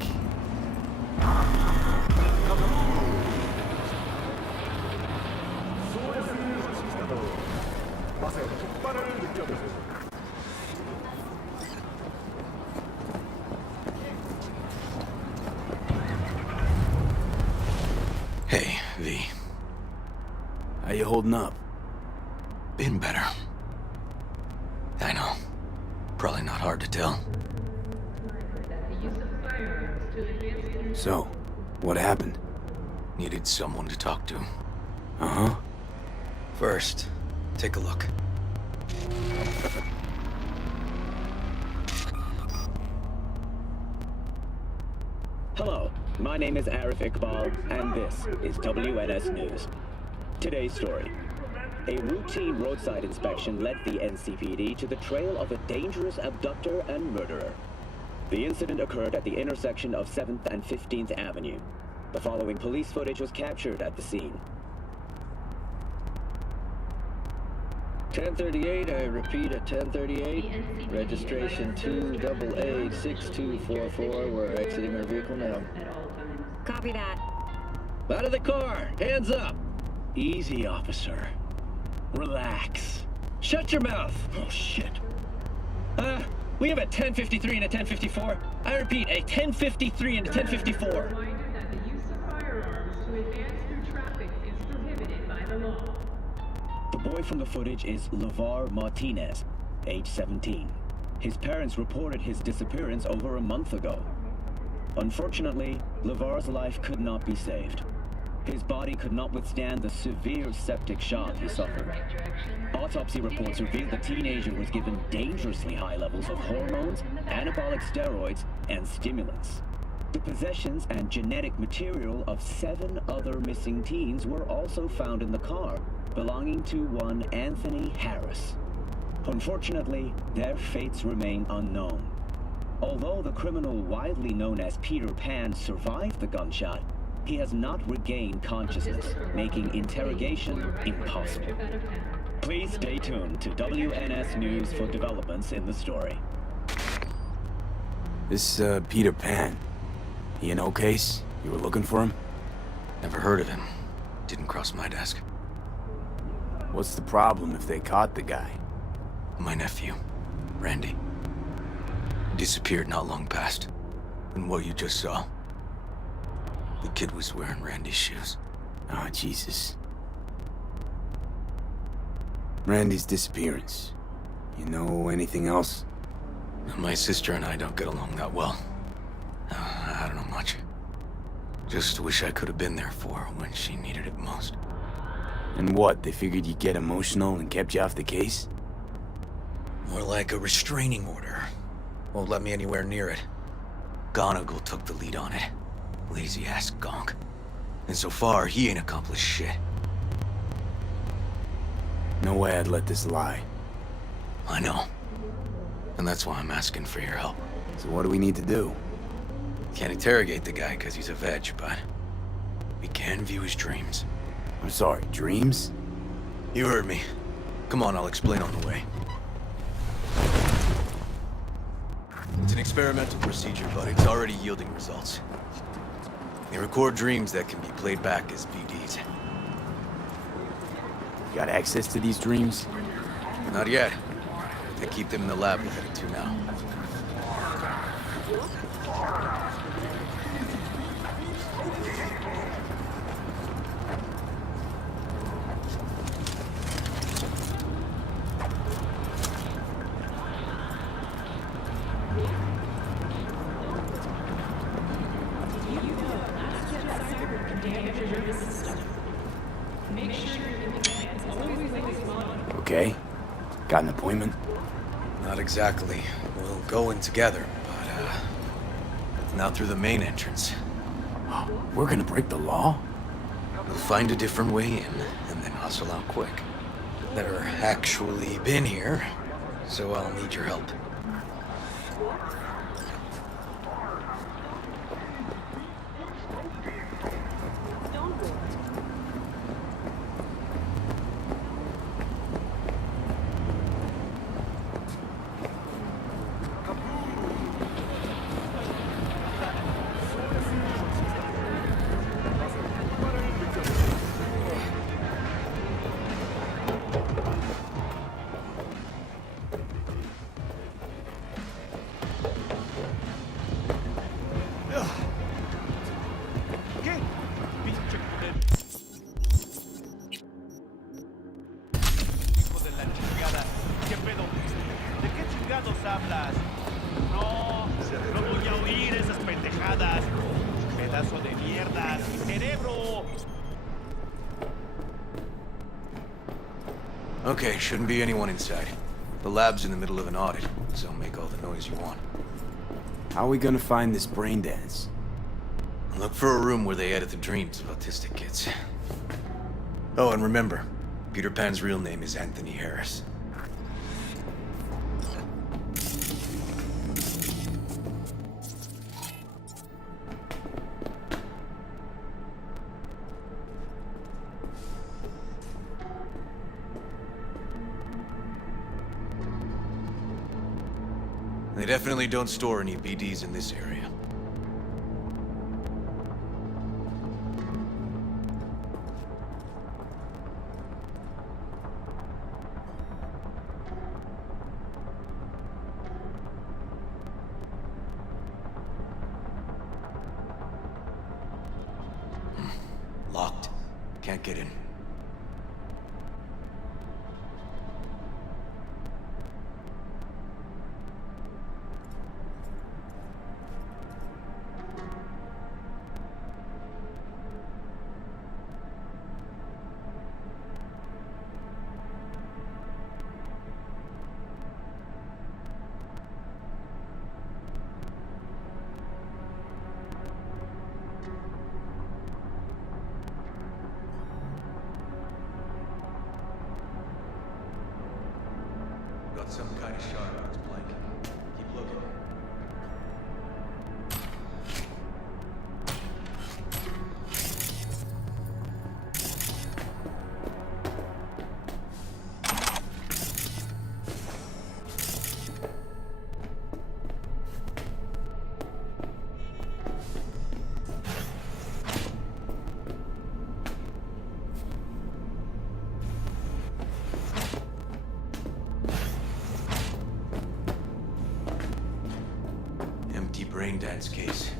Hey, V. How you holding up? Been better. I know. Probably not hard to tell. So, what happened? Needed someone to talk to. Uh-huh. First, take a look. Hello, my name is Arif Iqbal, and this is WNS News. Today's story. A routine roadside inspection led the NCPD to the trail of a dangerous abductor and murderer. The incident occurred at the intersection of 7th and 15th Avenue. The following police footage was captured at the scene. 1038, I repeat at 1038. Registration 2AA6244. We're exiting our vehicle now. Copy that. Out of the car! Hands up! Easy, officer. Relax. Shut your mouth! Oh, shit. We have a 1053 and a 1054. I repeat, a 1053 and a 1054. The boy from the footage is LeVar Martinez, age 17. His parents reported his disappearance over a month ago. Unfortunately, LeVar's life could not be saved. His body could not withstand the severe septic shock he suffered. Autopsy reports revealed the teenager was given dangerously high levels of hormones, anabolic steroids, and stimulants. The possessions and genetic material of 7 other missing teens were also found in the car, belonging to one Anthony Harris. Unfortunately, their fates remain unknown. Although the criminal widely known as Peter Pan survived the gunshot, he has not regained consciousness, making interrogation impossible. Please stay tuned to WNS News for developments in the story. This, Peter Pan. He in case? You were looking for him? Never heard of him. Didn't cross my desk. What's the problem if they caught the guy? My nephew, Randy. Disappeared not long past. And what you just saw. The kid was wearing Randy's shoes. Oh, Jesus. Randy's disappearance. You know anything else? My sister and I don't get along that well. I don't know much. Just wish I could have been there for her when she needed it most. And what, they figured you'd get emotional and kept you off the case? More like a restraining order. Won't let me anywhere near it. Gonagle took the lead on it. Lazy-ass gonk. And so far, he ain't accomplished shit. No way I'd let this lie. I know. And that's why I'm asking for your help. So what do we need to do? Can't interrogate the guy because he's a veg, but we can view his dreams. I'm sorry, dreams? You heard me. Come on, I'll explain on the way. It's an experimental procedure, but it's already yielding results. They record dreams that can be played back as VDs. You got access to these dreams? Not yet. They keep them in the lab we're headed to now. Okay. Got an appointment? Not exactly. We'll go in together, but, not through the main entrance. We're gonna break the law? We'll find a different way in, and then hustle out quick. Never actually been here, so I'll need your help. Okay, shouldn't be anyone inside. The lab's in the middle of an audit, so make all the noise you want. How are we gonna find this brain dance? Look for a room where they edit the dreams of autistic kids. Oh, and remember, Peter Pan's real name is Anthony Harris. They definitely don't store any BDs in this area. Locked. Can't get in. Got some kind of shard on its blanket. Keep looking. Empty brain dance case.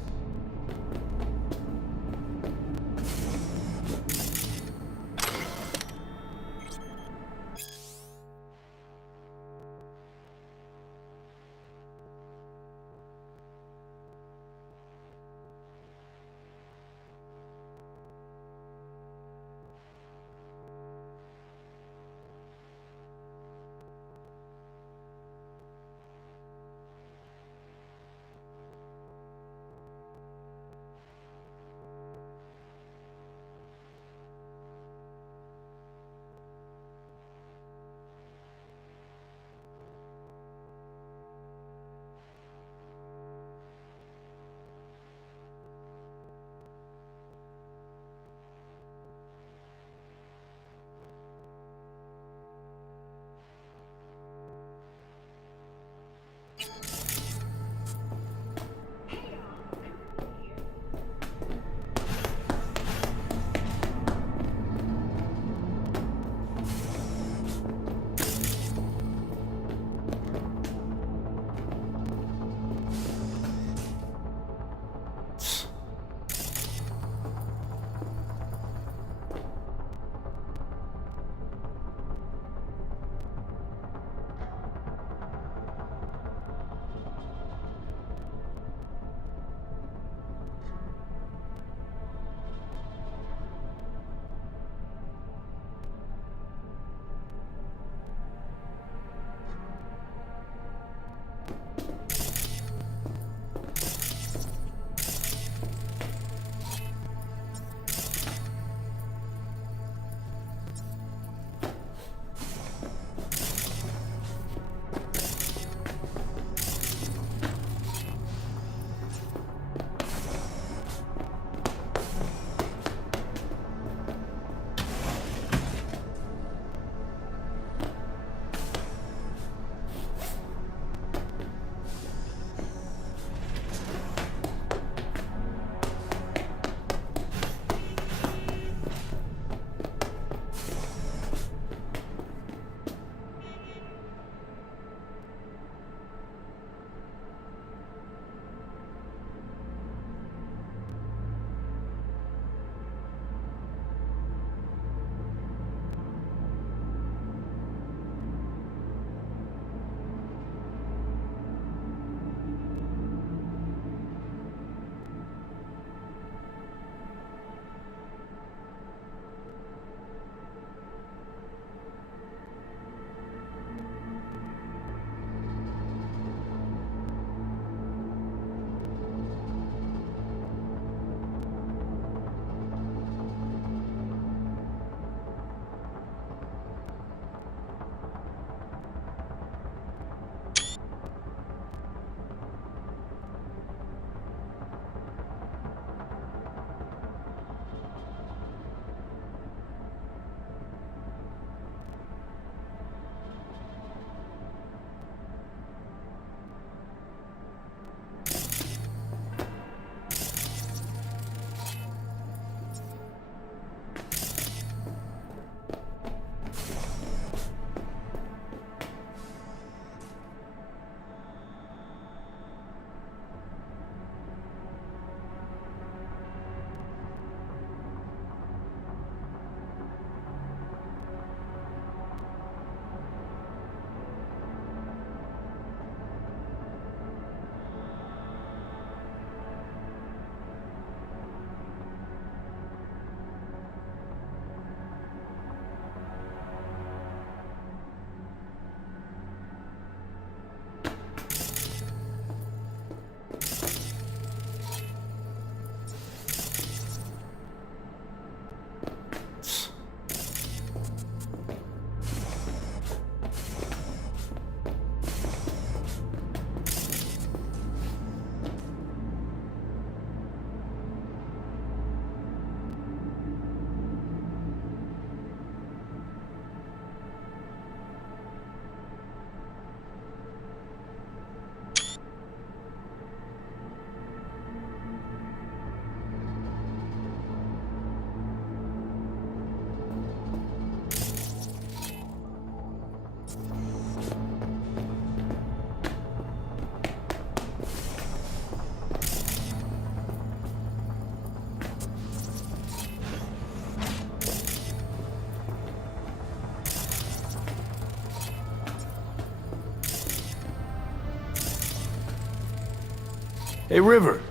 Hey, River.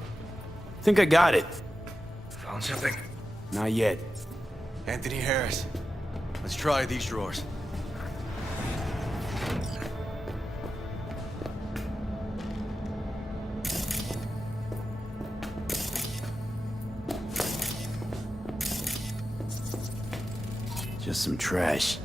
Think I got it. Found something? Not yet. Anthony Harris. Let's try these drawers. Just some trash.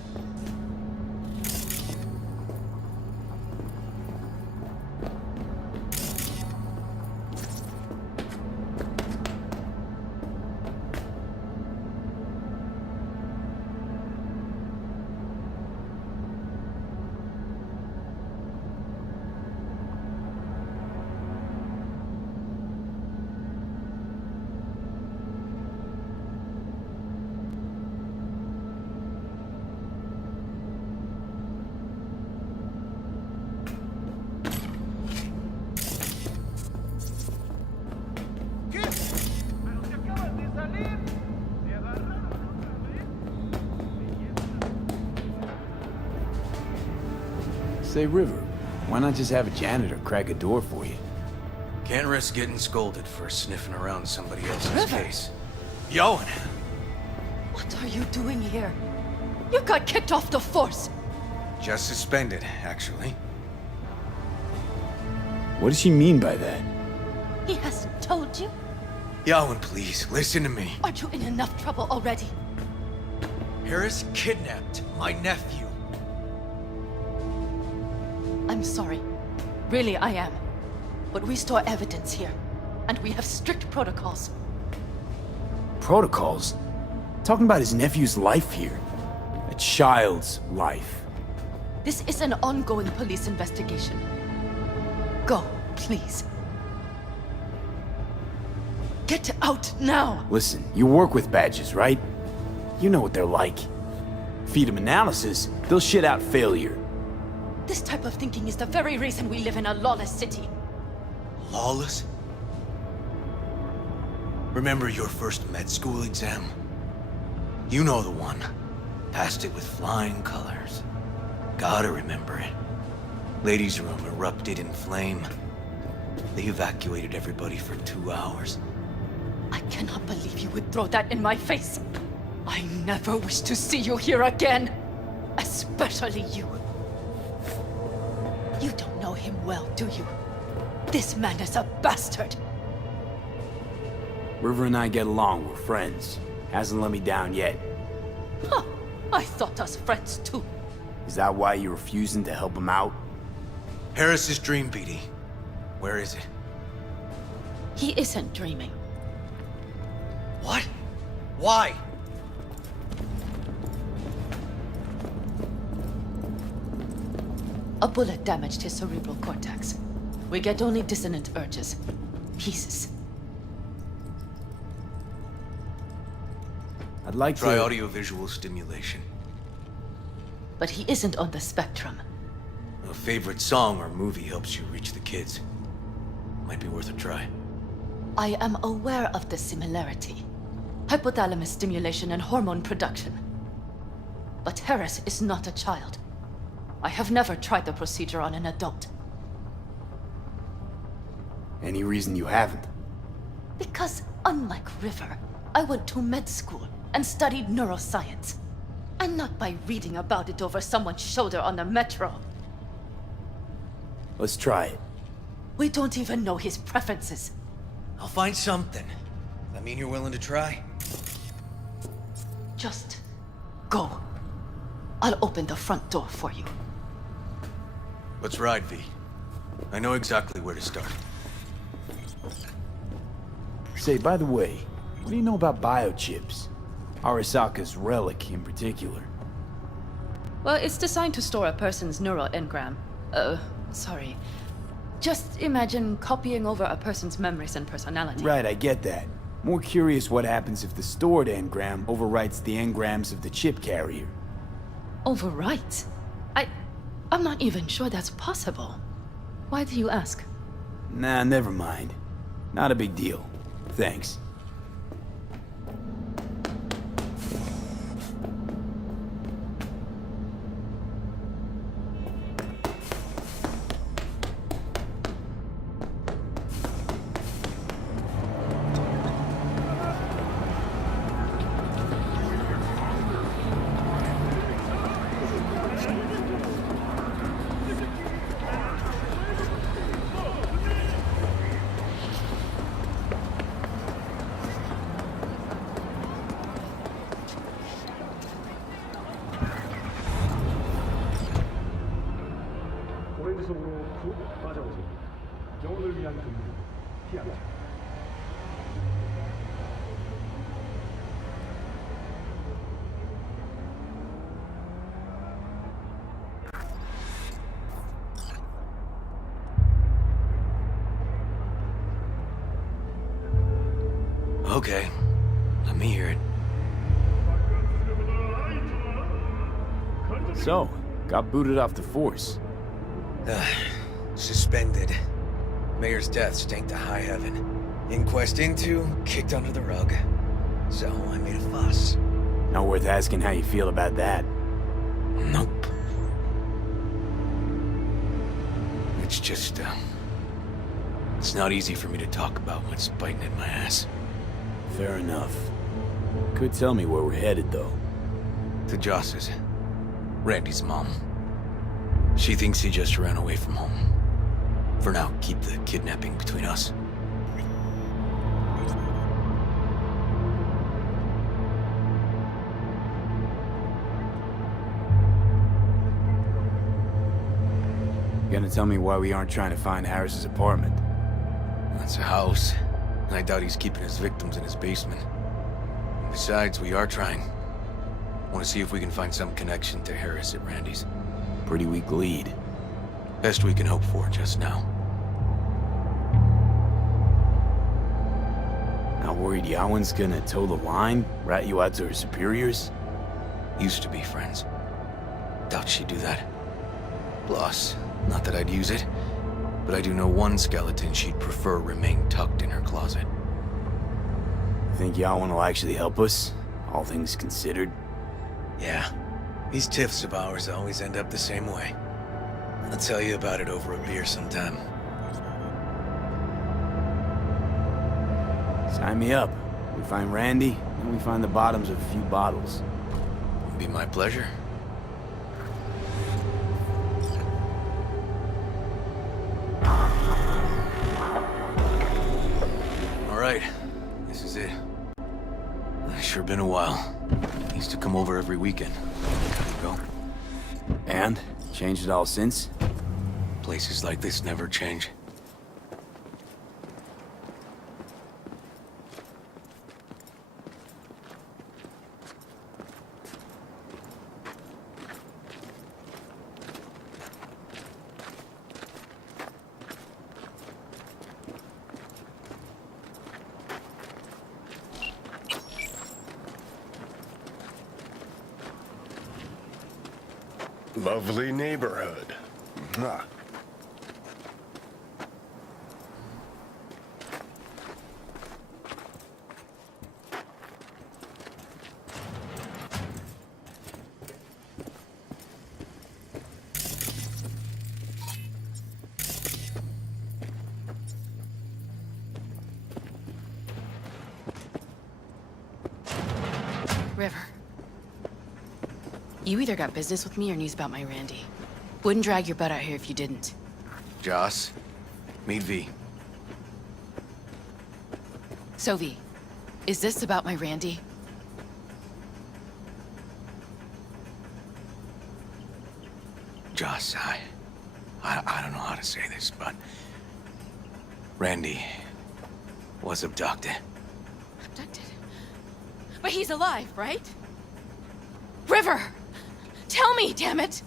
Say, River, why not just have a janitor crack a door for you? Can't risk getting scolded for sniffing around somebody else's River. case. Yoan! What are you doing here? You got kicked off the force. Just suspended, actually. What does she mean by that? He hasn't told you? Yoan, please, listen to me. Aren't you in enough trouble already? Harris kidnapped my nephew. I'm sorry. Really, I am. But we store evidence here. And we have strict protocols. Protocols? Talking about his nephew's life here. A child's life. This is an ongoing police investigation. Go, please. Get out now! Listen, you work with badges, right? You know what they're like. Feed them analysis, they'll shit out failure. This type of thinking is the very reason we live in a lawless city. Lawless? Remember your first med school exam? You know the one. Passed it with flying colors. Gotta remember it. Ladies' room erupted in flame. They evacuated everybody for 2 hours. I cannot believe you would throw that in my face. I never wish to see you here again. Especially you. You don't know him well, do you? This man is a bastard. River and I get along, we're friends. Hasn't let me down yet. Huh. I thought us friends too. Is that why you're refusing to help him out? Harris's dream, BD. Where is it? He isn't dreaming. What? Why? A bullet damaged his cerebral cortex. We get only dissonant urges. Pieces. I'd like Try to... audio-visual stimulation. But he isn't on the spectrum. A favorite song or movie helps you reach the kids. Might be worth a try. I am aware of the similarity. Hypothalamus stimulation and hormone production. But Harris is not a child. I have never tried the procedure on an adult. Any reason you haven't? Because, unlike River, I went to med school and studied neuroscience. And not by reading about it over someone's shoulder on the metro. Let's try it. We don't even know his preferences. I'll find something. That mean you're willing to try? Just go. I'll open the front door for you. Let's ride, V. I know exactly where to start. Say, by the way, what do you know about biochips? Arasaka's relic in particular. Well, it's designed to store a person's neural engram. Sorry. Just imagine copying over a person's memories and personality. Right, I get that. More curious what happens if the stored engram overwrites the engrams of the chip carrier. Overwrite? I'm not even sure that's possible. Why do you ask? Nah, never mind. Not a big deal. Thanks. Okay, let me hear it. So, got booted off the force. Suspended. Mayor's death stank to high heaven. Inquest into, kicked under the rug. So I made a fuss. Not worth asking how you feel about that. Nope. It's just, it's not easy for me to talk about what's biting at my ass. Fair enough. Could tell me where we're headed, though. To Joss's. Randy's mom. She thinks he just ran away from home. For now, keep the kidnapping between us. Gonna tell me why we aren't trying to find Harris's apartment? That's a house. And I doubt he's keeping his victims in his basement. And besides, we are trying. Want to see if we can find some connection to Harris at Randy's. Pretty weak lead. Best we can hope for just now. Not worried Yawen's gonna toe the line? Rat you out to her superiors? Used to be friends. Doubt she'd do that. Plus, not that I'd use it, but I do know one skeleton she'd prefer remain tucked in her closet. Think Yawen will actually help us? All things considered? Yeah. These tiffs of ours always end up the same way. I'll tell you about it over a beer sometime. Sign me up. We find Randy, and we find the bottoms of a few bottles. It'll be my pleasure. All right, this is it. It's sure been a while. Used to come over every weekend. Gotta go. And? Changed it all since? Places like this never change. Lovely neighborhood. Mwah. River. You either got business with me or news about my Randy. Wouldn't drag your butt out here if you didn't. Joss, meet V. So V, is this about my Randy? Joss, I don't know how to say this, but Randy was abducted. Abducted? But he's alive, right? River! Tell me, damn it!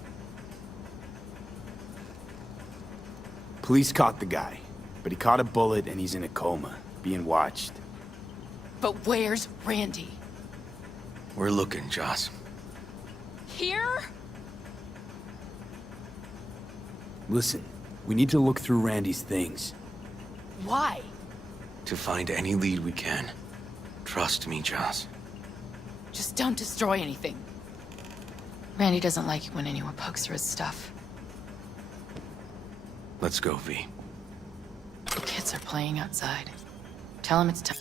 Police caught the guy, but he caught a bullet and he's in a coma, being watched. But where's Randy? We're looking, Joss. Here? Listen, we need to look through Randy's things. Why? To find any lead we can. Trust me, Joss. Just don't destroy anything. Randy doesn't like it when anyone pokes through his stuff. Let's go, V. The kids are playing outside. Tell him it's time.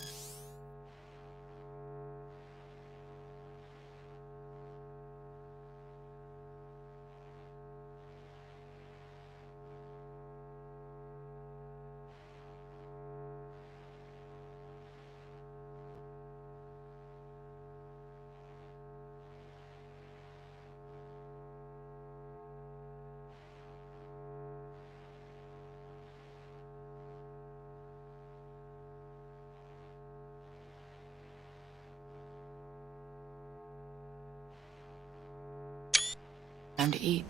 time to eat.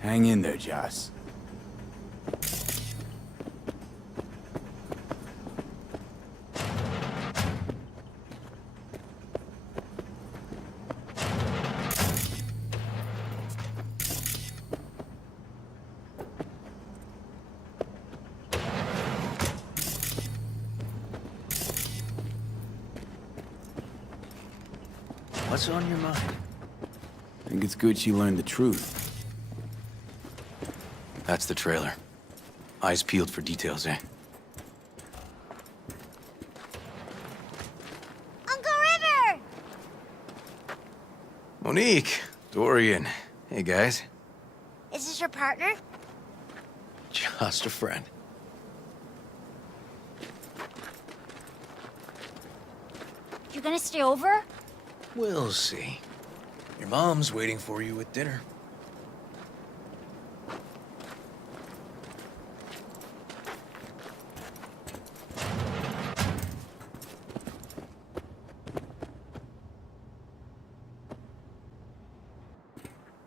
Hang in there, Joss. What's on your mind? I think it's good she learned the truth. That's the trailer. Eyes peeled for details, eh? Uncle River! Monique! Dorian. Hey, guys. Is this your partner? Just a friend. You gonna stay over? We'll see. Your mom's waiting for you at dinner.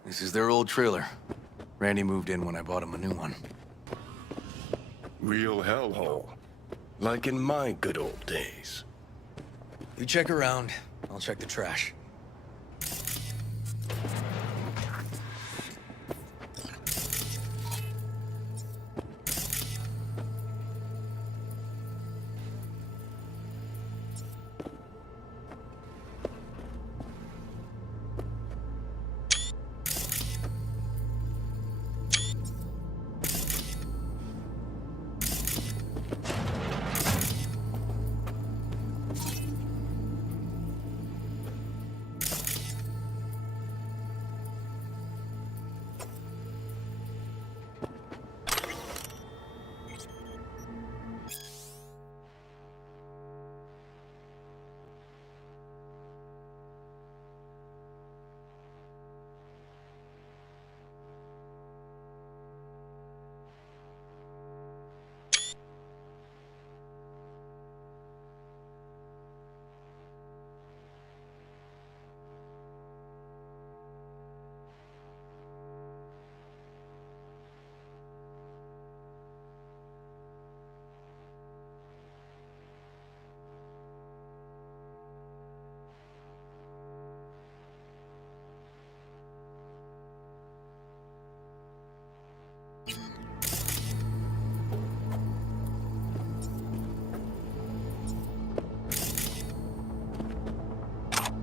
This is their old trailer. Randy moved in when I bought him a new one. Real hellhole. Like in my good old days. You check around, I'll check the trash.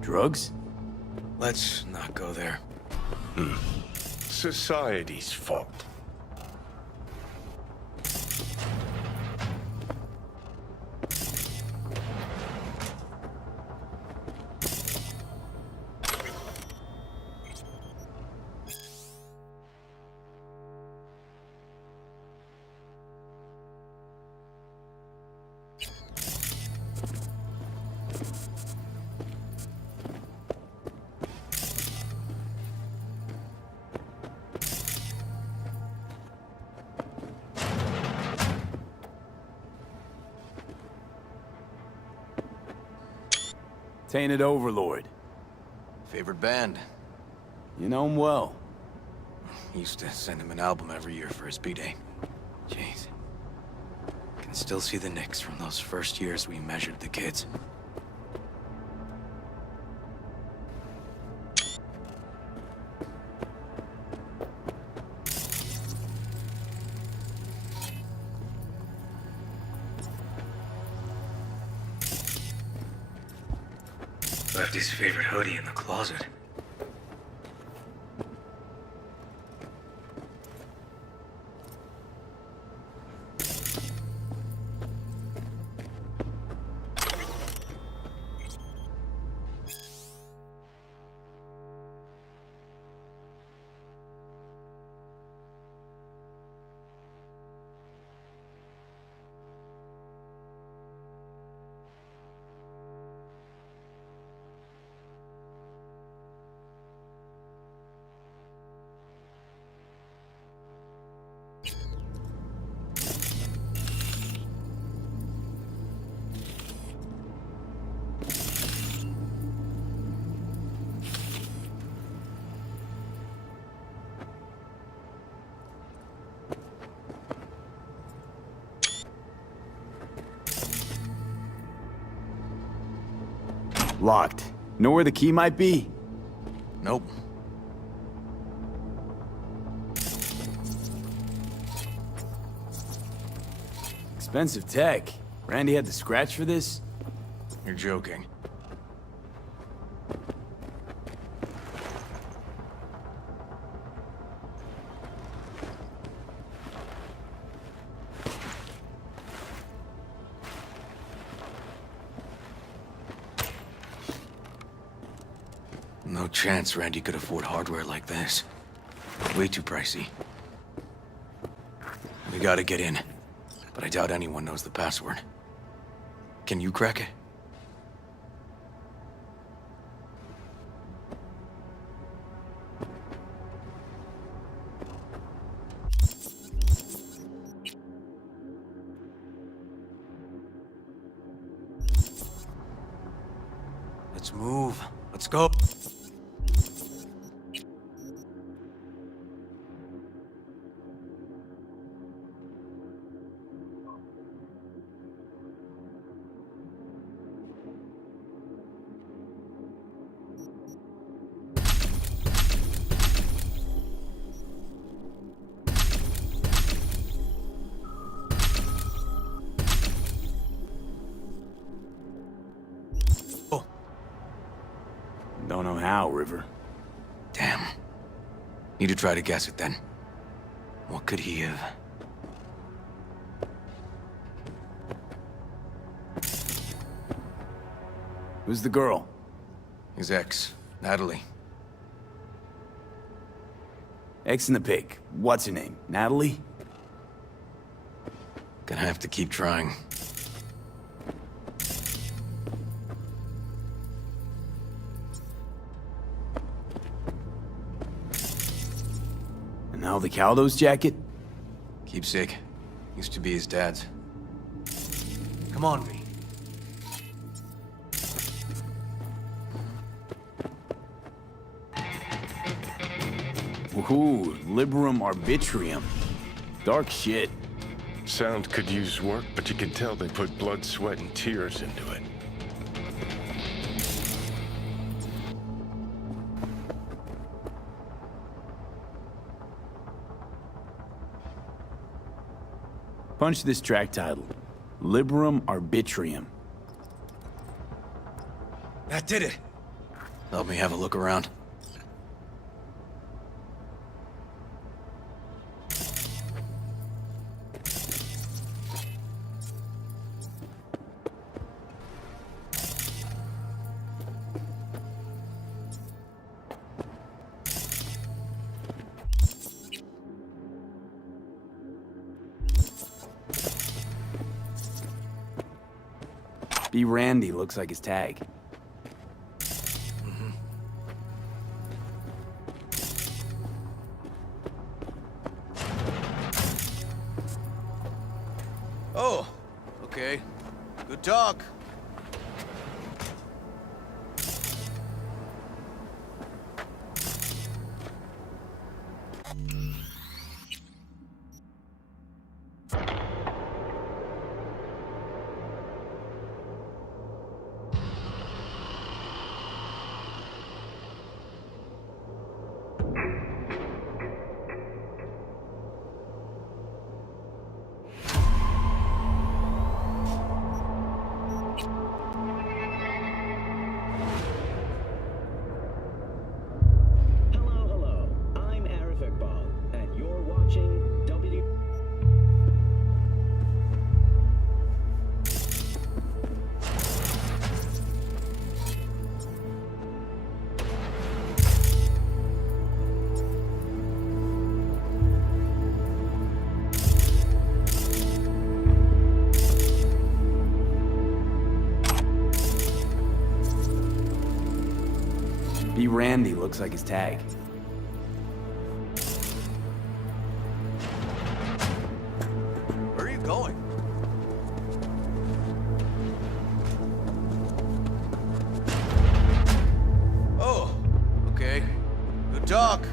Drugs? Let's not go there. Society's fault. Tainted Overlord. Favorite band? You know him well. Used to send him an album every year for his B-Day. Jeez. Can still see the nicks from those first years we measured the kids. Left his favorite hoodie in the closet. Locked. Know where the key might be? Nope. Expensive tech. Randy had to scratch for this? You're joking. No chance Randy could afford hardware like this. Way too pricey. We gotta get in, but I doubt anyone knows the password. Can you crack it? Let's move. Let's go. Don't know how, River. Damn. Need to try to guess it then. What could he have? Who's the girl? His ex, Natalie. Ex in the pic. What's her name? Natalie? Gonna have to keep trying. And now the Caldo's jacket? Keepsake. Used to be his dad's. Come on, V. Ooh, Liberum Arbitrium. Dark shit. Sound could use work, but you can tell they put blood, sweat, and tears into it. Punch this track title. Liberum Arbitrium. That did it. Let me have a look around. B. Randy looks like his tag. Oh, okay. Good talk. B. Randy looks like his tag. Where are you going? Oh, okay. Good talk.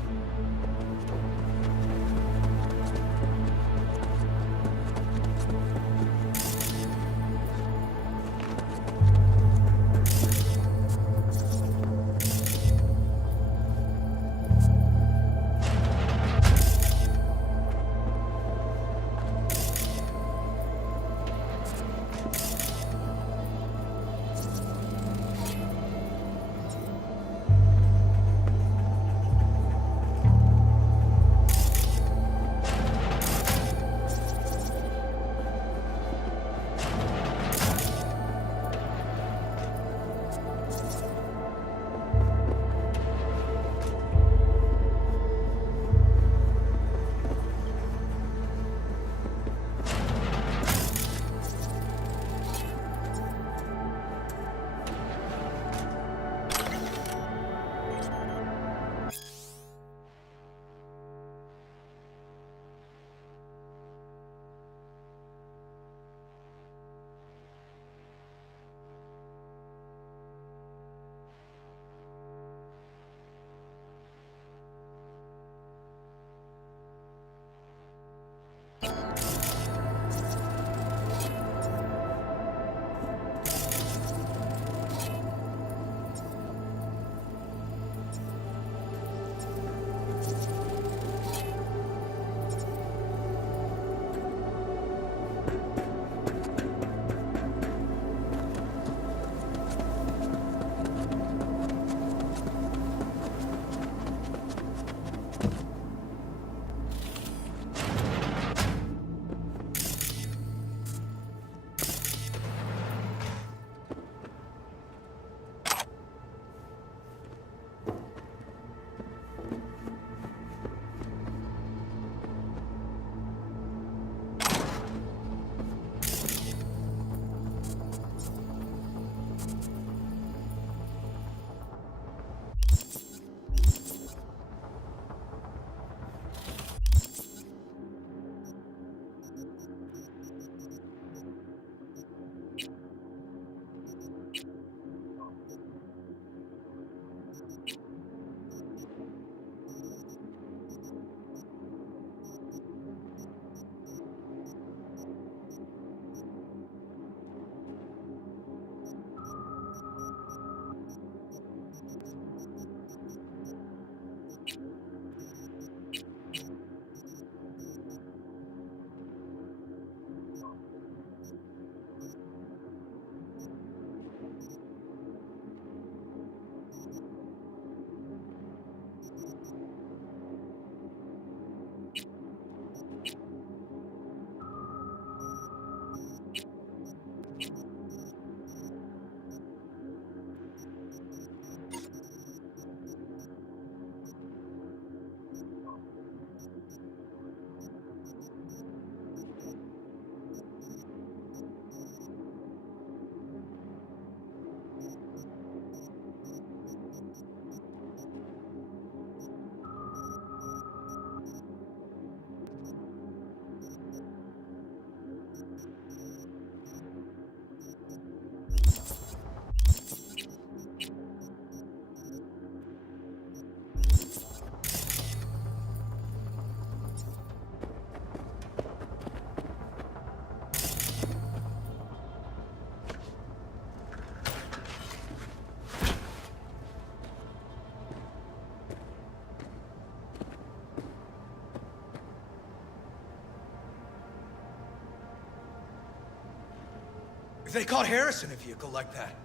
they caught Harris in a vehicle like that?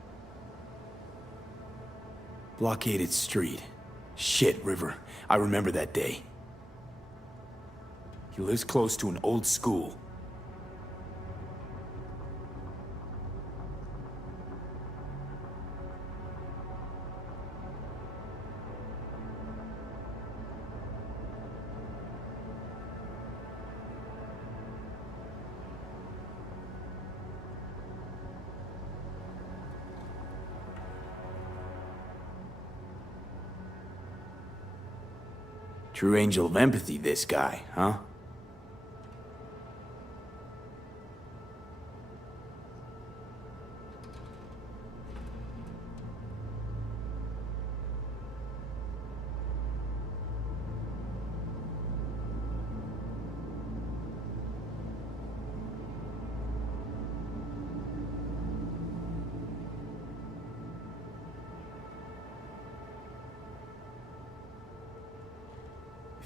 Blockaded street. Shit, River. I remember that day. He lives close to an old school. True angel of empathy, this guy, huh?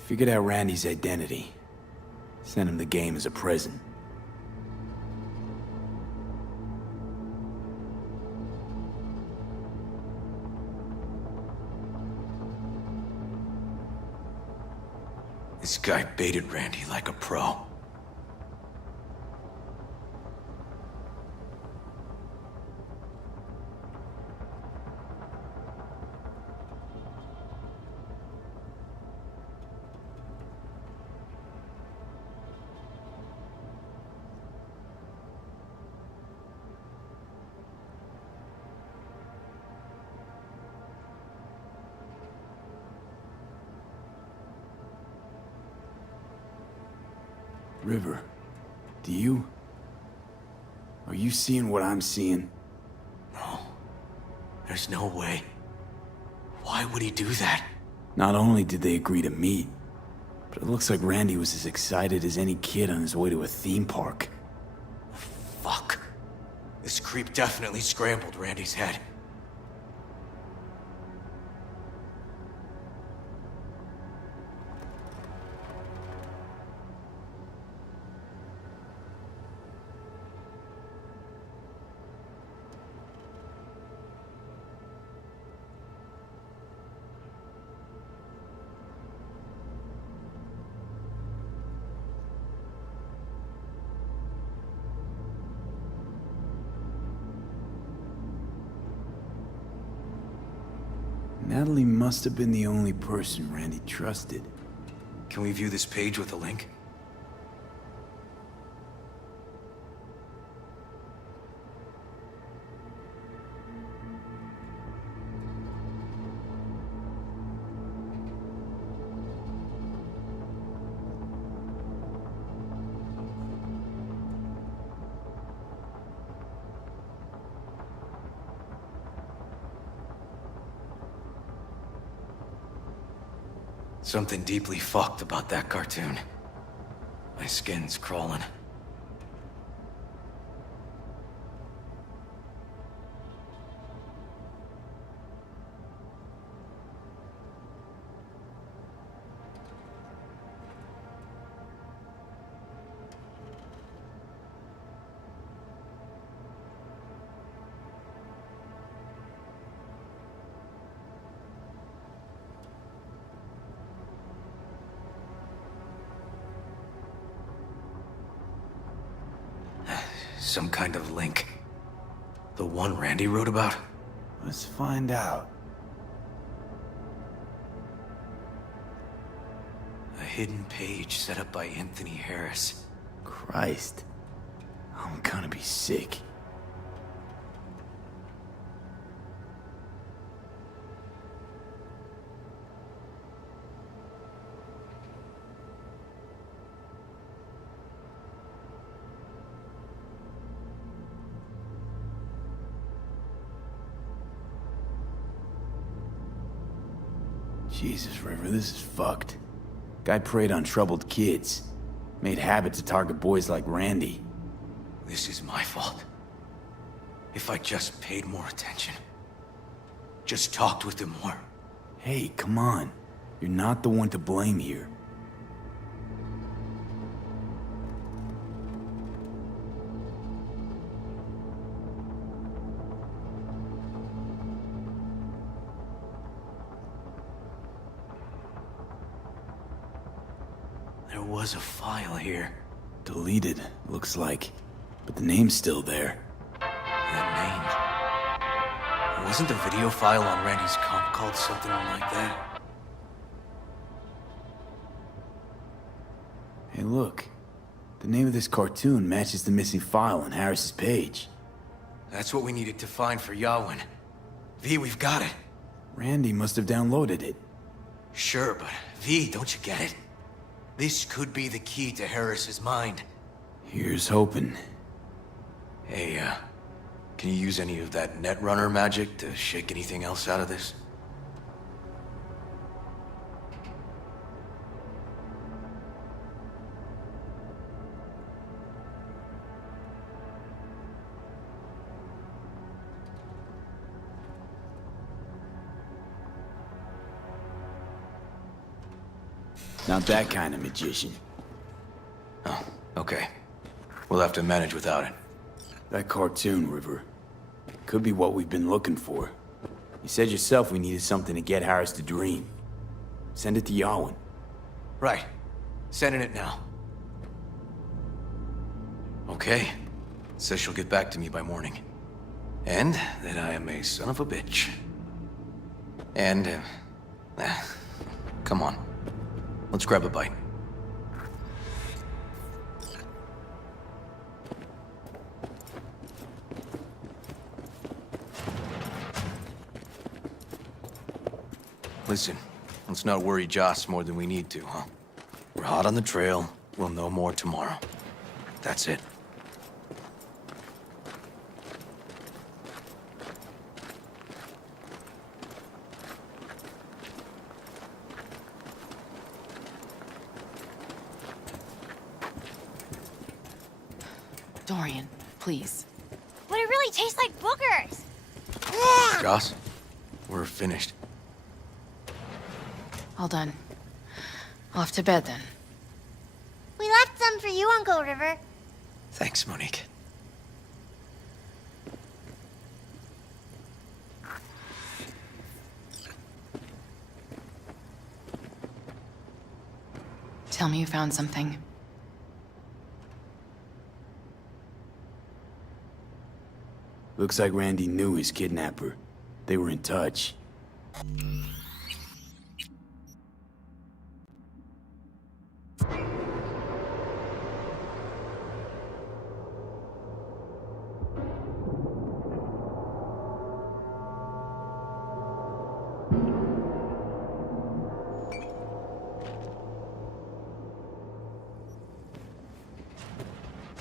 Figured out Randy's identity. Sent him the game as a present. This guy baited Randy like a pro. River, are you seeing what I'm seeing? No. There's no way. Why would he do that? Not only did they agree to meet, but it looks like Randy was as excited as any kid on his way to a theme park. Fuck. This creep definitely scrambled Randy's head. Natalie must have been the only person Randy trusted. Can we view this page with a link? Something deeply fucked about that cartoon. My skin's crawling. Some kind of link. The one Randy wrote about? Let's find out. A hidden page set up by Anthony Harris. Christ. I'm gonna be sick. Jesus, River, this is fucked. Guy preyed on troubled kids. Made habit to target boys like Randy. This is my fault. If I just paid more attention. Just talked with him more. Hey, come on. You're not the one to blame here. There was a file here. Deleted, looks like. But the name's still there. That name. Wasn't the video file on Randy's comp called something like that? Hey, look. The name of this cartoon matches the missing file on Harris's page. That's what we needed to find for Yawin. V, we've got it. Randy must have downloaded it. Sure, but V, don't you get it? This could be the key to Harris's mind. Here's hoping. Hey, can you use any of that Netrunner magic to shake anything else out of this? Not that kind of magician. Oh, okay. We'll have to manage without it. That cartoon, River. Could be what we've been looking for. You said yourself we needed something to get Harris to dream. Send it to Yawin. Right. Sending it now. Okay. Says she'll get back to me by morning. And that I am a son of a bitch. And, come on. Let's grab a bite. Listen, let's not worry Joss more than we need to, huh? We're hot on the trail. We'll know more tomorrow. That's it. Dorian, please. But it really tastes like boogers. Joss, we're finished. All done. Off to bed then. We left some for you, Uncle River. Thanks, Monique. Tell me you found something. Looks like Randy knew his kidnapper. They were in touch.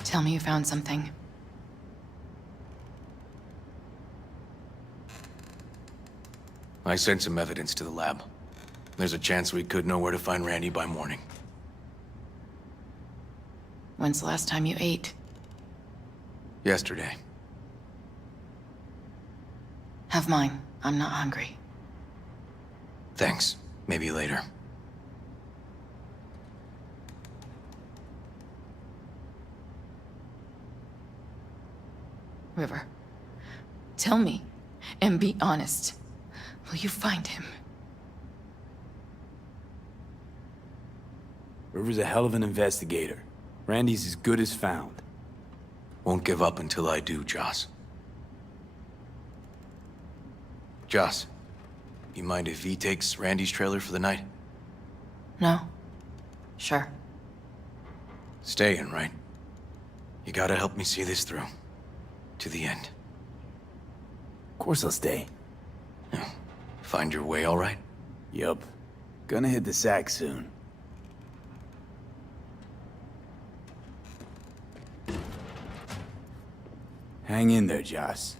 Tell me you found something. I sent some evidence to the lab. There's a chance we could know where to find Randy by morning. When's the last time you ate? Yesterday. Have mine. I'm not hungry. Thanks. Maybe later. River, tell me, and be honest. Will you find him? River's a hell of an investigator. Randy's as good as found. Won't give up until I do, Joss. Joss, you mind if V takes Randy's trailer for the night? No? Sure. Staying, right? You gotta help me see this through. To the end. Of course I'll stay. Find your way all right? Yup. Gonna hit the sack soon. Hang in there, Joss.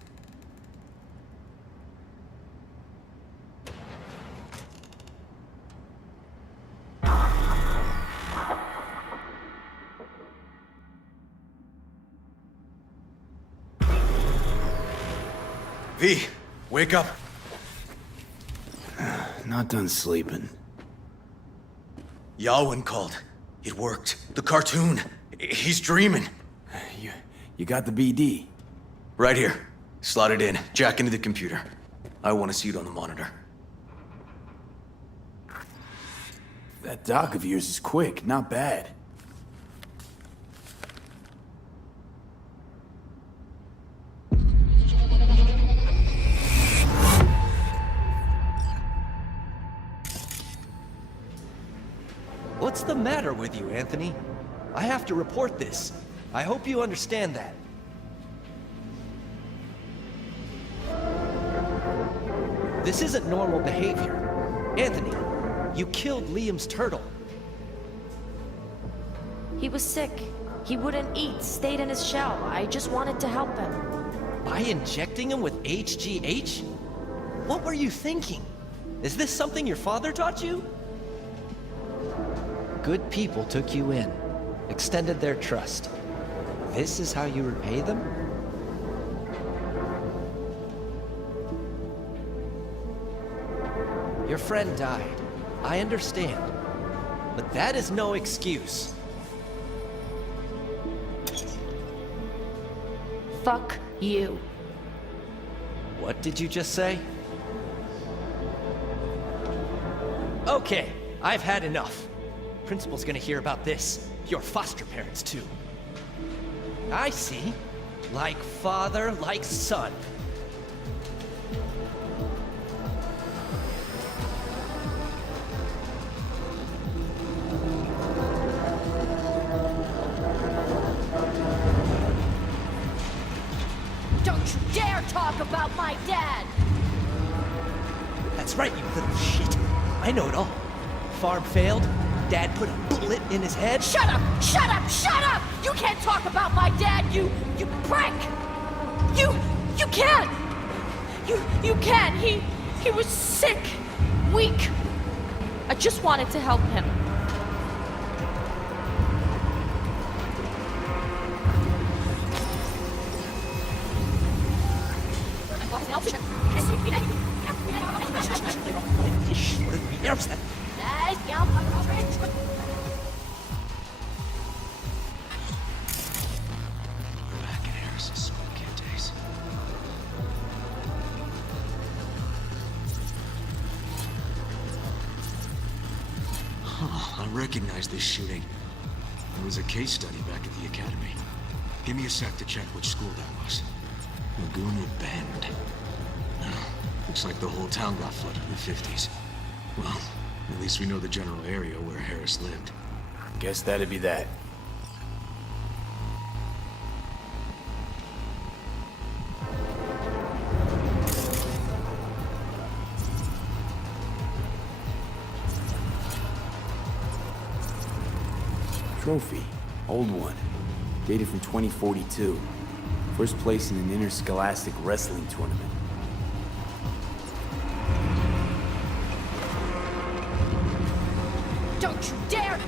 V, wake up. Not done sleeping. Yawin called. It worked. The cartoon. He's dreaming. You got the BD? Right here. Slot it in. Jack into the computer. I want to see it on the monitor. That dock of yours is quick, not bad. What's the matter with you, Anthony? I have to report this. I hope you understand that. This isn't normal behavior. Anthony, you killed Liam's turtle. He was sick. He wouldn't eat, stayed in his shell. I just wanted to help him. By injecting him with HGH? What were you thinking? Is this something your father taught you? Good people took you in, extended their trust. This is how you repay them? Your friend died. I understand. But that is no excuse. Fuck you. What did you just say? Okay, I've had enough. Principal's gonna hear about this. Your foster parents, too. I see. Like father, like son. Don't you dare talk about my dad! That's right, you little shit. I know it all. Farm failed. Dad put a bullet in his head. Shut up! Shut up! Shut up! You can't talk about my dad, you prick! You can't! You can't! He was sick, weak. I just wanted to help him. I recognize this shooting. It was a case study back at the academy. Give me a sec to check which school that was. Laguna Bend. Looks like the whole town got flooded in the 50s. Well, at least we know the general area where Harris lived. Guess that'd be that. Trophy. Old one. Dated from 2042. First place in an interscholastic wrestling tournament. Don't you dare!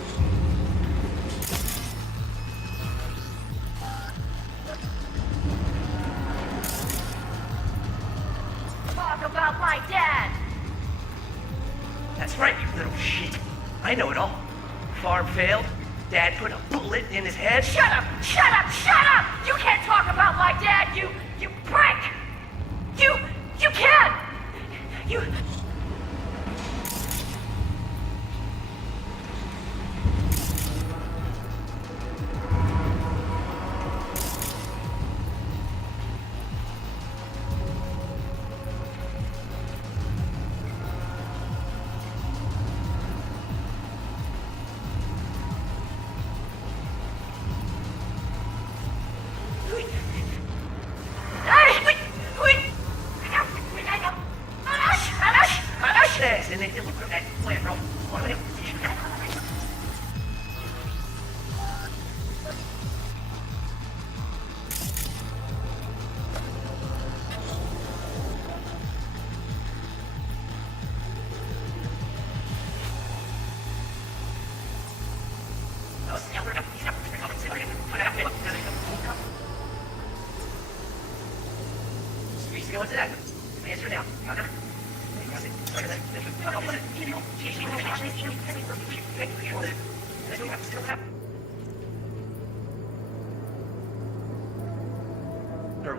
Talk about my dad! That's right, you little shit. I know it all. Farm failed. Dad put a bullet in his head. Shut up! Shut up! Shut up! You can't talk about my dad, you prick! You can't! You...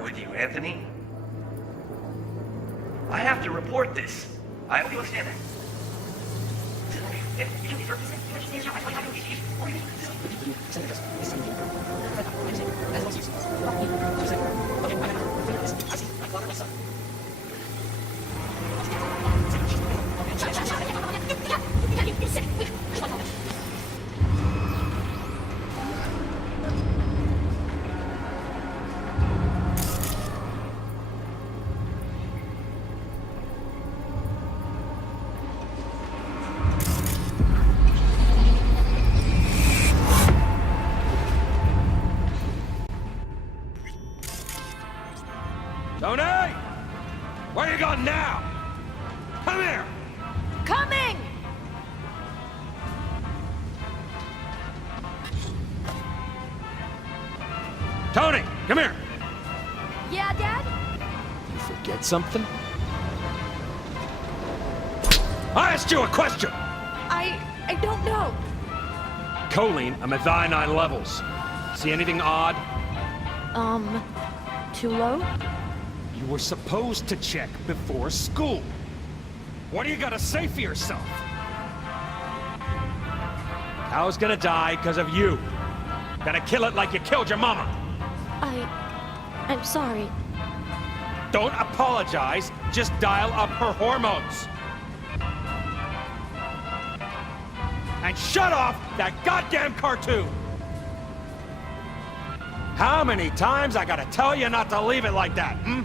With you, Anthony. I have to report this. I hope you understand that. Tony! Where you going now? Come here! Coming! Tony, come here! Yeah, Dad? You forget something? I asked you a question! I don't know. Choline, I'm at thionine levels. See anything odd? Too low? You were supposed to check before school. What do you gotta say for yourself? Cow's gonna die because of you. Gotta kill it like you killed your mama. I'm sorry. Don't apologize, just dial up her hormones. And shut off that goddamn cartoon! How many times I gotta tell you not to leave it like that, hmm?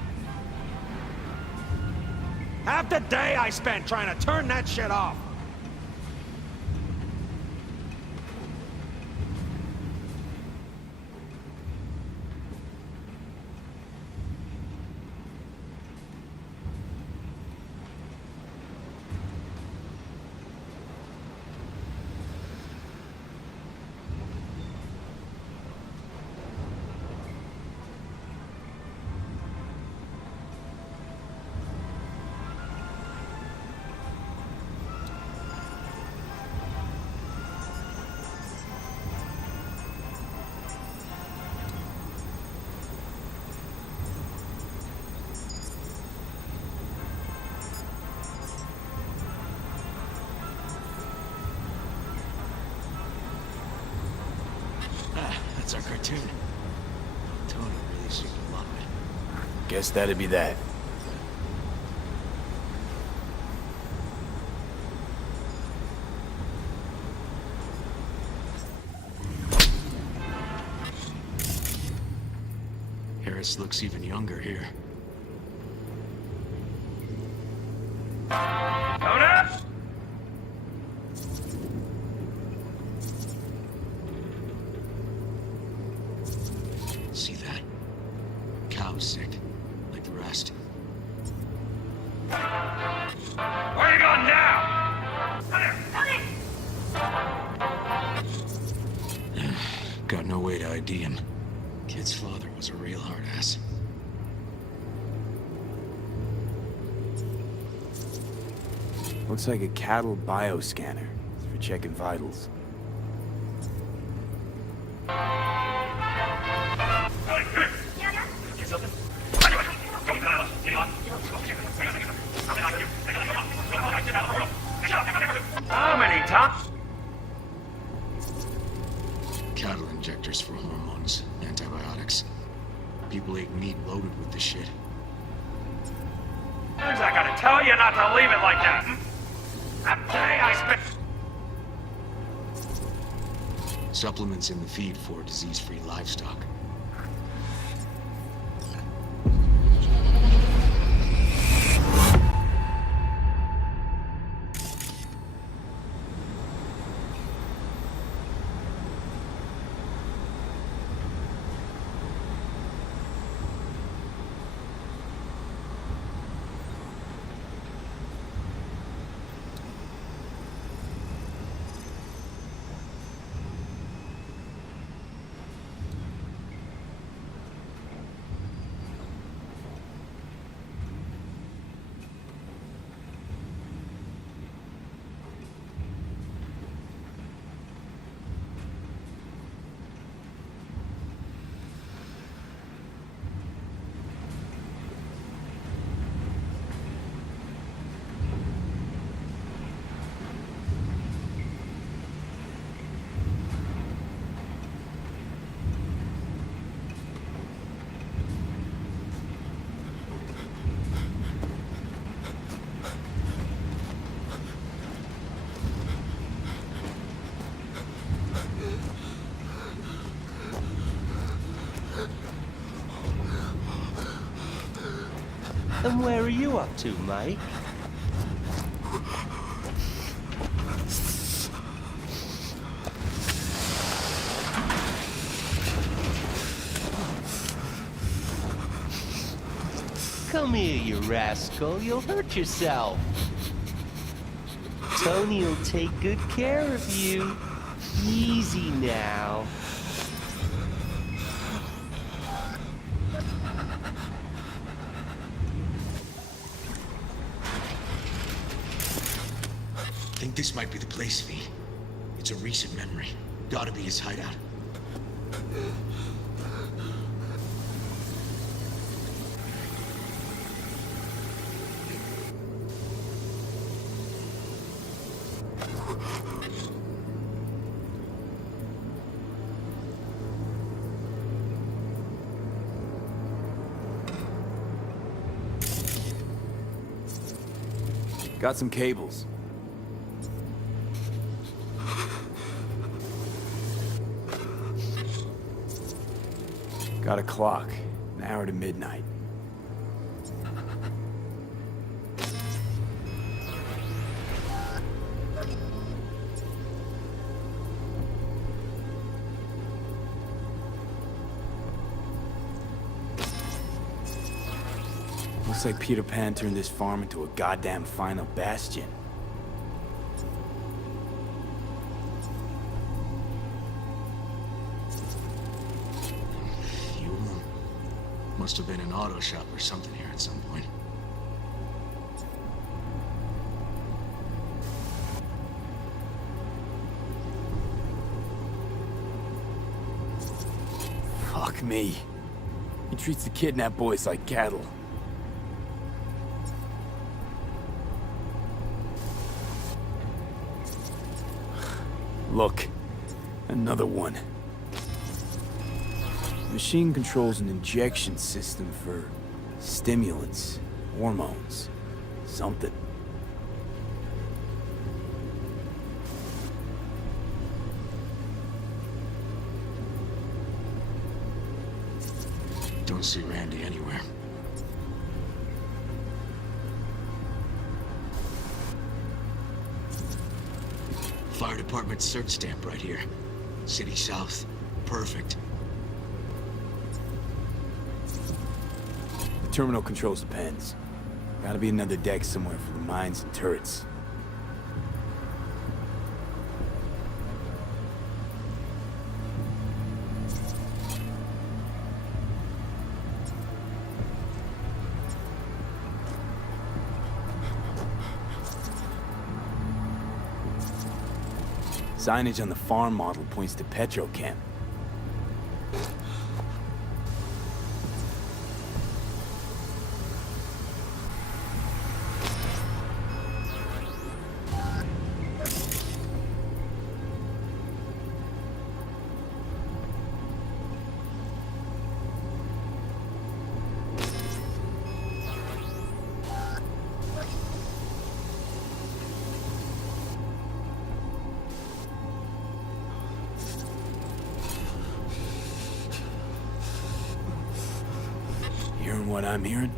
Half the day I spent trying to turn that shit off. That's our cartoon. Tony really seemed to love it. Guess that'd be that. Harris looks even younger here. See that? Cow's sick, like the rest. Where you going now? Got no way to ID him. Kid's father was a real hard ass. Looks like a cattle bioscanner for checking vitals. How many times? Cattle injectors for hormones, antibiotics. People ate meat loaded with the shit. I gotta tell you not to leave it like that. That day I spent... Supplements in the feed for disease-free livestock. And where are you up to, Mike? Come here, you rascal. You'll hurt yourself. Tony'll take good care of you. Easy now. I think this might be the place, V. It's a recent memory. Gotta be his hideout. Got some cables. Got a clock. An hour to midnight. Looks like Peter Pan turned this farm into a goddamn final bastion. Must have been an auto shop or something here at some point. Fuck me. He treats the kidnapped boys like cattle. Look, another one. Machine controls an injection system for stimulants, hormones, something. Don't see Randy anywhere. Fire department search stamp right here. City South. Perfect. The terminal controls the pens. Gotta be another deck somewhere for the mines and turrets. Signage on the farm model points to Petrochem. Hearing what I'm hearing?